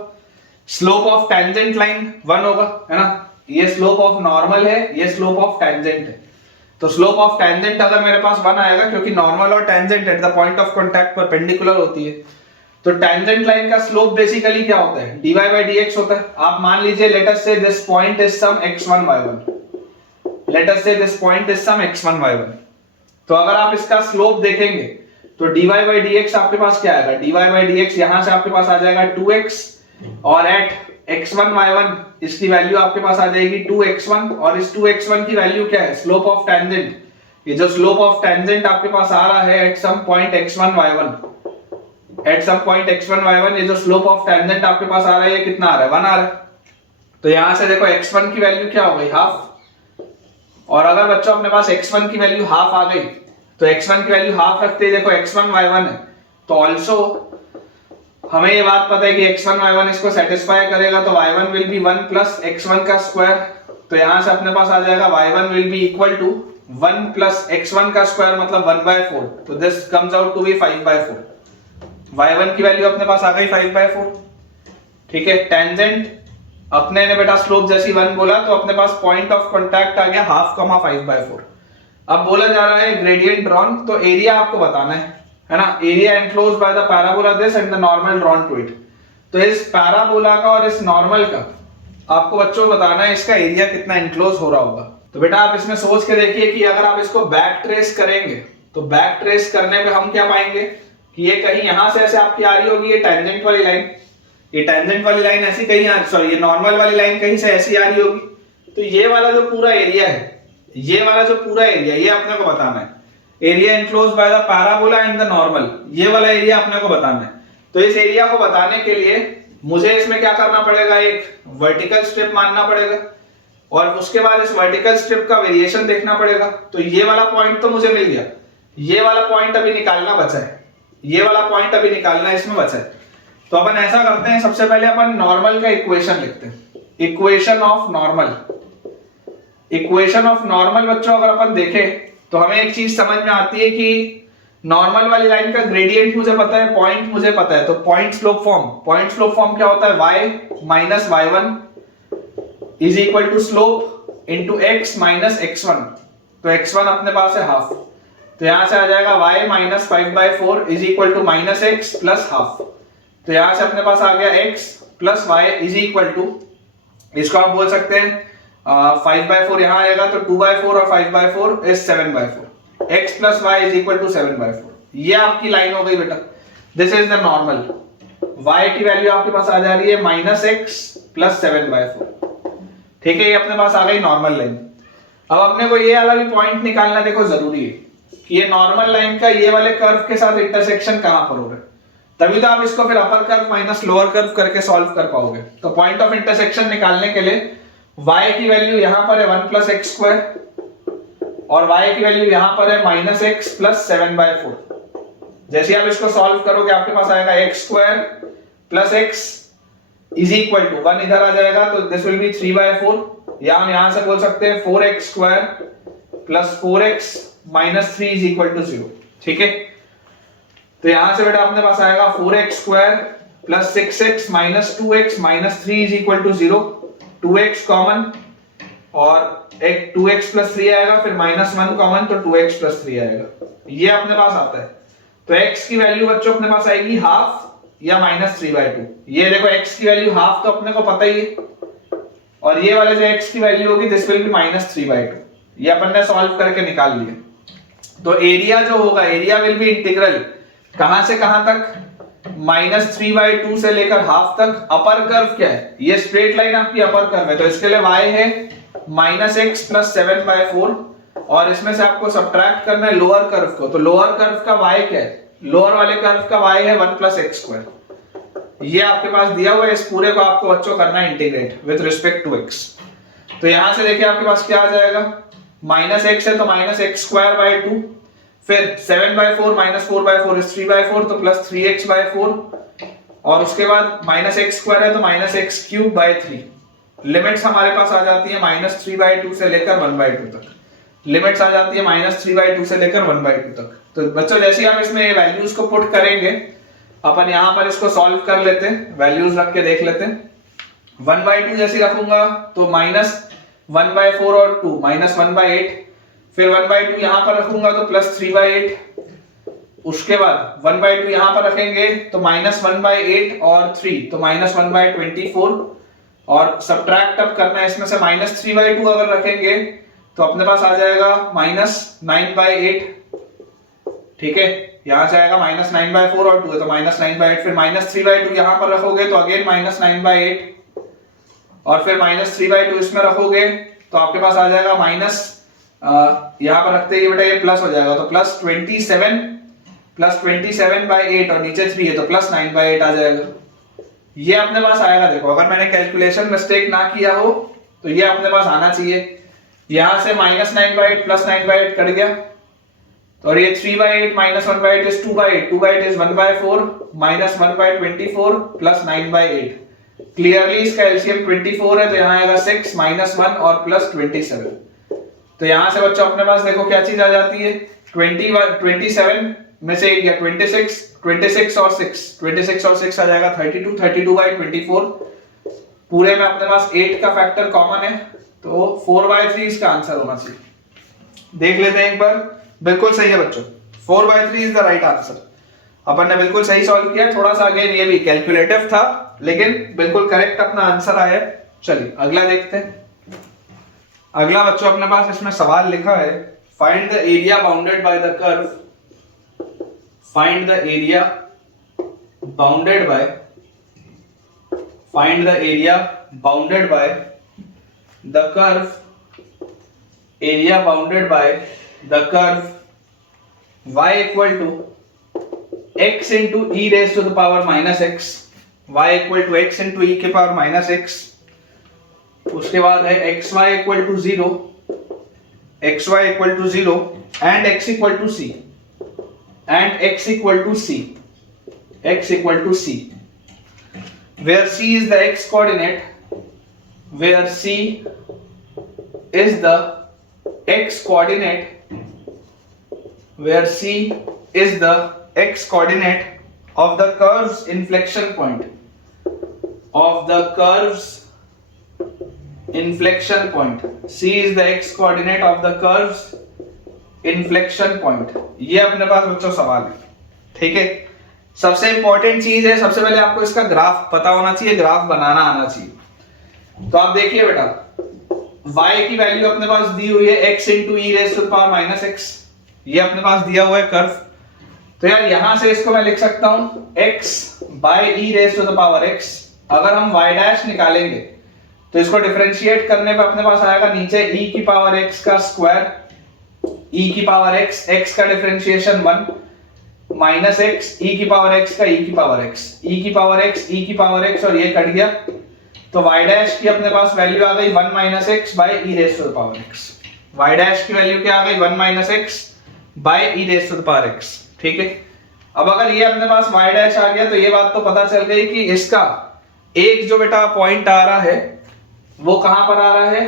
स्लोप ऑफ टेंजेंट लाइन 1 होगा, है ना। ये स्लोप ऑफ नॉर्मल है, ये स्लोप ऑफ टेंजेंट है। तो स्लोप ऑफ टेंजेंट अगर मेरे पास 1 आएगा, क्योंकि नॉर्मल और tangent at the point of contact perpendicular होती है, तो टेंजेंट लाइन का स्लोप बेसिकली क्या होता है? dy by dx होता है। आप मान लीजिए let us say this point is some x1 y1, let us say this point is some x1 y1। तो अगर आप इसका स्लोप देखेंगे तो dy by dx आपके पास क्या आएगा? dy by dx यहां से आपके पास आ जाएगा 2x, और एट x1 y1 इसकी वैल्यू आपके पास आ जाएगी 2x1, और इस 2x1 की वैल्यू क्या है? Slope of tangent. ये जो स्लोप ऑफ टेंजेंट आपके पास आ रहा है at some point x1 y1, at some point x1 y1, ये जो स्लोप ऑफ टेंजेंट आपके पास आ रहा है ये कितना आ रहा है? 1 आ रहा है। तो यहां से देखो x1 की वैल्यू क्या हो गई? हाफ। और अगर बच्चों अपने पास x1 की वैल्यू हाफ आ गई तो x1 की वैल्यू हाफ रखते ही देखो x1 y1 है, तो ऑल्सो हमें ये बात पता है कि x1 y1 इसको सेटिस्फाई करेगा, तो y1 will be 1 plus x1 का स्क्वायर। तो यहां से अपने पास आ जाएगा y1 will be equal to 1 plus x1 का स्क्वायर मतलब 1/4। तो this comes out to be 5/4। y1 की वैल्यू अपने पास आ गई 5/4, ठीक है। टेंजेंट अपने ने बेटा स्लोप जैसी 1 बोला तो अपने पास पॉइंट ऑफ कांटेक्ट आ गया हाफ कमा 5/4। अब बोला जा रहा है ग्रेडियंट ड्रॉन, तो एरिया आपको बताना है ना। Area enclosed by the parabola this and the normal drawn to it. तो इस पैराबोला का और इस नॉर्मल का आपको बच्चों बताना है इसका एरिया कितना एनक्लोज हो रहा होगा। तो बेटा आप इसमें सोच के देखिए कि अगर आप इसको बैक ट्रेस करेंगे तो बैक ट्रेस करने पे हम क्या पाएंगे कि ये कहीं यहां से ऐसे आपकी आ रही होगी, ये टेंजेंट वाली लाइन, ये टेंजेंट वाली लाइन ऐसी कहीं सॉरी ये नॉर्मल वाली लाइन कहीं से ऐसी आ रही होगी। तो ये वाला जो पूरा एरिया है, ये वाला जो पूरा एरिया, ये अपने को बताना है। Area enclosed by the parabola and the normal, ये वाला एरिया अपने को बताना है। तो इस एरिया को बताने के लिए मुझे इसमें क्या करना पड़ेगा? एक वर्टिकल स्ट्रिप मानना पड़ेगा, और उसके बाद इस वर्टिकल स्ट्रिप का वेरिएशन देखना पड़ेगा। तो ये वाला पॉइंट तो मुझे मिल गया, ये वाला पॉइंट अभी निकालना बचा है, ये वाला पॉइंट अभी निकालना इसमें बचा है। तो अपन ऐसा करते हैं, सबसे पहले अपन नॉर्मल का इक्वेशन लिखते हैं। Equation of normal, equation of normal बच्चों अगर अपन देखें तो हमें एक चीज समझ में आती है कि नॉर्मल वाली लाइन का ग्रेडियंट मुझे पता है, पॉइंट मुझे पता है। तो point slope form, point slope form क्या होता है? y minus y1 is equal to slope into x minus x1। तो x1 अपने पास है हाफ, तो यहां से आ जाएगा y minus 5/4 is equal to minus x plus half. तो यहां से अपने पास आ गया x plus y is equal to, इसको आप बोल सकते हैं 5/4 यहां आएगा तो 2/4 और 5/4 is 7/4। x plus y is equal to 7/4। ये आपकी लाइन हो गई बेटा, this is the normal. y की वैल्यू आपके पास आ जा रही है माइनस x प्लस 7/4, ठीक है। ये अपने पास आ गई नॉर्मल लाइन। अब अपने को ये वाला भी पॉइंट निकालना देखो जरूरी है कि ये नॉर्मल लाइन का ये वाले कर्व के साथ इंटरसेक्शन कहां पर हो रहा है, तभी तो आप इसको फिर upper curve minus lower curve करके सॉल्व कर पाओगे। तो पॉइंट ऑफ इंटरसेक्शन निकालने के लिए y की वैल्यू यहां पर है 1 प्लस एक्स स्क्वायर, और y की वैल्यू यहां पर है माइनस एक्स प्लस 7/4। जैसे आप इसको सॉल्व करोगे आपके पास आएगा x square plus x is equal to 1 इधर आ जाएगा तो दिस विल बी 3/4, या हम यहां से बोल सकते हैं 4x square plus 4x minus 3 is equal to 0, ठीक है। तो यहां से बेटा अपने पास आएगा 4x square plus 6x minus 2x minus 3 is equal to 0, 2x common और एक 2x प्लस 3 आएगा, फिर माइनस 1 कॉमन तो 2x प्लस 3 आएगा। ये अपने पास आता है। तो x की वैल्यू बच्चों अपने पास आएगी हाफ या माइनस 3/2। ये देखो x की वैल्यू हाफ तो अपने को पता ही है, और ये वाले जो x की वैल्यू होगी दिस विल बी माइनस 3/2। ये अपन ने सॉल्व करके निकाल लिया। तो एरिया जो होगा, एरिया विल बी इंटीग्रल कहां से कहां तक? माइनस 3/2 से लेकर हाफ तक। अपर कर्व क्या है? ये स्ट्रेट लाइन आपकी अपर कर्व है, तो इसके लिए y है माइनस एक्स प्लस 7/4 और इसमें से आपको सब्ट्रैक्ट करना है लोअर कर्व को। तो लोअर कर्व का y क्या है, लोअर वाले कर्व का y है 1 + x²। ये आपके पास दिया हुआ है, इस पूरे को आपको बच्चों करना है integrate with respect to x। तो यहां से देखिए आपके पास क्या आ जाएगा, -x है तो -x²/2, फिर 7/4 -4/4 इज 3/4 तो प्लस 3x/4, और उसके बाद -x² है तो -x³/3। लिमिट्स हमारे पास आ जाती है -3/2 से लेकर 1/2 तक। लिमिट्स आ जाती है -3/2 से लेकर 1/2 तक। तो बच्चों जैसे ही आप इसमें वैल्यूज को पुट करेंगे, अपन यहां पर इसको सॉल्व कर लेते हैं, वैल्यूज रख के देख लेते हैं। 1/2 जैसे रखूंगा तो -1/4 और 2 -1/8, फिर 1/2 यहां पर रखूंगा तो +3/8, उसके बाद 1/2 यहां पर रखेंगे तो -1/8 और 3 तो -1/24, और सब्ट्रैक्ट अब करना है इसमें से -3/2 अगर रखेंगे तो अपने पास आ जाएगा -9/8। ठीक है, यहां से आएगा -9/4 और 2 है तो -9/8, फिर -3/2 यहां पर रखोगे तो अगेन -9/8, और फिर -3/2 इसमें रखोगे तो आपके पास आ जाएगा यहां पर रखते ही बेटा ये प्लस हो जाएगा तो +27/8 और नीचे 3 है तो +9/8 आ जाएगा। ये अपने पास आएगा। देखो अगर मैंने कैलकुलेशन मिस्टेक ना किया हो तो ये अपने पास आना चाहिए। यहां से -9/8 +9/8 कट गया, तो और ये 3/8 -1/8 इज 2/8, 2/8 इज 1/4 -1/24 +9/8। क्लियरली इसका एलसीएम 24 है तो यहां आएगा 6 -1 और +27। तो यहां से बच्चों अपने पास देखो क्या चीज आ जाती है, 27 में से एक गया 26 और 6 आ जाएगा 32, 32/24। पूरे में अपने पास 8 का फैक्टर कॉमन है तो 4/3 इसका आंसर होना चाहिए। देख लेते हैं एक बार, बिल्कुल सही है बच्चों, 4/3 इज द राइट आंसर। अपन ने बिल्कुल सही सॉल्व किया, थोड़ा सा अगेन ये भी कैलकुलेटिव था लेकिन बिल्कुल करेक्ट अपना आंसर आया। चलिए अगला देखते हैं। अगला बच्चों अपने पास इसमें सवाल लिखा है, find the area bounded by the curve, find the area bounded by the curve, area bounded by the curve y equal to x into e raised to the power -x, y equal to x into e के power -x, उसके बाद है xy equal to 0 and x equal to c, and x equal to c, where c is the x coordinate, of the curve's inflection point, c is the x coordinate of the curve's inflection point. ये अपने पास बच्चों सवाल है। ठीक है, सबसे important चीज है, सबसे पहले आपको इसका ग्राफ पता होना चाहिए, ग्राफ बनाना आना चाहिए। तो आप देखिए बेटा, y की वैल्यू अपने पास दी हुई है x into e raised to the power -x, ये अपने पास दिया हुआ है कर्व। तो यार यहां से इसको मैं लिख सकता हूं x by e raised to the power x। अगर हम y' निकालेंगे तो इसको डिफरेंशिएट करने पे अपने पास आएगा नीचे e की पावर x का स्क्वायर, e की पावर x, x का डिफरेंशिएशन 1 माइनस x, e की पावर x का e की पावर x, e की पावर x, e की पावर x, और ये कट गया तो y' की अपने पास वैल्यू आ गई 1 - x by e raised to the power x। y' की वैल्यू क्या आ गई 1 - x by e raised to the power x। ठीक है, अब अगर ये अपने पास y' आ गया तो ये बात तो पता चल गई कि इसका एक जो बेटा पॉइंट आ रहा है वो कहां पर आ रहा है,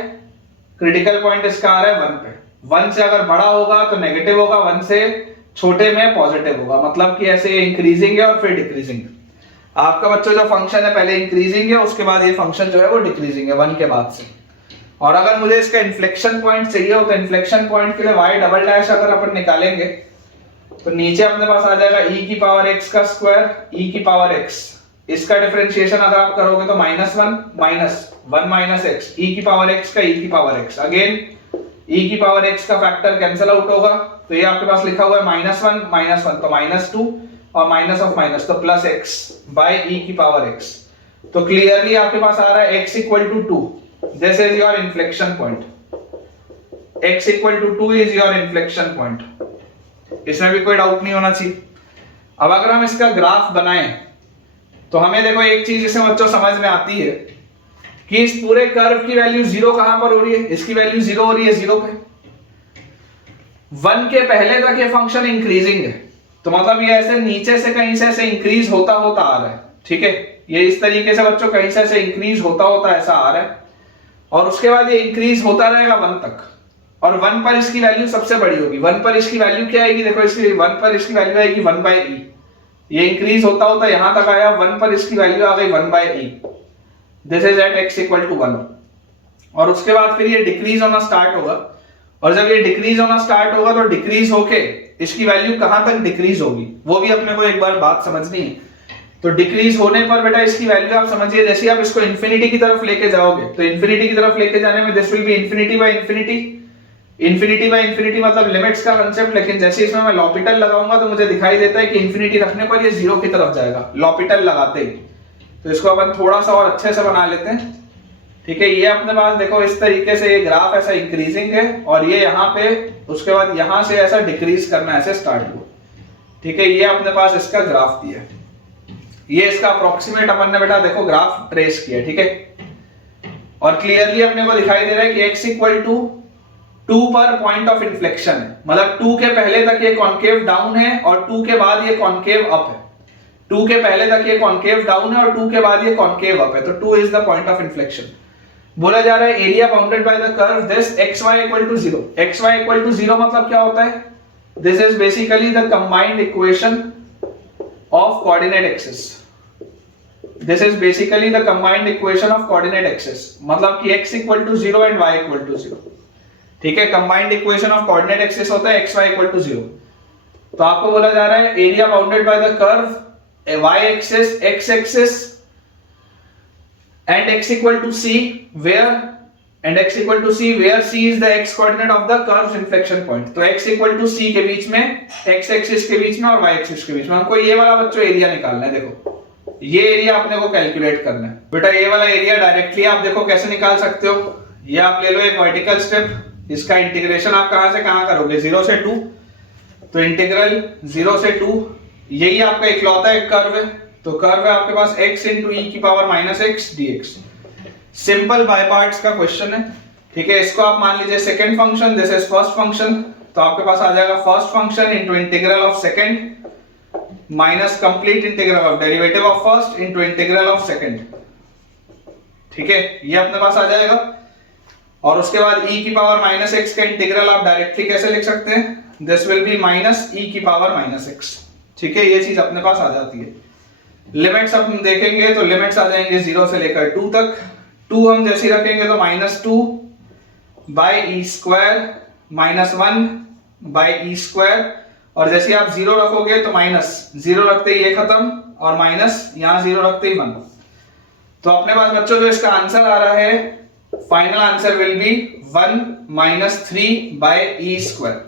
क्रिटिकल पॉइंट इसका आ रहा है 1 पे। 1 से अगर बड़ा होगा तो नेगेटिव होगा, 1 से छोटे में पॉजिटिव होगा, मतलब कि ऐसे इंक्रीजिंग है और फिर डिक्रीजिंग। आपका बच्चों जो फंक्शन है पहले इंक्रीजिंग है, उसके बाद ये फंक्शन जो है वो डिक्रीजिंग है 1 के बाद से। और अगर मुझे इसका इन्फ्लेक्शन पॉइंट चाहिए हो तो इन्फ्लेक्शन पॉइंट के लिए y" अगर अपन निकालेंगे तो नीचे अपने पास आ जाएगा e की पावर x का स्क्वायर, e की पावर x, इसका डिफरेंशिएशन अगर आप करोगे तो -1 - x, e की पावर x का e की पावर x, अगेन e की पावर x का फैक्टर कैंसिल आउट होगा तो ये आपके पास लिखा हुआ है -1 तो -2 और माइनस ऑफ माइनस तो +x by e की पावर x। तो क्लियरली आपके पास आ रहा है x = 2, this is your inflection point. x equal to 2 is your inflection point, इसमें भी कोई डाउट नहीं होना चाहिए। अब अगर हम इसका ग्राफ बनाएं तो हमें देखो एक चीज इसमें बच्चों समझ में आती है कि इस पूरे कर्व की वैल्यू जीरो कहां पर हो रही है, इसकी वैल्यू जीरो हो रही है जीरो पे। 1 के पहले तक ये फंक्शन इंक्रीजिंग है, तो मतलब ये ऐसे नीचे से कहीं से ऐसे इंक्रीज होता होता आ रहा है, ठीक है। ये इस तरीके से बच्चों कहीं से ऐसे इंक्रीज होता होता ऐसा आ रहा है, और उसके बाद ये इंक्रीज होता रहेगा 1 तक, और 1 पर इसकी वैल्यू सबसे बड़ी होगी। 1 पर इसकी वैल्यू क्या आएगी, देखो इसकी 1 पर इसकी वैल्यू आएगी 1/e। ये इंक्रीज होता होता यहां तक आया, 1 पर इसकी वैल्यू आ गई 1/e। This is at x equal to 1। और उसके बाद फिर ये डिक्रीज होना स्टार्ट होगा, और जब ये डिक्रीज होना स्टार्ट होगा तो डिक्रीज होके इसकी वैल्यू कहां तक डिक्रीज होगी वो भी अपने को एक बार बात समझनी है। तो डिक्रीज होने पर बेटा इसकी वैल्यू आप समझिए, जैसे आप इसको इंफिनिटी की तरफ लेके जाओगे तो इंफिनिटी की तरफ लेके जाने में this will be infinity by infinity. Infinity by infinity मतलब लिमिट्स का कांसेप्ट, लेकिन जैसे इसमें मैं लॉपिटल लगाऊंगा तो मुझे दिखाई देता है कि इंफिनिटी रखने पर ये जीरो की तरफ जाएगा लॉपिटल लगाते ही। तो इसको अपन थोड़ा सा और अच्छे से बना लेते हैं, ठीक है। ये अपने पास देखो इस तरीके से ये ग्राफ ऐसा इंक्रीजिंग है, और ये यहाँ पे उसके बाद यहाँ से ऐसा डिक्रीज करना ऐसे स्टार्ट हुआ, ठीक है। ये अपने पास इसका ग्राफ दिया, ये इसका अप्रोक्सीमेट अपन ने बेटा देखो ग्राफ ट्रेस किया, ठीक है। और क्लियरली अपने को दिखाई दे रहा है कि x इक्वल टू 2 पर पॉइंट ऑफ इन्फ्लेक्शन है, मतलब 2 के पहले तक ये कॉन्केव डाउन है और 2 के बाद ये कॉन्केव अप है। 2 के पहले तक ये कॉन्केव डाउन है और 2 के बाद ये कॉन्केव अप है, तो 2 is the point of inflection. बोला जा रहा है area bounded by the curve this xy equal to 0। xy equal to 0 मतलब क्या होता है, this is basically the combined equation of coordinate axis. This is basically the combined equation of coordinate axis, मतलब कि x equal to 0 and y equal to 0, ठीक है। Combined equation of coordinate axis होता है xy इक्वल टू 0। तो आपको बोला जा रहा है area bounded by the curve y axis x axis and x equal to c where c is the x coordinate of the curve's inflection point। तो x equal to c के बीच में, x axis के बीच में और y axis के बीच में हमको ये वाला बच्चों एरिया निकालना है। देखो ये एरिया अपने को कैलकुलेट करना है बेटा। ये वाला एरिया डायरेक्टली आप देखो कैसे निकाल सकते हो, ये आप ले लो एक वर्टिकल स्टेप, इसका इंटीग्रेशन आप कहां से कहां करोगे 0 से 2, तो इंटीग्रल 0 से 2, यही आपका इकलौता एक कर्व है। तो कर्व है आपके पास x into e की power -x dx। Simple by parts का क्वेश्चन है, ठीक है। इसको आप मान लीजिए second function, this is first function, तो आपके पास आ जाएगा first function into integral of second minus complete integral of derivative of first into integral of second, ठीक है। ये अपने पास आ जाएगा, और उसके बाद e की पावर -x का इंटीग्रल आप डायरेक्टली कैसे लिख सकते हैं, दिस विल बी -e की पावर -x, ठीक है। ये चीज अपने पास आ जाती है। लिमिट्स अब हम देखेंगे तो लिमिट्स आ जाएंगे 0 से लेकर 2 तक। 2 हम जैसे रखेंगे तो -2 by e square -1 by e square, और जैसे आप 0 रखोगे तो -0 रखते ही ये खत्म, और माइनस यहां 0 रखते ही 1। तो अपने पास बच्चों जो इसका आंसर आ रहा है, final answer will be 1 -3 by e square,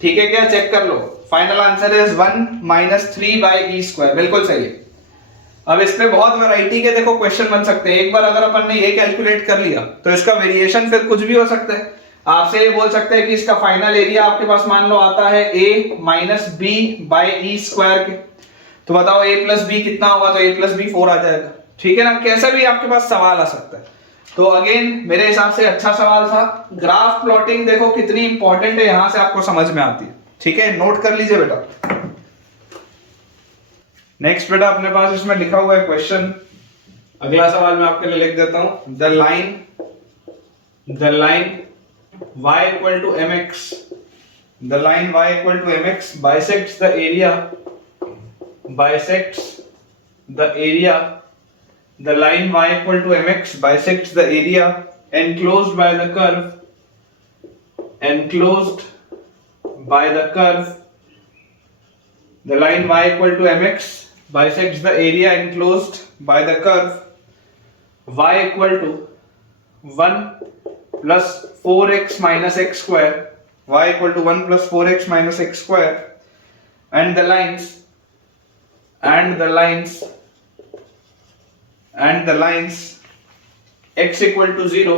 ठीक है। क्या चेक कर लो, final answer is 1 -3 by e square, बिल्कुल सही है। अब इस पे बहुत वैरायटी के देखो क्वेश्चन बन सकते हैं। एक बार अगर अपन ने ये कैलकुलेट कर लिया तो इसका वेरिएशन फिर कुछ भी हो सकता है। आपसे ये बोल सकते हैं कि इसका फाइनल एरिया आपके पास मान लो आता है a minus b by e square के, तो बताओ a प्लस बी कितना होगा, तो a प्लस बी 4 आ जाएगा, ठीक है ना। कैसा भी आपके पास सवाल आ सकता है। तो अगेन मेरे हिसाब से अच्छा सवाल था। ग्राफ प्लॉटिंग देखो कितनी इंपॉर्टेंट है, यहां से आपको समझ में आती है, ठीक है। नोट कर लीजिए बेटा। नेक्स्ट बेटा अपने पास इसमें लिखा हुआ है क्वेश्चन, अगला सवाल मैं आपके लिए लिख देता हूं। The line y equal to mx, the line y equal to mx bisects the area, the line y equal to mx bisects the area enclosed by the curve, the line y equal to mx bisects the area enclosed by the curve y equal to 1 plus 4x minus x square, y equal to 1 plus 4x minus x square, and the lines x equal to 0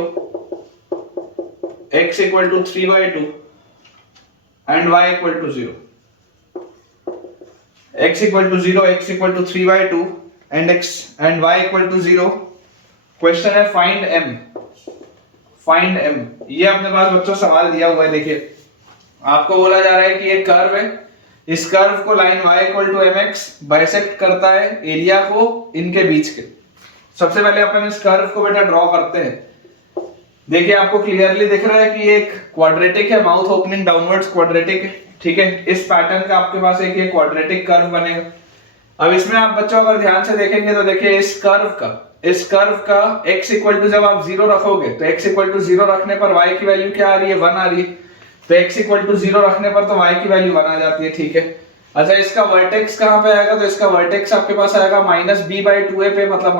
x equal to 3/2 and y equal to 0, x equal to 0, x equal to 3/2 and y equal to 0। Question है find m, find m। ये अपने पास बच्चों सवाल दिया हुआ है। देखिए आपको बोला जा रहा है कि ये कर्व है, इस कर्व को line y equal to mx bisect करता है एरिया को इनके बीच के। सबसे पहले अपन इस कर्व को बेटा ड्रॉ करते हैं। देखिए आपको क्लियरली दिख रहा है कि ये एक क्वाड्रेटिक है, माउथ ओपनिंग डाउनवर्ड्स क्वाड्रेटिक है, ठीक है। इस पैटर्न का आपके पास एक ये क्वाड्रेटिक कर्व बनेगा। अब इसमें आप बच्चों अगर ध्यान से देखेंगे तो देखिए इस कर्व का x इक्वल टू जब आप 0 रखोगे तो x इक्वल टू 0 रखने पर y की वैल्यू क्या आ रही है, 1 आ रही है। तो x इक्वल टू 0 रखने पर तो y की वैल्यू 1 आ जाती है, ठीक है। अच्छा इसका वर्टेक्स कहां पे आएगा, तो इसका वर्टेक्स आपके पास आएगा -b/2a पे, मतलब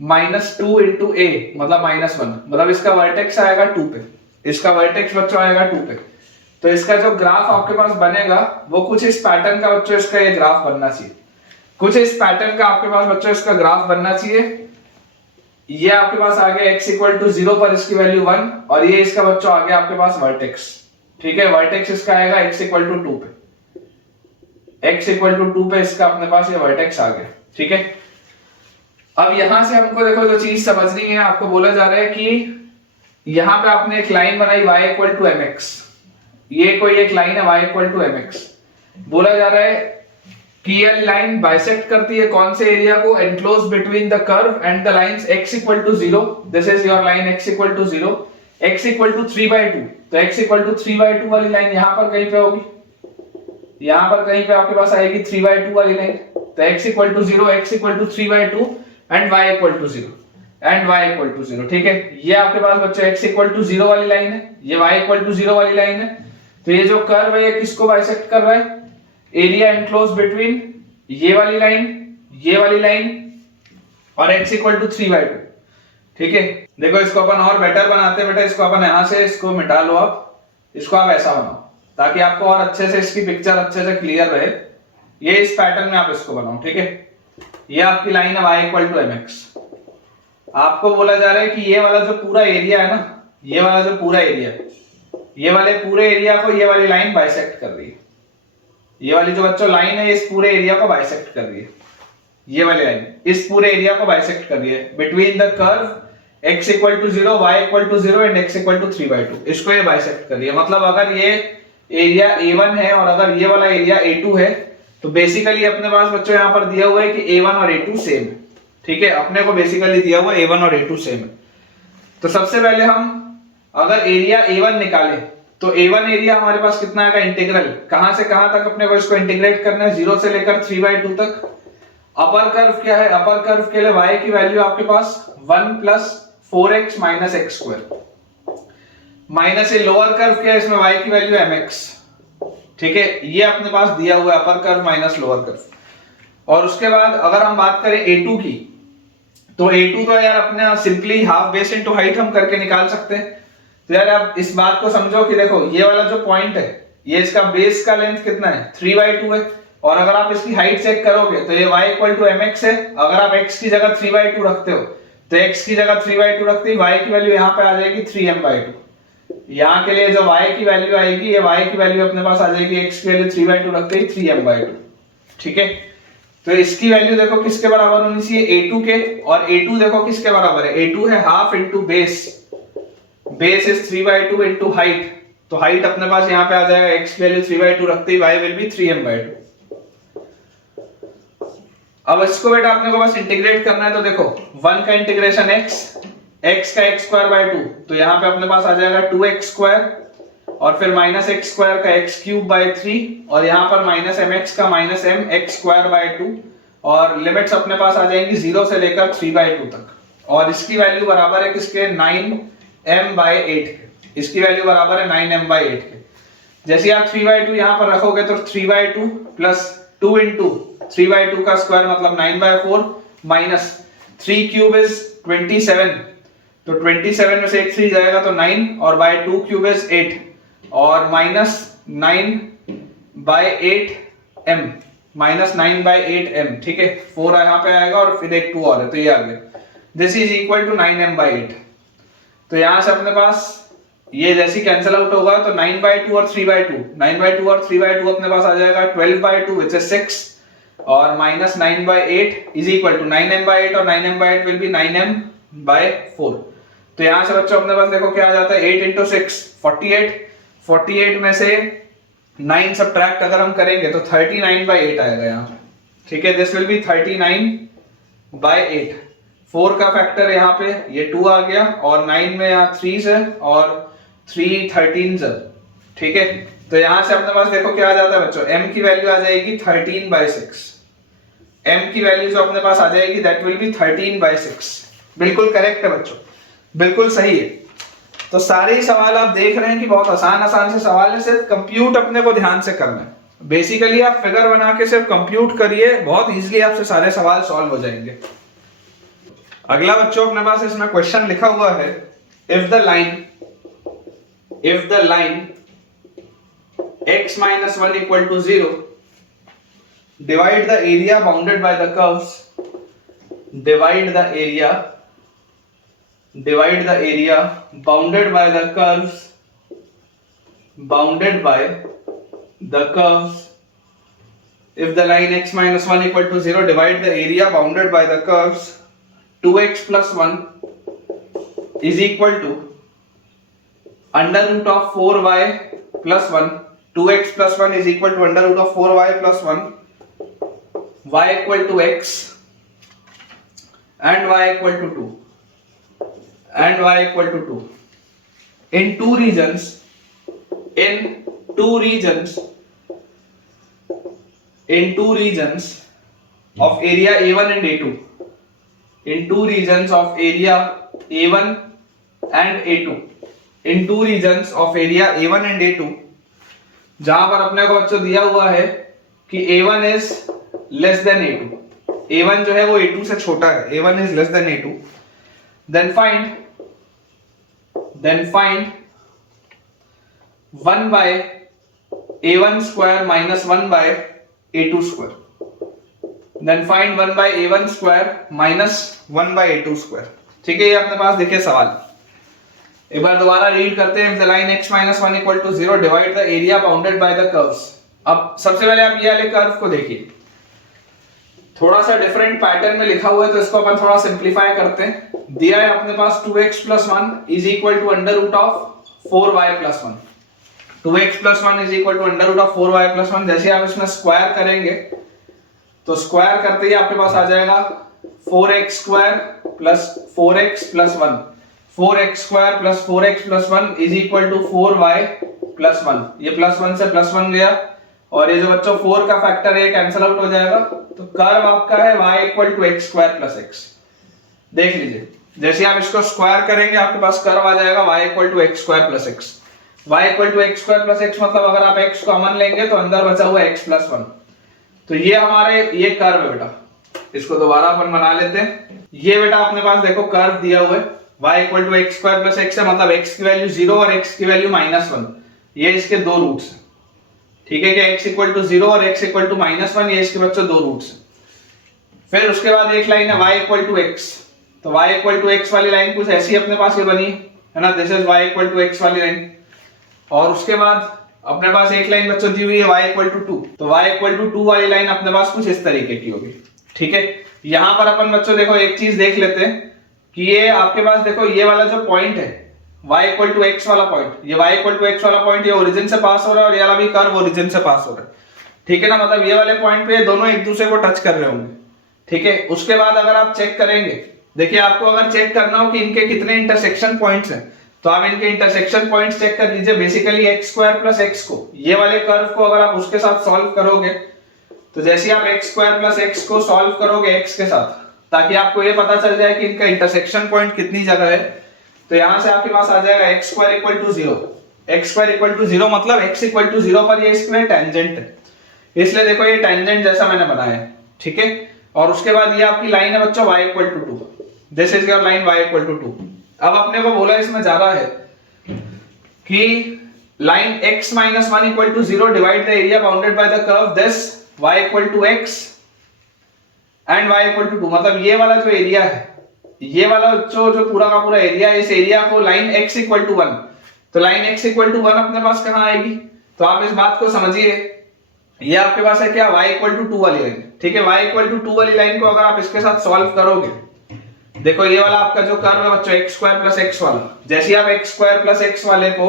-4/-2 into a, मतलब -1, मतलब इसका वर्टेक्स आएगा 2 पे। इसका वर्टेक्स बच्चों आएगा 2 पे। तो इसका जो ग्राफ आपके पास बनेगा वो कुछ इस पैटर्न का बच्चों इसका ये ग्राफ बनना चाहिए, कुछ इस पैटर्न का आपके पास बच्चों इसका ग्राफ बनना चाहिए। ये आपके पास आ गया x इक्वल टू 0 पर इसकी वैल्यू 1, और ये इसका बच्चों आ गया आपके पास वर्टेक्स, ठीक है। वर्टेक्स इसका आएगा x इक्वल टू 2 पे, x इक्वल टू 2 पे इसका अपने पास ये वर्टेक्स आ गया, ठीक है। अब यहां से हमको देखो जो चीज समझनी है, आपको बोला जा रहा है कि यहां पे आपने एक लाइन बनाई y इक्वल टू mx, ये कोई एक लाइन है y इक्वल टू mx। बोला जा रहा है कि ये लाइन बाइसेक्ट करती है कौन से एरिया को, enclose between the curve and the lines x equal to 0, this is your line x equal to 0, x equal to 3/2। तो x इक्वल टू 3/2 वाली लाइन यहां पर कहीं पे होगी, यहां पर कहीं पे आपके पास आएगी 3/2 वाली लाइन। तो x equal to 0, x equal to 3/2 and y equal to 0 and y equal to 0, ठीक है। ये आपके पास बच्चों x इक्वल टू 0 वाली लाइन है, ये y इक्वल टू 0 वाली लाइन है। तो ये जो कर्व है ये किसको बाइसेक्ट कर रहा है, एरिया एनक्लोज बिटवीन ये वाली लाइन और x इक्वल टू 3/2, ठीक है। देखो इसको अपन और बेटर बनाते हैं बेटा, इसको अपन यहां से इसको मिटा लो, आप इसको आप ऐसा बनाओ ताकि आपको और अच्छे से इसकी पिक्चर अच्छे से क्लियर रहे। ये इस पैटर्न में आप इसको बनाओ, ठीक है। ये आपकी लाइन है y इक्वल टू mx। आपको बोला जा रहा है कि ये वाला जो पूरा एरिया है ना, ये वाला जो पूरा एरिया, ये वाले पूरे एरिया को ये वाली लाइन बाइसेक्ट कर रही है। ये वाली जो बच्चों लाइन है इस पूरे एरिया को बाइसेक्ट कर रही है, ये वाली लाइन इस पूरे एरिया को बाइसेक्ट कर रही है between the curve x equal to 0, y equal to 0 and x equal to 3/2, इसको ये बाइसेक्ट कर रही है। मतलब अगर ये एरिया a1 है और अगर ये वाला एरिया a2 है तो बेसिकली अपने पास बच्चों यहाँ पर दिया हुआ है कि a1 और a2 सेम है, ठीक है। अपने को बेसिकली दिया हुआ a1 और a2 सेम है। तो सबसे पहले हम अगर एरिया a1 निकाले तो a1 एरिया हमारे पास कितना आएगा, इंटीग्रल कहां से कहां तक अपने को इसको इंटीग्रेट करना है, 0 से लेकर 3/2 तक। अपर कर्व क्या है, अपर कर्व के लिए y की वैल्यू आपके पास 1 plus 4x minus x square, minus ये लोअर कर्व क्या है, इसमें y की वैल्यू mx, ठीक है। ये अपने पास दिया हुआ है upper curve minus lower curve. और उसके बाद अगर हम बात करें a2 की, तो a2 तो यार अपने simply half base into height हम करके निकाल सकते हैं। तो यार आप इस बात को समझो कि देखो ये वाला जो पॉइंट है ये इसका बेस का लेंथ कितना है, 3/2 है, और अगर आप इसकी हाइट चेक करोगे तो ये y इक्वल टू mx है। अगर आप x की जगह 3/2 रखते हो तो x की जगह 3/2 रखते ही y की वैल्यू यहाँ पे आ जाएगी 3m/2। यहाँ के लिए जो y की वैल्यू आएगी, ये y की वैल्यू अपने पास आ जाएगी, x की वैल्यू 3/2 रखते ही 3m/2, ठीक है। तो इसकी वैल्यू देखो किसके बराबर होनी चाहिए, a2 के, और a2 देखो किसके बराबर है, a2 है half into base, base is 3/2 into height. तो हाइट अपने पास यहाँ पे आ जाएगा, x की वैल्यू 3/2 रखते ही y विल बी 3m/2। अब इसको बेटा अपने को बस इंटीग्रेट करना है। तो देखो 1 का इंटीग्रेशन x का x स्क्वायर बाय 2, तो यहाँ पे अपने पास आ जाएगा 2x स्क्वायर, और फिर माइनस x स्क्वायर का x क्यूब बाय 3, और यहाँ पर माइनस mx का माइनस mx स्क्वायर बाय 2, और लिमिट्स अपने पास आ जाएंगी 0 से लेकर 3/2 तक। और इसकी वैल्यू बराबर है किसके, 9m/8 के। इसकी वैल्यू बराबर है 9m/8 के। जैसे आप 3/2 यहाँ पर रखोगे तो 3/2 प्लस 2 इंटू 3/2 का स्क्वायर मतलब 9/4 माइनस 3 क्यूब इज 27, तो 27 में से एक 3 जाएगा तो 9, और बाय 2 क्यूब इज 8, और माइनस 9/8m, माइनस 9/8m, ठीक है। 4 यहाँ पे आएगा और फिर एक 2 और है, तो ये आ गया। This is equal to 9m/8। तो यहां से अपने पास ये जैसी कैंसिल आउट होगा तो 9/2 और 3/2, 9/2 और 3/2 अपने पास आ जाएगा 12/2 which is 6 और minus 9/8 is equal to 9m/8 और 9m/8 will be 9m/4। तो यहां से बच्चों अपने पास देखो क्या आ जाता है 8 into 6 48, 48 में से 9 सब्ट्रैक्ट अगर हम करेंगे तो 39/8 आएगा यहाँ। ठीक है, दिस विल बी 39/8। 4 का फैक्टर यहाँ पे ये 2 आ गया और 9 में यहाँ 3 है और 3 13 है। ठीक है, तो यहां से अपने पास देखो क्या आ जाता है बच्चों, m की वैल्यू आ जाएगी 13/6। m की वैल्यू जो अपने पास आ जाएगी दैट विल बी 13/6। बिल्कुल करेक्ट है बच्चों, बिल्कुल सही है। तो सारे ही सवाल आप देख रहे हैं कि बहुत आसान आसान से सवाल है, सिर्फ कंप्यूट अपने को ध्यान से करना है। बेसिकली आप फिगर बना के सिर्फ कंप्यूट करिए, बहुत इजीली आपसे सारे सवाल सॉल्व हो जाएंगे। अगला बच्चों अपने पास इसमें क्वेश्चन लिखा हुआ है, if the line x minus 1 equal to 0 divide the area bounded by the curves bounded by the curves if the line x minus 1 equal to 0 divide the area bounded by the curves 2x plus 1 is equal to under root of 4y plus 1, 2x plus 1 is equal to under root of 4y plus 1, y equal to x and y equal to 2 and y equal to 2 in two regions of area A1 and A2, in two regions of area A1 and A2, in two regions of area A1 and A2, जहां पर अपने को बच्चों दिया हुआ है कि A1 is less than A2, A1 जो है वो A2 से छोटा है, A1 is less than A2, then find 1 by A1 square minus 1 by A2 square, then find 1 by A1 square minus 1 by A2 square। ठीक है, ये अपने पास देखिए सवाल, एक बार दोबारा रीड करते हैं। If the line x minus 1 equal to 0 divide the area bounded by the curves। अब सबसे पहले आप ये वाले कर्व को देखिए, थोड़ा सा डिफरेंट पैटर्न में लिखा हुआ है तो इसको अपन थोड़ा सिंपलीफाई करते हैं। दिया है अपने पास 2x plus 1 is equal to under root of 4y plus 1, 2x plus 1 is equal to under root of 4y plus 1। जैसे आप इसमें स्क्वायर करेंगे तो स्क्वायर करते ही आपके पास आ जाएगा 4x square plus 4x plus 1, 4x square plus 4x plus 1 is equal to 4y plus 1। ये प्लस 1 से प्लस 1 गया और ये जो बच्चों 4 का फैक्टर है कैंसिल आउट हो जाएगा, तो कर्व आपका है y equal to x square plus x। देख लीजिए, जैसे आप इसको स्क्वायर करेंगे आपके पास कर्व आ जाएगा y equal to x square plus x। y equal to x square plus x मतलब अगर आप x कॉमन लेंगे तो अंदर बचा हुआ x plus 1। तो ये हमारे ये कर्व है बेटा, इसको दोबारा अपन बना लेते हैं। ये बेटा अपने पास देखो कर्व दिया हुआ है y equal to x square plus x है, मतलब x की वैल्यू 0 और x की वैल्यू -1, ये इसके दो रूट्स हैं। ठीक है, कि x equal to 0 और x equal to -1 ये इसके बच्चों दो रूट्स हैं। फिर उसके बाद एक लाइन है y equal to x, तो y equal to x वाली लाइन कुछ ऐसी अपने पास ये बनी है ना, this is y equal to x वाली लाइन। और उसके बाद अपने पास एक लाइन बच्चों दी हुई है y equal to 2, तो y equal to 2 वाली लाइन अपने पास कुछ इस तरीके की होगी। ठीक है, यहां पर अपन बच्चों देखो एक चीज देख लेते हैं कि ये आपके पास देखो ये वाला जो पॉइंट है y equal to x वाला पॉइंट, ये y equal to x वाला पॉइंट ये ओरिजिन से पास हो रहा है और ये वाला भी कर्व ओरिजिन से पास हो रहा है। ठीक है ना, मतलब ये वाले पॉइंट पे दोनों एक दूसरे को टच कर रहे होंगे। ठीक है, उसके बाद अगर आप चेक करेंगे, देखिए आपको अगर चेक करना हो कि इनके कितने इंटरसेक्शन पॉइंट्स हैं तो आप इनके इंटरसेक्शन पॉइंट्स चेक कर लीजिए। Basically x square plus x को, ये वाले कर्व को अगर आप उसके साथ सॉल्व करोगे तो जैसे आप x स्क्वायर प्लस x को सॉल्व करोगे x के साथ, ताकि आपको ये पता चल जाए कि इनका इंटरसेक्शन पॉइंट कितनी जगह है, तो यहां से आपके पास आ जाएगा x square equal to 0। x square equal to 0 मतलब x इक्वल टू 0 पर ये इसमें टेंजेंट है, इसलिए देखो ये टेंजेंट जैसा मैंने बनाया है। ठीक है, और उसके बाद ये आपकी लाइन है बच्चों y equal to 2, this is your line y equal to 2। अब अपने को बोला इसमें ज्यादा है कि line x minus 1 equal to 0 divide the area bounded by the curve this y equal to x and y equal to 2, मतलब ये वाला जो एरिया है ये वाला जो पूरा का पूरा एरिया है, इस एरिया को लाइन x इक्वल टू 1, तो लाइन x इक्वल टू 1 अपने पास कहाँ आएगी? तो आप इस बात को समझिए, ये आपके पास है क्या, y इक्वल टू 2 वाली लाइन, ठीक है। y इक्वल टू 2 वाली लाइन को अगर आप इसके साथ सॉल्व करोगे, देखो ये वाला आपका जो कर्व है बच्चों x स्क्वायर प्लस x वाला, जैसे ही आप x स्क्वायर प्लस x वाले को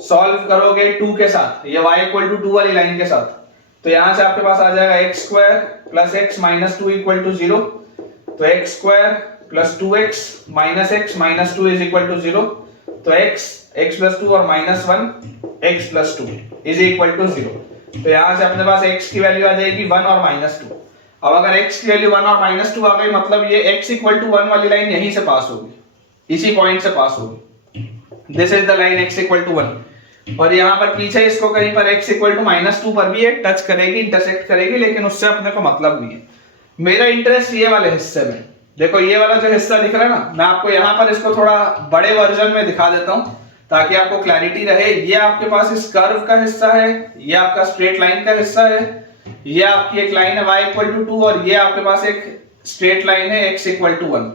सॉल्व करोगे 2 के साथ, ये y इक्वल टू 2 वाली लाइन के साथ, तो यहां से आपके पास आ जाएगा x square plus x minus 2 equal to 0, तो x square plus 2x minus 2 is equal to 0, तो x प्लस 2 और minus 1 x plus 2 is equal to 0। तो यहां से अपने पास x की वैल्यू आ जाएगी 1 और माइनस 2। अब अगर x की वैल्यू 1 और माइनस 2 आ गई, मतलब ये x इक्वल टू 1 वाली लाइन यहीं से पास होगी, इसी पॉइंट से पास होगी, this is the line x equal to 1। और यहाँ पर पीछे इसको कहीं पर x इक्वल टू माइनस 2 पर भी ये टच करेगी, इंटरसेक्ट करेगी, लेकिन उससे अपने को मतलब नहीं है। मेरा इंटरेस्ट ये वाले हिस्से में, देखो ये वाला जो हिस्सा दिख रहा है ना, मैं आपको यहाँ पर इसको थोड़ा बड़े वर्जन में दिखा देता हूँ ताकि आपको क्लैरिटी रहे। ये आपके पास इस कर्व का हिस्सा है, ये आपका स्ट्रेट लाइन का हिस्सा है, ये आपकी एक लाइन है y इक्वल टू 2 और ये आपके पास एक स्ट्रेट लाइन है x इक्वल टू 1।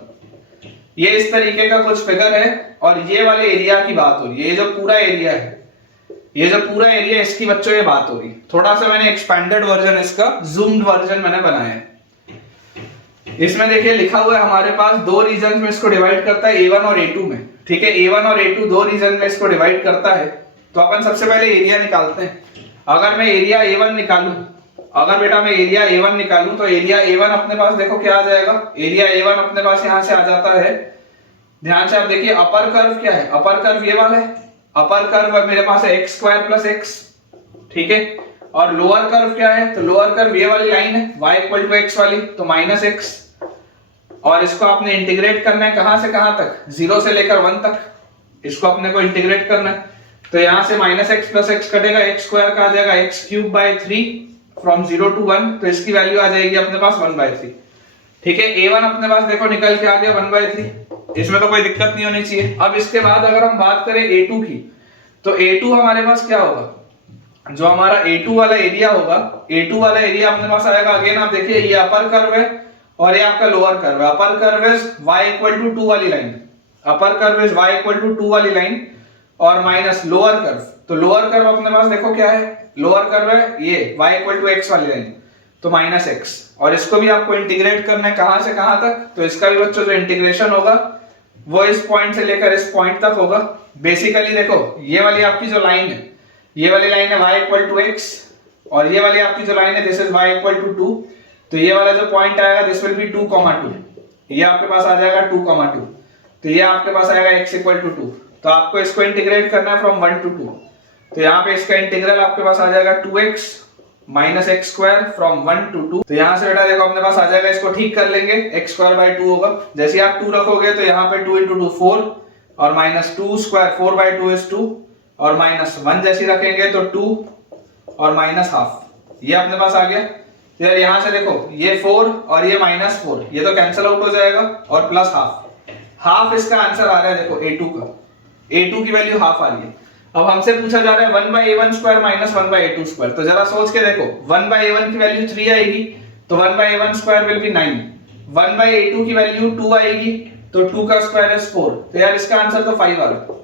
ये इस तरीके का कुछ फिगर है और ये वाले एरिया की बात हो रही है। ये जो पूरा एरिया है, ये जो पूरा एरिया, इसकी बच्चों ये बात हो रही है। थोड़ा सा मैंने एक्सपेंडेड वर्जन, इसका जूम्ड वर्जन मैंने बनाया है। इसमें देखिए लिखा हुआ है हमारे पास दो रीजन में इसको डिवाइड करता है, A1 और A2 में, ठीक है। A1 और A2 दो रीजन में इसको डिवाइड करता है। तो अपन सबसे पहले एरिया निकालते हैं। अगर मैं एरिया A1 निकालूं, अगर बेटा मैं एरिया A1 निकालूं, तो एरिया A1 अपने पास देखो क्या आ जाएगा, एरिया A1 अपने पास यहां से आ जाता है। ध्यान से आप देखिए, अपर कर्व क्या है, अपर कर्व ये वाला है, अपर कर्व मेरे पास है x स्क्वायर प्लस x, ठीक है। और लोअर कर्व क्या है, तो लोअर कर्व ये वाली लाइन है y इक्वल टू x वाली, तो माइनस x। और इसको आपने इंटीग्रेट करना है कहां से कहां तक, 0 से लेकर 1 तक, इसको अपने को इंटीग्रेट करना है। तो यहां से माइनस x प्लस x कटेगा, x स्क्वायर का आ जाएगा x cube by 3 from 0 to 1, तो इसकी वैल्यू आ जाएगी अपने पास 1/3, ठीक है। A1 अपने पास देखो निकल के आ गया 1/3, इसमें तो कोई दिक्कत नहीं होनी चाहिए। अब इसके बाद अगर हम बात करें A2 की, तो A2 हमारे पास क्या होगा, जो हमारा A2 वाला एरिया होगा, A2 वाला एरिया अपने पास आएगा, अगेन आप देखिए ये अपर कर्व है और ये आपका लोअर कर्व है। Upper curve is y equal to 2 वाली line, upper curve is y equal to 2 वाली लाइन, और माइनस लोअर कर्व, तो लोअर कर्व अपने पास देखो क्या है, लोअर कर्व है ये y इक्वल टू x वाली लाइन, तो माइनस x। और इसको भी आपको इंटीग्रेट करना है कहां से कहां तक, तो इसका भी बच्चों जो इंटीग्रेशन होगा वो इस पॉइंट से लेकर इस पॉइंट तक होगा। बेसिकली देखो ये वाली आपकी जो लाइन है, ये वाली लाइन है y इक्वल टू x, और ये वाली आपकी जो लाइन है this is y equal to 2, तो ये वाला जो पॉइंट आएगा दिस विल बी 2,2, ये आपके पास आ जाएगा 2,2, तो ये आपके पास आएगा x इक्वल टू 2। तो आपको इसको इंटीग्रेट करना है फ्रॉम 1 टू 2, तो यहाँ पे इसका इंटीग्रल आपके पास आ जाएगा 2x minus x square from 1 to 2। तो यहाँ से बेटा देखो अपने पास आ जाएगा, इसको ठीक कर लेंगे, x स्क्वायर बाय 2 होगा। जैसे आप 2 रखोगे तो यहाँ पे 2 इंटू 2 4, और माइनस 2 स्क्वायर 4 बाय 2 इज 2, और माइनस 1 जैसी रखेंगे तो 2 और माइनस हाफ, ये अपने पास आ गया। यार यहाँ से देखो ये 4 और ये माइनस 4, ये तो कैंसिल आउट हो जाएगा, और प्लस हाफ, हाफ इसका आंसर आ रहा है देखो A2 का, A2 की वैल्यू हाफ आ रही है। अब हमसे पूछा जा रहा है 1/a1 square minus 1/a2 square, तो जरा सोच के देखो 1/a1 की वैल्यू 3 आएगी तो 1/a1 square will be 9, 1/a2 की वैल्यू 2 आएगी तो 2 का स्क्वायर इज 4, तो यार इसका आंसर तो 5 आ रहा है।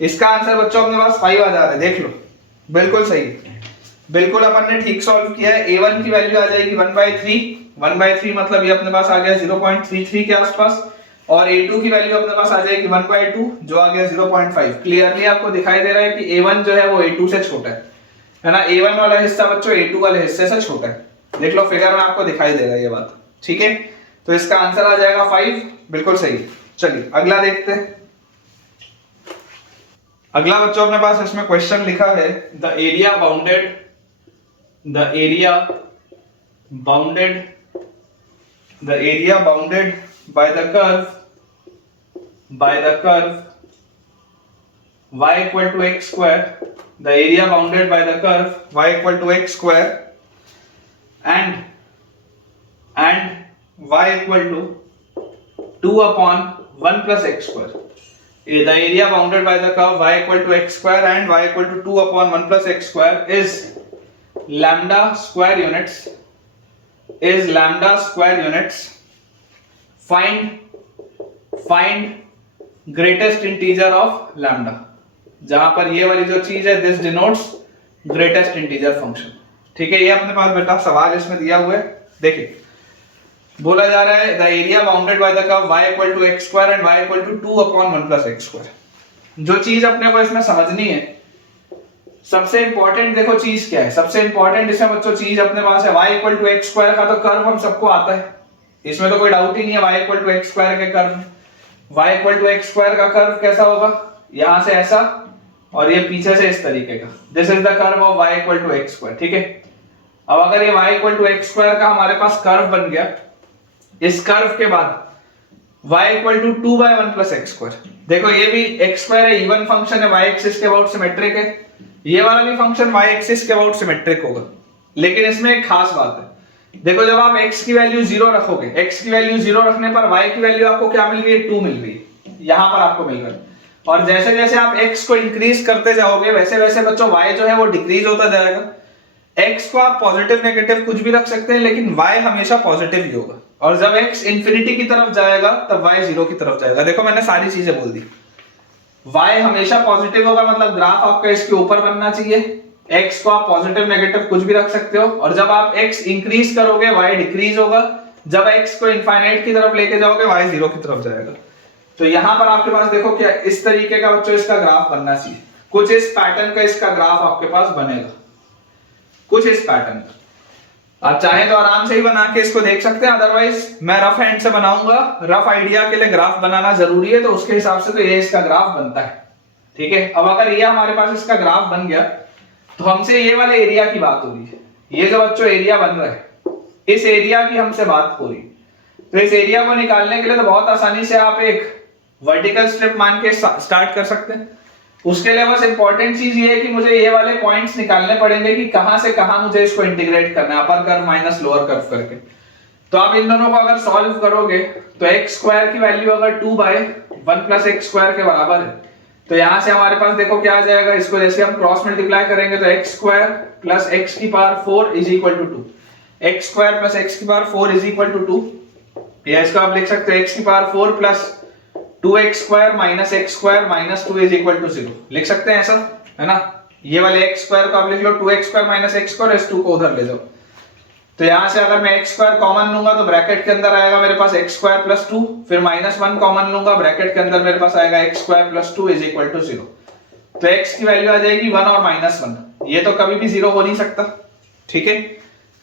इसका आंसर बच्चों अपने पास 5 आ जा रहा है, देख लो बिल्कुल सही, बिल्कुल अपन ने ठीक सॉल्व किया है। A1 की वैल्यू आ जाएगी 1/3 मतलब ये अपने पास आ गया 0.33 के आसपास, और A2 की वैल्यू अपने पास आ जाएगी 1/2 जो आ गया 0.5। क्लियरली आपको दिखाई दे रहा है कि A1 जो है वो A2 से छोटा है ना। A1 वाला हिस्सा बच्चों A2 वाले हिस्से से छोटा है, देख लो फिगर में आपको दिखाई दे रहा है ये बात, ठीक है। तो इसका आंसर आ जाएगा 5, बिल्कुल सही। चलिए अगला देखते हैं। अगला बच्चों अपने पास इसमें क्वेश्चन लिखा है, the area bounded by the curve y equal to x square, the area bounded by the curve y equal to x square and y equal to 2 upon 1 plus x square. The area bounded by the curve y equal to x square and y equal to 2 upon 1 plus x square is lambda square units. Find find greatest integer of lambda, जहां पर ये वाली जो चीज है this denotes greatest integer function. ठीक है, ये अपने पास बेटा सवाल इसमें दिया हुआ है। देखिए बोला जा रहा है the area bounded by the curve y equal to x square and y equal to 2 upon 1 plus x square. जो चीज अपने को इसमें समझनी है, सबसे इंपॉर्टेंट देखो चीज क्या है, सबसे इंपॉर्टेंट इसमें बच्चों चीज अपने पास है y equal to x square का तो कर्व हम सबको आता है, इसमें तो कोई डाउट ही नहीं है। y equal to x square के curve, y equal to x square का कर्व कैसा होगा, यहां से ऐसा और ये पीछे से इस तरीके का, this is the curve of y equal to x square. ठीक है, अब अगर ये y equal to x square का हमारे पास कर्व बन गया, इस कर्व के बाद y equal to 2 by 1 plus x square, देखो ये भी x स्क्वायर है, इवन फंक्शन है, y एक्सिस के अबाउट सिमेट्रिक है, ये वाला भी फंक्शन y एक्सिस के अबाउट सिमेट्रिक होगा। लेकिन इसमें एक खास बात है, देखो जब आप x की वैल्यू 0 रखोगे, x की वैल्यू 0 रखने पर y की वैल्यू आपको क्या मिल रही है, 2 मिल रही है, यहां पर आपको मिल रहा है। और जैसे जैसे आप x को इंक्रीज करते जाओगे वैसे वैसे बच्चों y जो है वो डिक्रीज होता जाएगा। x को आप पॉजिटिव नेगेटिव कुछ भी रख सकते हैं, लेकिन y हमेशा पॉजिटिव ही होगा, और जब x इंफिनिटी की तरफ जाएगा तब y 0 की तरफ जाएगा। देखो मैंने सारी चीजें बोल दी, y हमेशा पॉजिटिव होगा, मतलब ग्राफ आपका इसके ऊपर बनना चाहिए। x को आप पॉजिटिव नेगेटिव कुछ भी रख सकते हो, और जब आप x इंक्रीज करोगे y डिक्रीज होगा, जब x को इनफाइनाइट की तरफ लेके जाओगे y 0 की तरफ जाएगा। तो यहां पर आपके पास देखो क्या इस तरीके का बच्चों इसका ग्राफ बनना चाहिए, कुछ इस पैटर्न का इसका ग्राफ आपके पास बनेगा, कुछ इस पैटर्न का। आप चाहे तो आराम से ही बना के इसको देख सकते हैं, अदरवाइज मैं रफ हैंड से बनाऊंगा। रफ आइडिया के लिए ग्राफ बनाना जरूरी है, तो उसके हिसाब से तो ये इसका ग्राफ बनता है। ठीक है, अब अगर ये हमारे पास इसका ग्राफ बन गया तो हमसे ये वाले एरिया की बात हो रही है, ये जो बच्चों एरिया बन रहा है इस एरिया की हमसे बात हो रही है। तो इस एरिया को निकालने के लिए तो बहुत आसानी से आप एक वर्टिकल स्ट्रिप मान के स्टार्ट कर सकते हैं। उसके लिए बस इंपॉर्टेंट चीज ये है कि मुझे ये वाले पॉइंट्स निकालने पड़ेंगे कि कहां से कहां मुझे इसको इंटीग्रेट करना है, upper curve minus lower curve करके। तो आप इन दोनों को अगर सॉल्व करोगे तो x स्क्वायर की वैल्यू अगर 2 बाय 1 प्लस x स्क्वायर के बराबर है, तो यहां से हमारे पास देखो क्या आ जाएगा, इसको जैसे हम क्रॉस मल्टीप्लाई करेंगे तो x स्क्वायर प्लस x की power 4 is equal to 2, x square plus x की पावर 4 इज इक्वल टू 2, या इसको आप लिख सकते हो x की power 4 plus 2x square minus x square minus 2 is equal to 0, लिख सकते हैं ऐसा, है ना। ये वाले x स्क्वायर को आप लिख लो 2x square minus x square, इस 2 को उधर ले जाओ। तो यहां से अगर मैं x स्क्वायर कॉमन लूंगा तो ब्रैकेट के अंदर आएगा मेरे पास x स्क्वायर प्लस 2, फिर माइनस 1 कॉमन लूंगा, ब्रैकेट के अंदर मेरे पास आएगा x square plus 2 is equal to 0। तो x की वैल्यू आ जाएगी 1 और माइनस 1, ये तो कभी भी 0 हो नहीं सकता। ठीक है,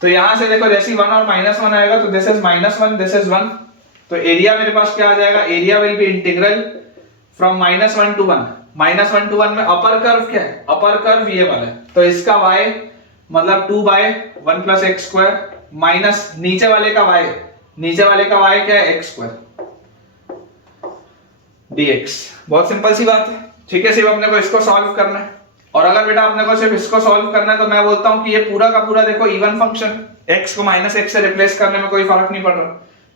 तो यहां से देखो जैसे 1 और माइनस 1 आएगा तो this is minus 1, this is 1, तो एरिया मेरे पास क्या आ जाएगा, area will be integral from minus 1 to 1। Minus 1 to 1 में अपर कर्व क्या है, अपर कर्व ये वाला है, तो इसका y मतलब 2 by 1 plus x square minus नीचे वाले का y, नीचे वाले का y क्या है, x स्क्वायर dx। बहुत सिंपल सी बात है। ठीक है, सिर्फ अपने को इसको सॉल्व करना है, और अगर बेटा अपने को सिर्फ इसको सॉल्व करना है तो मैं बोलता हूं कि ये पूरा का पूरा देखो इवन फंक्शन, x को माइनस x से रिप्लेस करने में कोई फर्क नहीं पड़ रहा,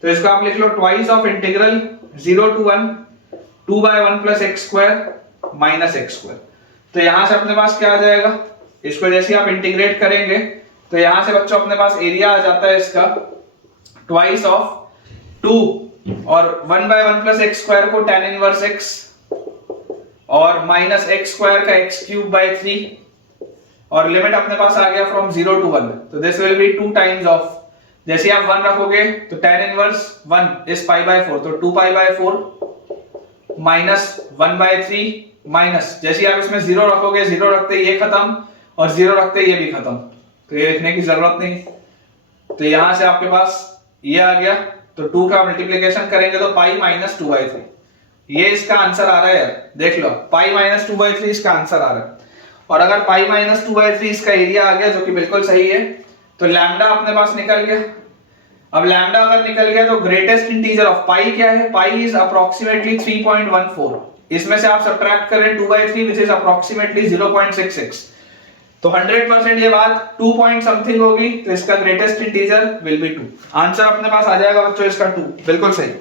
तो इसको आप लिख लो twice of integral 0 to 1 2 by 1 plus x square minus x square. तो यहां से अपने पास क्या आ जाएगा, इसको जैसे आप इंटीग्रेट करेंगे तो यहां से बच्चों अपने पास एरिया आ जाता है इसका ट्वाइस ऑफ 2 और 1 बाय 1 प्लस x स्क्वायर को tan इनवर्स x और माइनस x स्क्वायर का x क्यूब बाय 3, और लिमिट अपने पास आ गया फ्रॉम 0 टू 1, तो this will be 2 times of, जैसे आप 1 रखोगे तो tan inverse 1 is pi by 4, तो 2 pi by 4 minus 1 by 3 minus, जैसे आप इसमें 0 रखोगे, 0 रखते ही ये खत्म और 0 रखते ही ये भी खत्म, तो ये लिखने की जरूरत नहीं। तो यहां से आपके पास ये आ गया, तो 2 का मल्टीप्लिकेशन करेंगे तो पाई माइनस 2 बाय 3, ये इसका आंसर आ रहा है यार, देख लो पाई माइनस 2 बाय 3 इसका आंसर आ रहा है। और अगर पाई माइनस 2 बाय 3 इसका एरिया आ गया जो कि बिल्कुल सही है, तो लैम्डा अपने पास निकल गया। अब लैम्डा अगर निकल गया तो ग्रेटेस्ट इंटीजर ऑफ पाई क्या है, पाई इज अप्रोक्सीमेटली 3.14, इसमें से आप सब्ट्रैक्ट करें 2 बाय 3 विच इज अप्रोक्सीमेटली 0.66, तो 100% ये बात 2 पॉइंट समथिंग होगी, तो इसका greatest integer will be 2। Answer अपने पास आ जाएगा बच्चों इसका 2, बिल्कुल सही,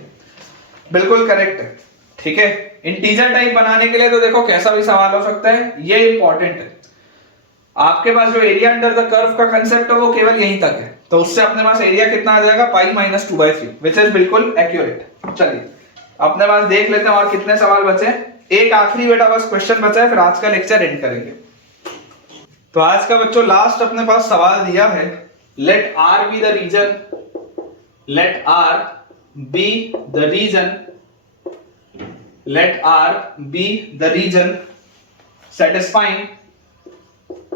बिल्कुल करेक्ट है। ठीक है, इंटीजर टाइप बनाने के लिए तो देखो कैसा भी सवाल हो सकता है, ये इंपॉर्टेंट है। आपके पास जो एरिया अंडर द कर्व का कंसेप्ट है वो केवल यहीं तक है, तो उससे अपने पास एरिया कितना आ जाएगा, pi minus 2 by 3 which is बिल्कुल एक्यूरेट। चलिए अपने पास देख लेते हैं और कितने सवाल बचे। एक आखिरी बेटा बस क्वेश्चन बचा है, फिर आज का लेक्चर एंड करेंगे। तो आज का बच्चों लास्ट अपने पास सवाल दिया है, let R be the region, let R be the region, let R be the region satisfying,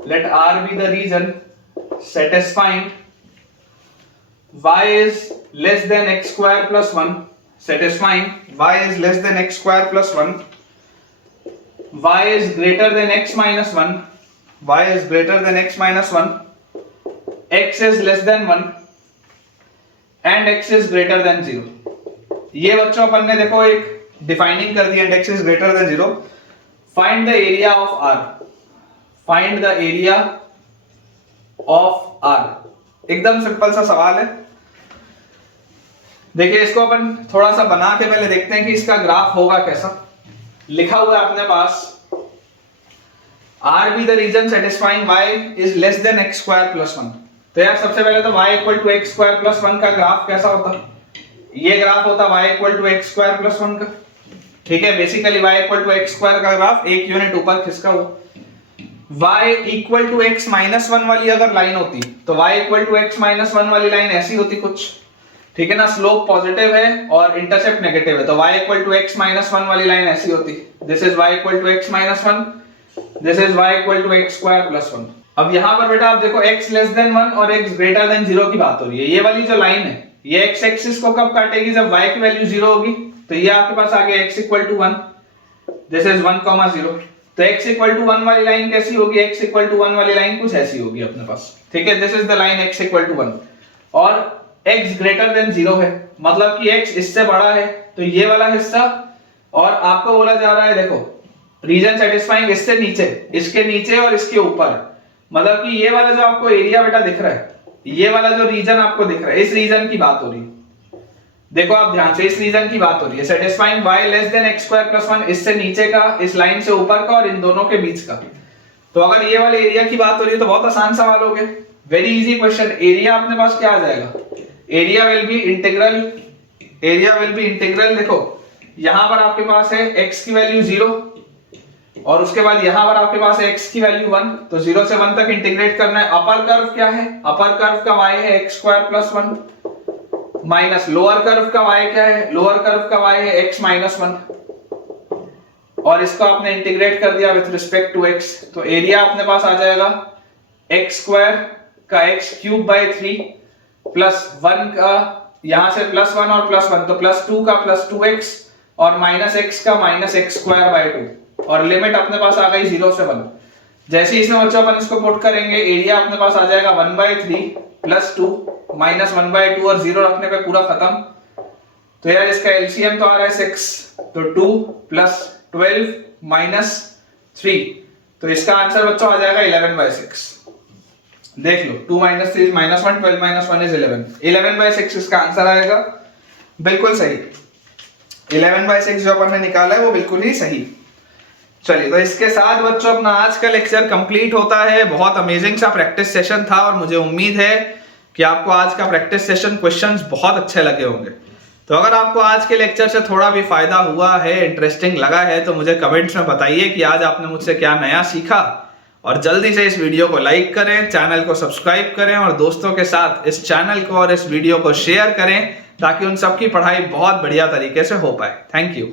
let R be the region satisfying y is less than x square plus 1, satisfying y is less than x square plus 1, y is greater than x minus 1, y is greater than x minus 1, x is less than 1 and x is greater than 0। ये बच्चों अपन ने देखो एक defining कर दिया, x is greater than 0। Find the area of R, find the area of R। एकदम simple सा सवाल है। देखिए इसको अपन थोड़ा सा बना के पहले देखते हैं कि इसका ग्राफ होगा कैसा। लिखा हुआ है अपने पास R be the region satisfying y is less than x square plus 1। तो यार सबसे पहले तो y equal to x square plus 1 का ग्राफ कैसा होता? ये ग्राफ होता y equal to x square plus 1 का। ठीक है, basically y equal to x square का ग्राफ एक यूनिट ऊपर खिसका हुआ। y equal to x minus 1 वाली अगर लाइन होती तो y equal to x minus 1 वाली लाइन ऐसी होती कुछ, ठीक है ना, स्लोप पॉजिटिव है और इंटरसेप्ट नेगेटिव है, तो y equal to x minus 1 वाली लाइन ऐसी होती। This is y equal to x minus 1, this is y equal to x square plus 1। अब यहां पर बेटा आप देखो x लेस देन 1 और x ग्रेटर देन 0 की बात हो रही है। ये वाली जो लाइन है ये x एक्सिस को कब काटेगी? जब y की वैल्यू 0 होगी। तो ये आपके पास आ गया x equal to 1, this is 1, 0। तो x इक्वल टू 1 वाली लाइन कैसी होगी? x इक्वल टू 1 वाली लाइन कुछ ऐसी होगी अपने पास, ठीक है। This is the line x equal to 1 और x ग्रेटर देन 0 है, मतलब कि x इससे बड़ा है, तो ये वाला हिस्सा। और आपको बोला जा रहा है देखो रीजन सेटिस्फाइंग इससे नीचे, इसके नीचे और इसके ऊपर, मतलब कि ये वाला जो आपको एरिया बेटा दिख रहा है, ये वाला जो रीजन आपको दिख रहा है, इस रीजन की बात हो रही है। देखो आप ध्यान से, इस रीजन की बात हो रही है, satisfying y less than x square plus 1, इससे नीचे का, इस लाइन से ऊपर का और इन दोनों के बीच का। तो अगर ये वाले एरिया की बात हो रही है तो बहुत आसान सवाल हो गया, वेरी इजी क्वेश्चन। एरिया अपने पास क्या आ जाएगा? Area will be integral, area will be integral. देखो यहां पर आपके पास है x की वैल्यू 0 और उसके बाद यहां पर आपके पास है x की वैल्यू 1, तो 0 से 1 तक इंटीग्रेट करना है। अपर कर्व क्या है? अपर कर्व का y है x square plus 1 minus lower curve का y क्या है? लोअर कर्व का y है x माइनस 1 और इसको आपने इंटीग्रेट कर दिया विथ रिस्पेक्ट टू x। तो एरिया अपने पास आ जाएगा x स्क्वायर का x क्यूब बाय 3 प्लस 1 का यहां से प्लस 1 और प्लस 1, तो प्लस 2 का प्लस 2x और माइनस x का माइनस x स्क्वायर बाय 2 और लिमिट अपने पास आ गई 0 से 1। जैसे ही इसमें बच्चों अपन इसको पुट करेंगे एरिया अपने पास आ जाएगा 1/3 प्लस 2 माइनस 1/2 और 0 रखने पे पूरा खत्म। तो यार इसका एलसीएम तो आ रहा है 6, तो 2 प्लस 12 माइनस 3, तो इसका आंसर बच्चों आ जाएगा 11/6। देख लो 2 माइनस 3 माइनस 1, 12 माइनस 1 इज 11, 11/6 इसका आंसर आएगा। बिल्कुल सही, 11/6 जो अपन ने निकाला है वो बिल्कुल ही सही। चलिए, तो इसके साथ बच्चों अपना आज का लेक्चर कंप्लीट होता है। बहुत अमेजिंग सा प्रैक्टिस सेशन था और मुझे उम्मीद है कि आपको आज का प्रैक्टिस सेशन क्वेश्चंस बहुत अच्छे लगे होंगे। तो अगर आपको आज के लेक्चर से थोड़ा भी फायदा हुआ है, इंटरेस्टिंग लगा है, तो मुझे कमेंट्स में बताइए कि आज आपने मुझसे क्या नया सीखा। और जल्दी से इस वीडियो को लाइक करें, चैनल को सब्सक्राइब करें और दोस्तों के साथ इस चैनल को और इस वीडियो को शेयर करें ताकि उन सबकी पढ़ाई बहुत बढ़िया तरीके से हो पाए। Thank you.